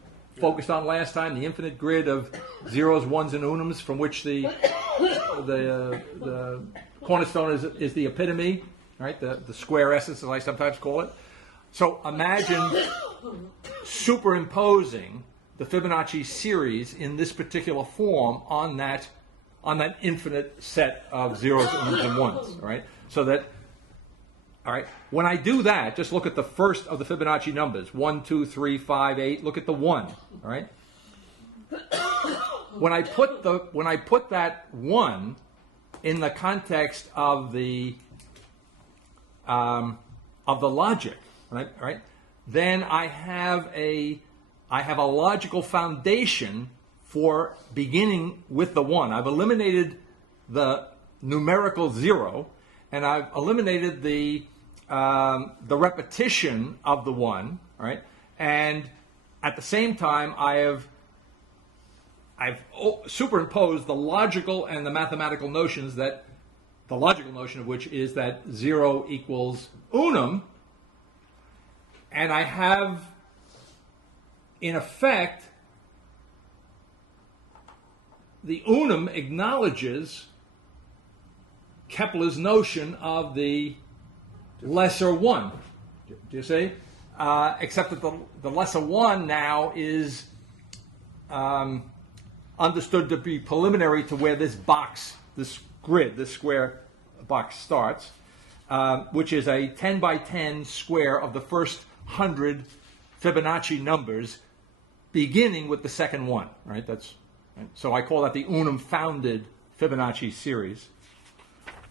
focused on last time, the infinite grid of zeros, ones, and unums, from which the cornerstone is the epitome, right? The square essence, as I sometimes call it. So imagine superimposing the Fibonacci series in this particular form on that infinite set of zeros, unums, and ones, right? So that All right. When I do that, just look at the first of the Fibonacci numbers: 1, 2, 3, 5, 8. Look at the 1. All right. When I put that 1 in the context of the logic, right? Then I have a logical foundation for beginning with the 1. I've eliminated the numerical 0, and I've eliminated the repetition of the 1, right? And at the same time, I've superimposed the logical and the mathematical notions, that the logical notion of which is that 0 equals unum, and I have, in effect, the unum acknowledges Kepler's notion of the lesser 1. Do you see? Except that the lesser 1 now is understood to be preliminary to where this box, this grid, this square box starts, which is a 10 by 10 square of the first 100 Fibonacci numbers, beginning with the second 1. Right? That's right? So I call that the unum-founded Fibonacci series.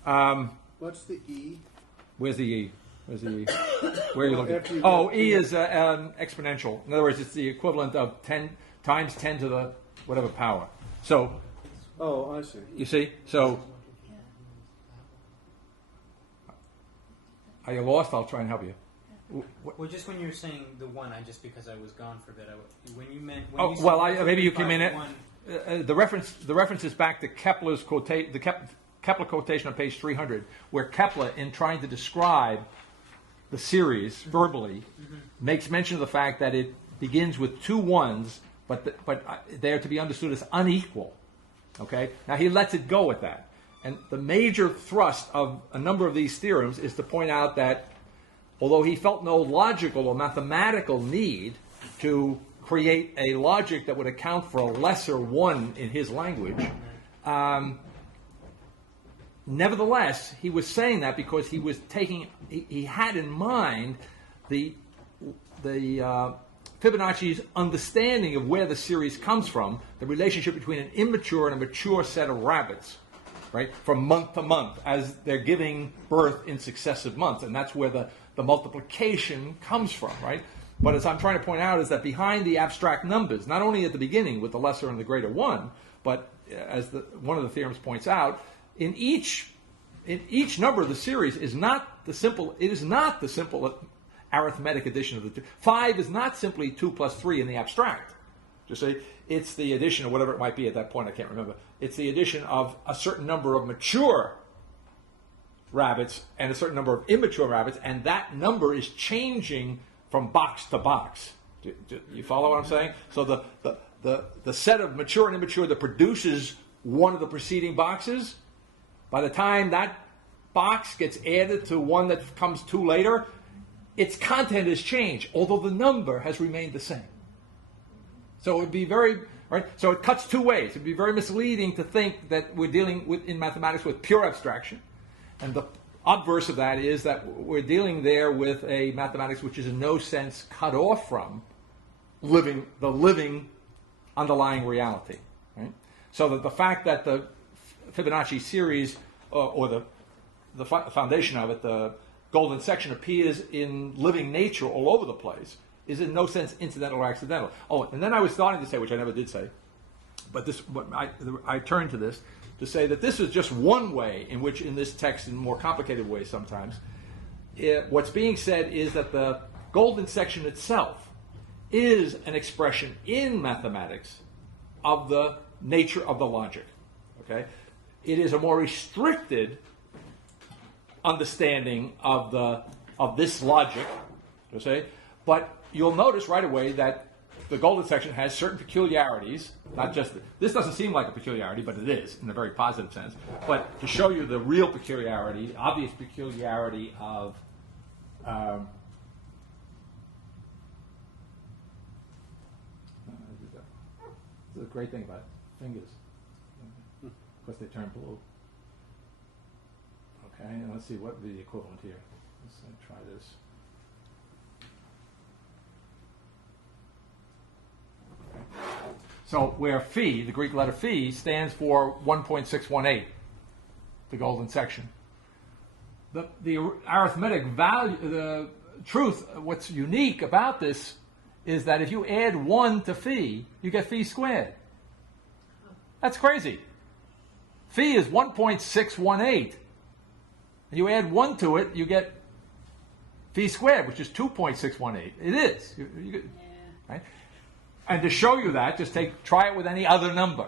What's the E? Where's the E? Where's the E? Where are you looking? After you Oh, get- E is exponential. In other words, it's the equivalent of 10 times 10 to the whatever power. So, Oh, I see. you see? So, are you lost? I'll try and help you. Well, just when you were saying the 1, just because I was gone for a bit, when you Oh, said well, maybe you came in at 1, the reference is back to Kepler's Kepler quotation on page 300, where Kepler, in trying to describe the series verbally, makes mention of the fact that it begins with 2 1s, but they are to be understood as unequal. Okay? Now he lets it go at that. And the major thrust of a number of these theorems is to point out that although he felt no logical or mathematical need to create a logic that would account for a lesser 1 in his language, nevertheless, he was saying that because he was he had in mind the Fibonacci's understanding of where the series comes from, the relationship between an immature and a mature set of rabbits, right, from month to month, as they're giving birth in successive months, and that's where the multiplication comes from, right? But as I'm trying to point out is that behind the abstract numbers, not only at the beginning with the lesser and the greater 1, but as one of the theorems points out, in each number of the series is not the simple arithmetic addition of the two. 5 is not simply 2 plus 3 in the abstract. Just say it's the addition of whatever it might be at that point, I can't remember. It's the addition of a certain number of mature rabbits and a certain number of immature rabbits, and that number is changing from box to box. Do you follow what I'm saying? So the set of mature and immature that produces one of the preceding boxes, by the time that box gets added to one that comes 2 later, its content has changed, although the number has remained the same. So it would be so it cuts 2 ways. It would be very misleading to think that we're dealing with, in mathematics, with pure abstraction. And the obverse of that is that we're dealing there with a mathematics which is in no sense cut off from the living underlying reality. Right? So that the fact that the Fibonacci series, or the foundation of it, the golden section, appears in living nature all over the place, is in no sense incidental or accidental. Oh, and then I was starting to say, which I never did say, but I turned to this to say that this is just one way in which, in this text, in more complicated ways sometimes, what's being said is that the golden section itself is an expression in mathematics of the nature of the logic. Okay? It is a more restricted understanding of this logic, you see? But you'll notice right away that the golden section has certain peculiarities, not just, this doesn't seem like a peculiarity, but it is, in a very positive sense. But to show you the real peculiarity, obvious peculiarity of the great thing about fingers, of course they turn blue. Okay, and let's see what would be the equivalent here. Let's try this. So where phi, the Greek letter phi, stands for 1.618, the golden section. The arithmetic value, the truth, what's unique about this is that if you add 1 to phi, you get phi squared. That's crazy. Phi is 1.618. And you add 1 to it, you get phi squared, which is 2.618. It is. Right? And to show you that, just try it with any other number.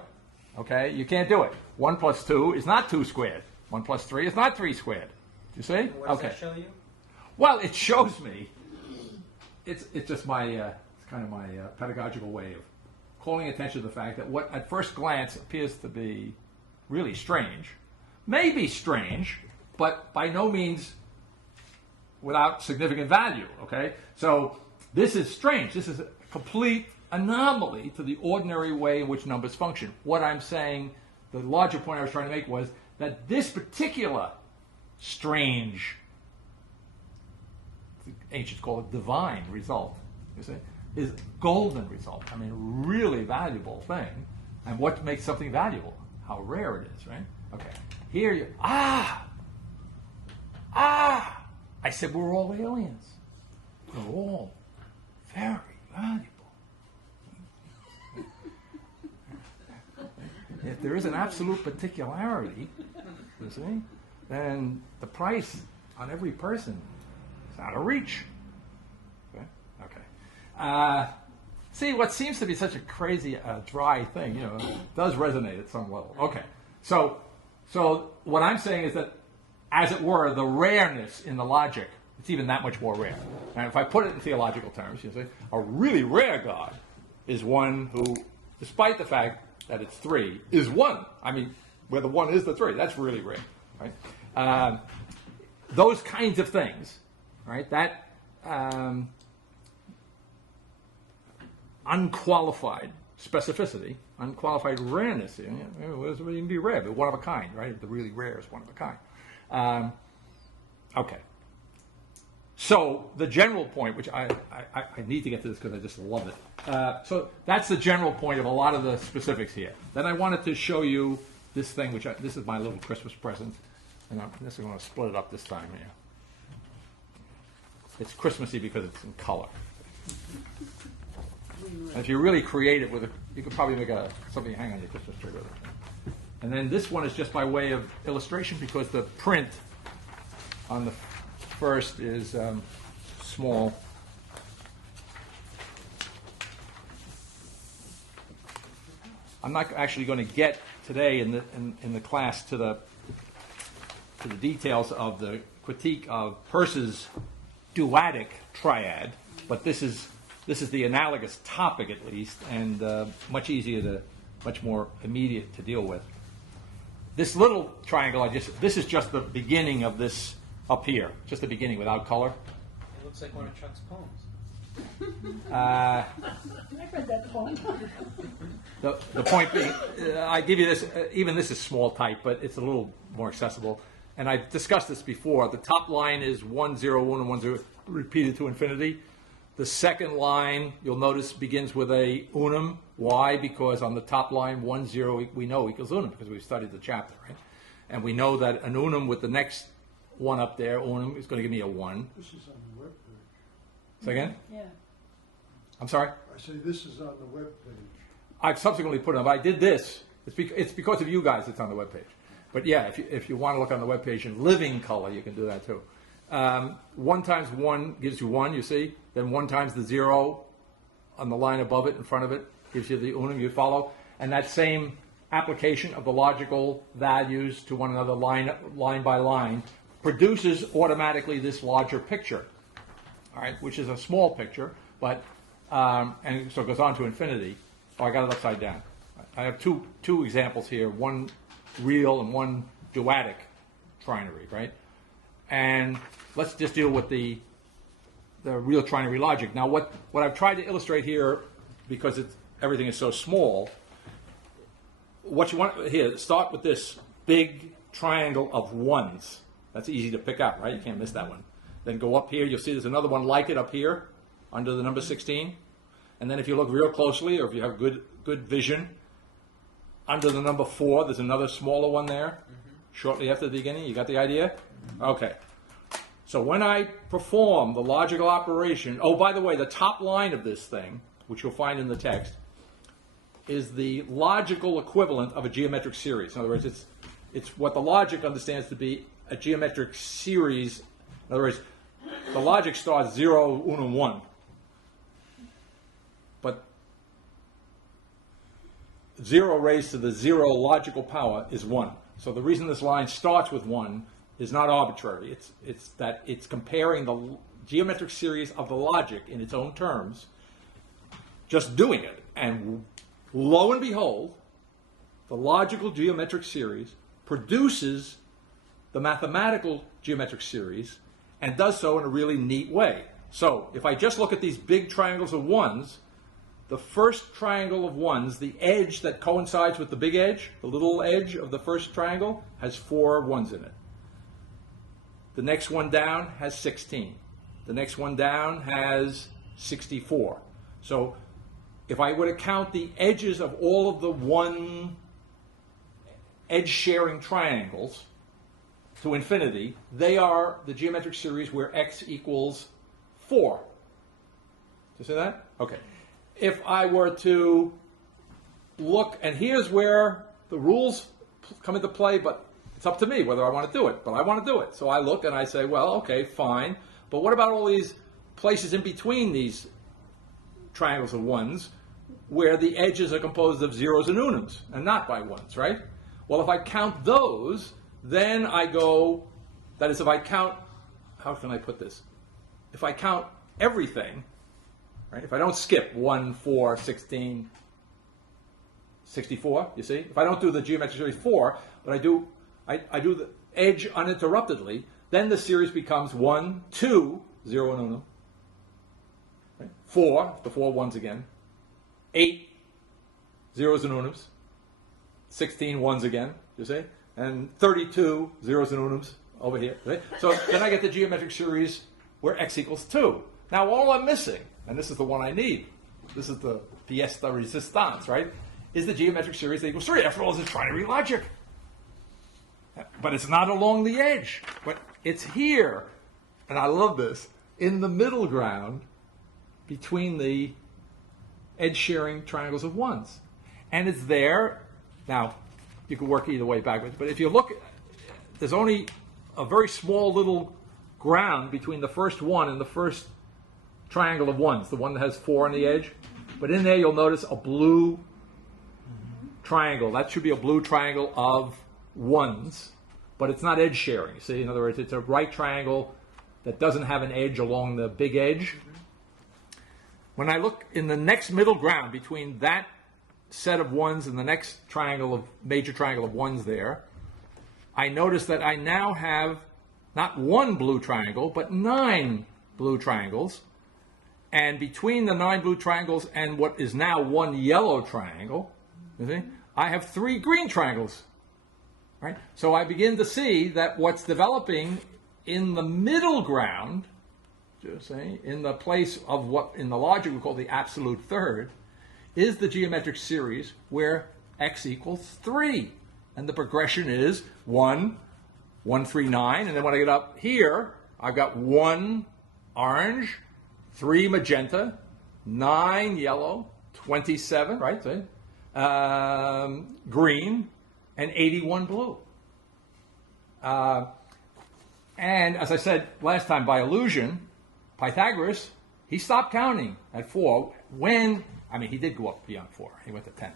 Okay? You can't do it. 1 plus 2 is not 2 squared. 1 plus 3 is not 3 squared. Do you see? And what does that show you? Well, it shows me. It's just my it's kind of my pedagogical way of calling attention to the fact that what at first glance appears to be really strange, may be strange, but by no means without significant value. Okay, so this is strange. This is a complete anomaly to the ordinary way in which numbers function. What I'm saying, the larger point I was trying to make was that this particular strange, the ancients call it divine result, you see, is golden result. I mean, really valuable thing. And what makes something valuable? How rare it is, right? Okay. Here you, I said we're all aliens. We're all very valuable. If there is an absolute particularity, you see, then the price on every person is out of reach. Okay. See, what seems to be such a crazy, dry thing, does resonate at some level. Okay. So what I'm saying is that, as it were, the rareness in the logic, it's even that much more rare. And if I put it in theological terms, you see, a really rare God is one who, despite the fact that it's 3, is 1. I mean, where the 1 is the 3. That's really rare. Right? Those kinds of things, right? That unqualified specificity, unqualified rareness, it wouldn't even be rare, but one of a kind, right? The really rare is one of a kind. Okay. So the general point, which I need to get to this because I just love it. So that's the general point of a lot of the specifics here. Then I wanted to show you this thing, this is my little Christmas present. And I'm just going to split it up this time here. It's Christmassy because it's in color. And if you really create it you could probably make something hang on your Christmas tree with it. And then this one is just by way of illustration because the print on the first is small. I'm not actually going to get today in the class to the details of the critique of Peirce's duadic triad, but this is the analogous topic at least, and much more immediate to deal with. This little triangle, this is just the beginning of this up here, just the beginning without color. It looks like one of Chuck's poems. I read that poem. The point being, I give you this, even this is small type, but it's a little more accessible. And I've discussed this before. The top line is 1, 0, 1, and 1, 0, repeated to infinity. The second line, you'll notice, begins with a unum. Why? Because on the top line, 1, 0, we know equals unum, because we've studied the chapter, right? And we know that an unum with the next one up there, unum, is going to give me a 1. This is on the web page. Say again? Yeah. I'm sorry? I say this is on the web page. I've subsequently put it on, but I did this. It's because of you guys it's on the web page. But yeah, if you want to look on the web page in living color, you can do that too. 1 times 1 gives you 1, you see. Then 1 times the 0 on the line above it, in front of it, gives you the unum, you follow. And that same application of the logical values to one another line by line produces automatically this larger picture, all right, which is a small picture, but and so it goes on to infinity. Oh, I got it upside down. I have two examples here, one real and one duadic trinary, right? And let's just deal with the real trinary logic. Now, what I've tried to illustrate here, because everything is so small, what you want here, start with this big triangle of 1s. That's easy to pick up, right? You can't miss that one. Then go up here, you'll see there's another one like it up here, under the number 16. And then if you look real closely, or if you have good vision, under the number 4, there's another smaller one there, shortly after the beginning. You got the idea? Okay. So when I perform the logical operation, oh, by the way, the top line of this thing, which you'll find in the text, is the logical equivalent of a geometric series. In other words, it's what the logic understands to be a geometric series. In other words, the logic starts 0, 1, 1. But 0 raised to the 0 logical power is 1. So the reason this line starts with 1 is not arbitrary. It's that it's comparing the geometric series of the logic in its own terms, just doing it. And lo and behold, the logical geometric series produces the mathematical geometric series and does so in a really neat way. So if I just look at these big triangles of 1s, the first triangle of 1s, the edge that coincides with the big edge, the little edge of the first triangle, has 4 1s in it. The next one down has 16. The next one down has 64. So if I were to count the edges of all of the 1 edge-sharing triangles to infinity, they are the geometric series where x equals 4. Do you see that? Okay. If I were to look, and here's where the rules come into play, but it's up to me whether I want to do it, but I want to do it. So I look and I say, well, okay, fine, but what about all these places in between these triangles of 1s where the edges are composed of 0s and unums and not by 1s, right? Well, if I count those, then I go, that is, if I count, how can I put this? If I count everything, right? If I don't skip 1, 4, 16, 64, you see? If I don't do the geometric series 4, but I do the edge uninterruptedly, then the series becomes 1, 2, 0 and 1. Right? 4, the 4 1s again. 8, 0s and unums. 16 1s again, you see? And 32 0s and unums over here. Right? So then I get the geometric series where x equals 2. Now all I'm missing, and this is the one I need, this is the pièce de résistance, right, is the geometric series that equals 3. After all, it's a trinary logic. But it's not along the edge. But it's here, and I love this, in the middle ground between the edge-sharing triangles of 1s. And it's there. Now, you can work either way backwards, but if you look, there's only a very small little ground between the first one and the first triangle of 1s, the one that has 4 on the edge. But in there, you'll notice a blue triangle. That should be a blue triangle of 1s, but it's not edge sharing. See, in other words, it's a right triangle that doesn't have an edge along the big edge. When I look in the next middle ground between that set of 1s and the next triangle of major triangle of 1s there, I notice that I now have not 1 blue triangle, but 9 blue triangles. And between the 9 blue triangles and what is now 1 yellow triangle, you see, I have 3 green triangles. Right? So I begin to see that what's developing in the middle ground, see, in the place of what in the logic we call the absolute third, is the geometric series where x equals 3. And the progression is 1, 1, 3, 9. And then when I get up here, I've got 1 orange, 3 magenta, 9 yellow, 27, right? See? Green, and 81 blue. And as I said last time, by illusion, Pythagoras, he stopped counting at 4 when, I mean, he did go up beyond 4. He went to 10.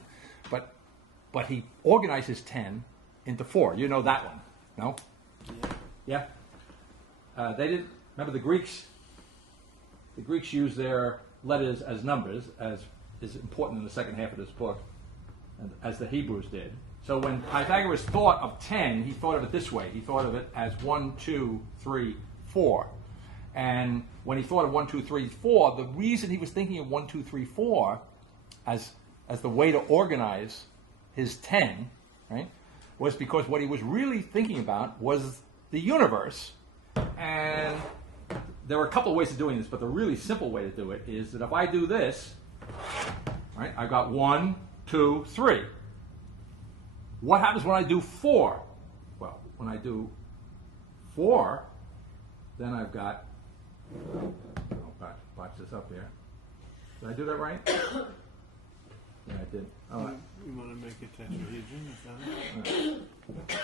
But he organized his 10 into 4. You know that one, no? Yeah? They didn't, remember the Greeks used their letters as numbers, as is important in the second half of this book, as the Hebrews did. So when Pythagoras thought of 10, he thought of it this way. He thought of it as 1, 2, 3, 4. And when he thought of 1, 2, 3, 4, the reason he was thinking of 1, 2, 3, 4 as the way to organize his 10, right, was because what he was really thinking about was the universe. And there are a couple of ways of doing this, but the really simple way to do it is that if I do this, right, I've got 1, 2, 3. What happens when I do 4? Well, when I do 4, then I've got, I'll botch this up here. Did I do that right? Yeah, I did. Oh, You want to make it tetrahedron, is that it?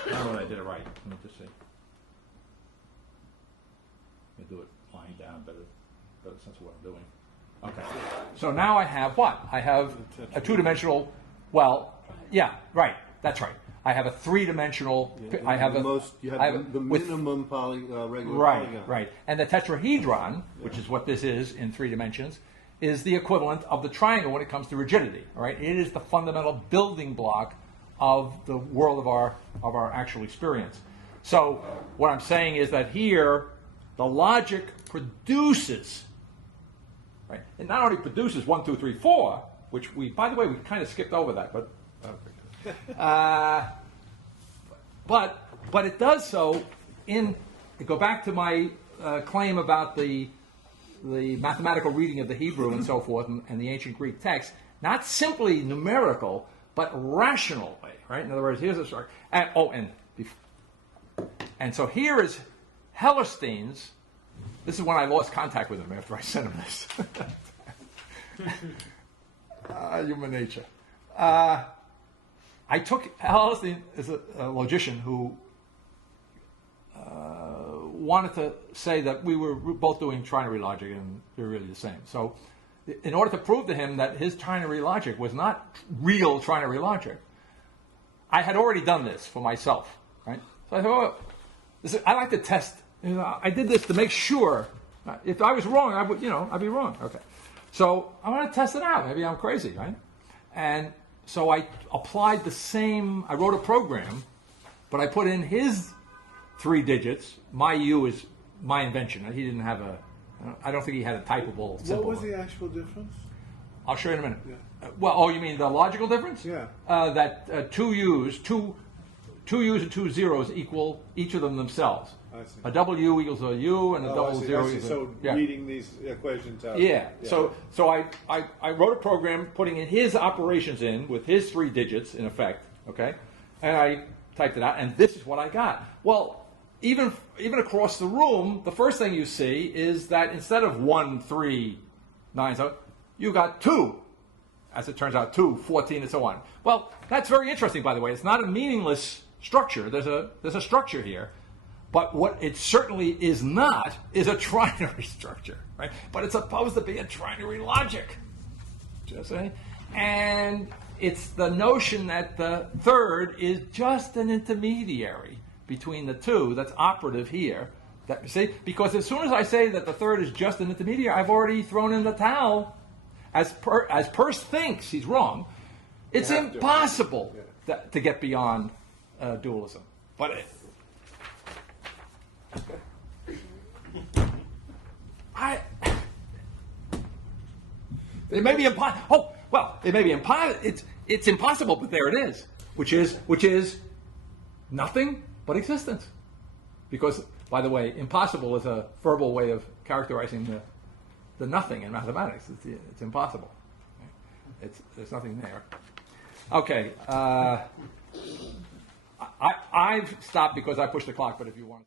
I don't know that I did it right. Let me just see. I do it lying down, better sense of what I'm doing. Okay. So now I have what? I have a two-dimensional. Well, yeah, right. That's right. I have a three-dimensional. I have the minimum regular right, polygon. right. And the tetrahedron, which is what this is in 3 dimensions, is the equivalent of the triangle when it comes to rigidity. All right. It is the fundamental building block of the world of our actual experience. So what I'm saying is that here, the logic produces. Right? It not only produces 1, 2, 3, 4, which we, by the way, we kind of skipped over that, but but it does so in. Go back to my claim about the mathematical reading of the Hebrew and so forth, and the ancient Greek text, not simply numerical, but rational way. Right? In other words, here's a structure. And so here is Hellerstein's. This is when I lost contact with him after I sent him this. Human nature. I took Hellerstein as a logician who wanted to say that we were both doing trinary logic and they're really the same. So in order to prove to him that his trinary logic was not real trinary logic, I had already done this for myself. Right? So I thought, I like to test. I did this to make sure. If I was wrong, I would, I'd be wrong. Okay. So I want to test it out. Maybe I'm crazy, right? And so I applied the same. I wrote a program, but I put in his 3 digits. My U is my invention. He didn't have a. I don't think he had a typable symbol. What was the actual difference? I'll show you in a minute. Yeah. You mean the logical difference? Yeah. That 2 U's, two U's and 2 zeros equal each of them themselves. I see. A double U equals a U, and a double zero equals a... So reading these equations out. Yeah. So I wrote a program putting in his operations in with his 3 digits in effect, okay? And I typed it out, and this is what I got. Well, even across the room, the first thing you see is that instead of 1, 3, 9, so you got 2. As it turns out, 2, 14, and so on. Well, that's very interesting, by the way. It's not a meaningless structure. There's a structure here. But what it certainly is not is a trinary structure, right? But it's supposed to be a trinary logic. Just saying. And it's the notion that the third is just an intermediary between the two that's operative here. Because as soon as I say that the third is just an intermediary, I've already thrown in the towel. As Peirce thinks, he's wrong. It's impossible to get beyond dualism. But it may be impossible. Oh, well, it may be impossible. It's impossible, but there it is, which is nothing but existence. Because, by the way, impossible is a verbal way of characterizing the nothing in mathematics. It's impossible. There's nothing there. Okay. I've stopped because I pushed the clock, but if you want.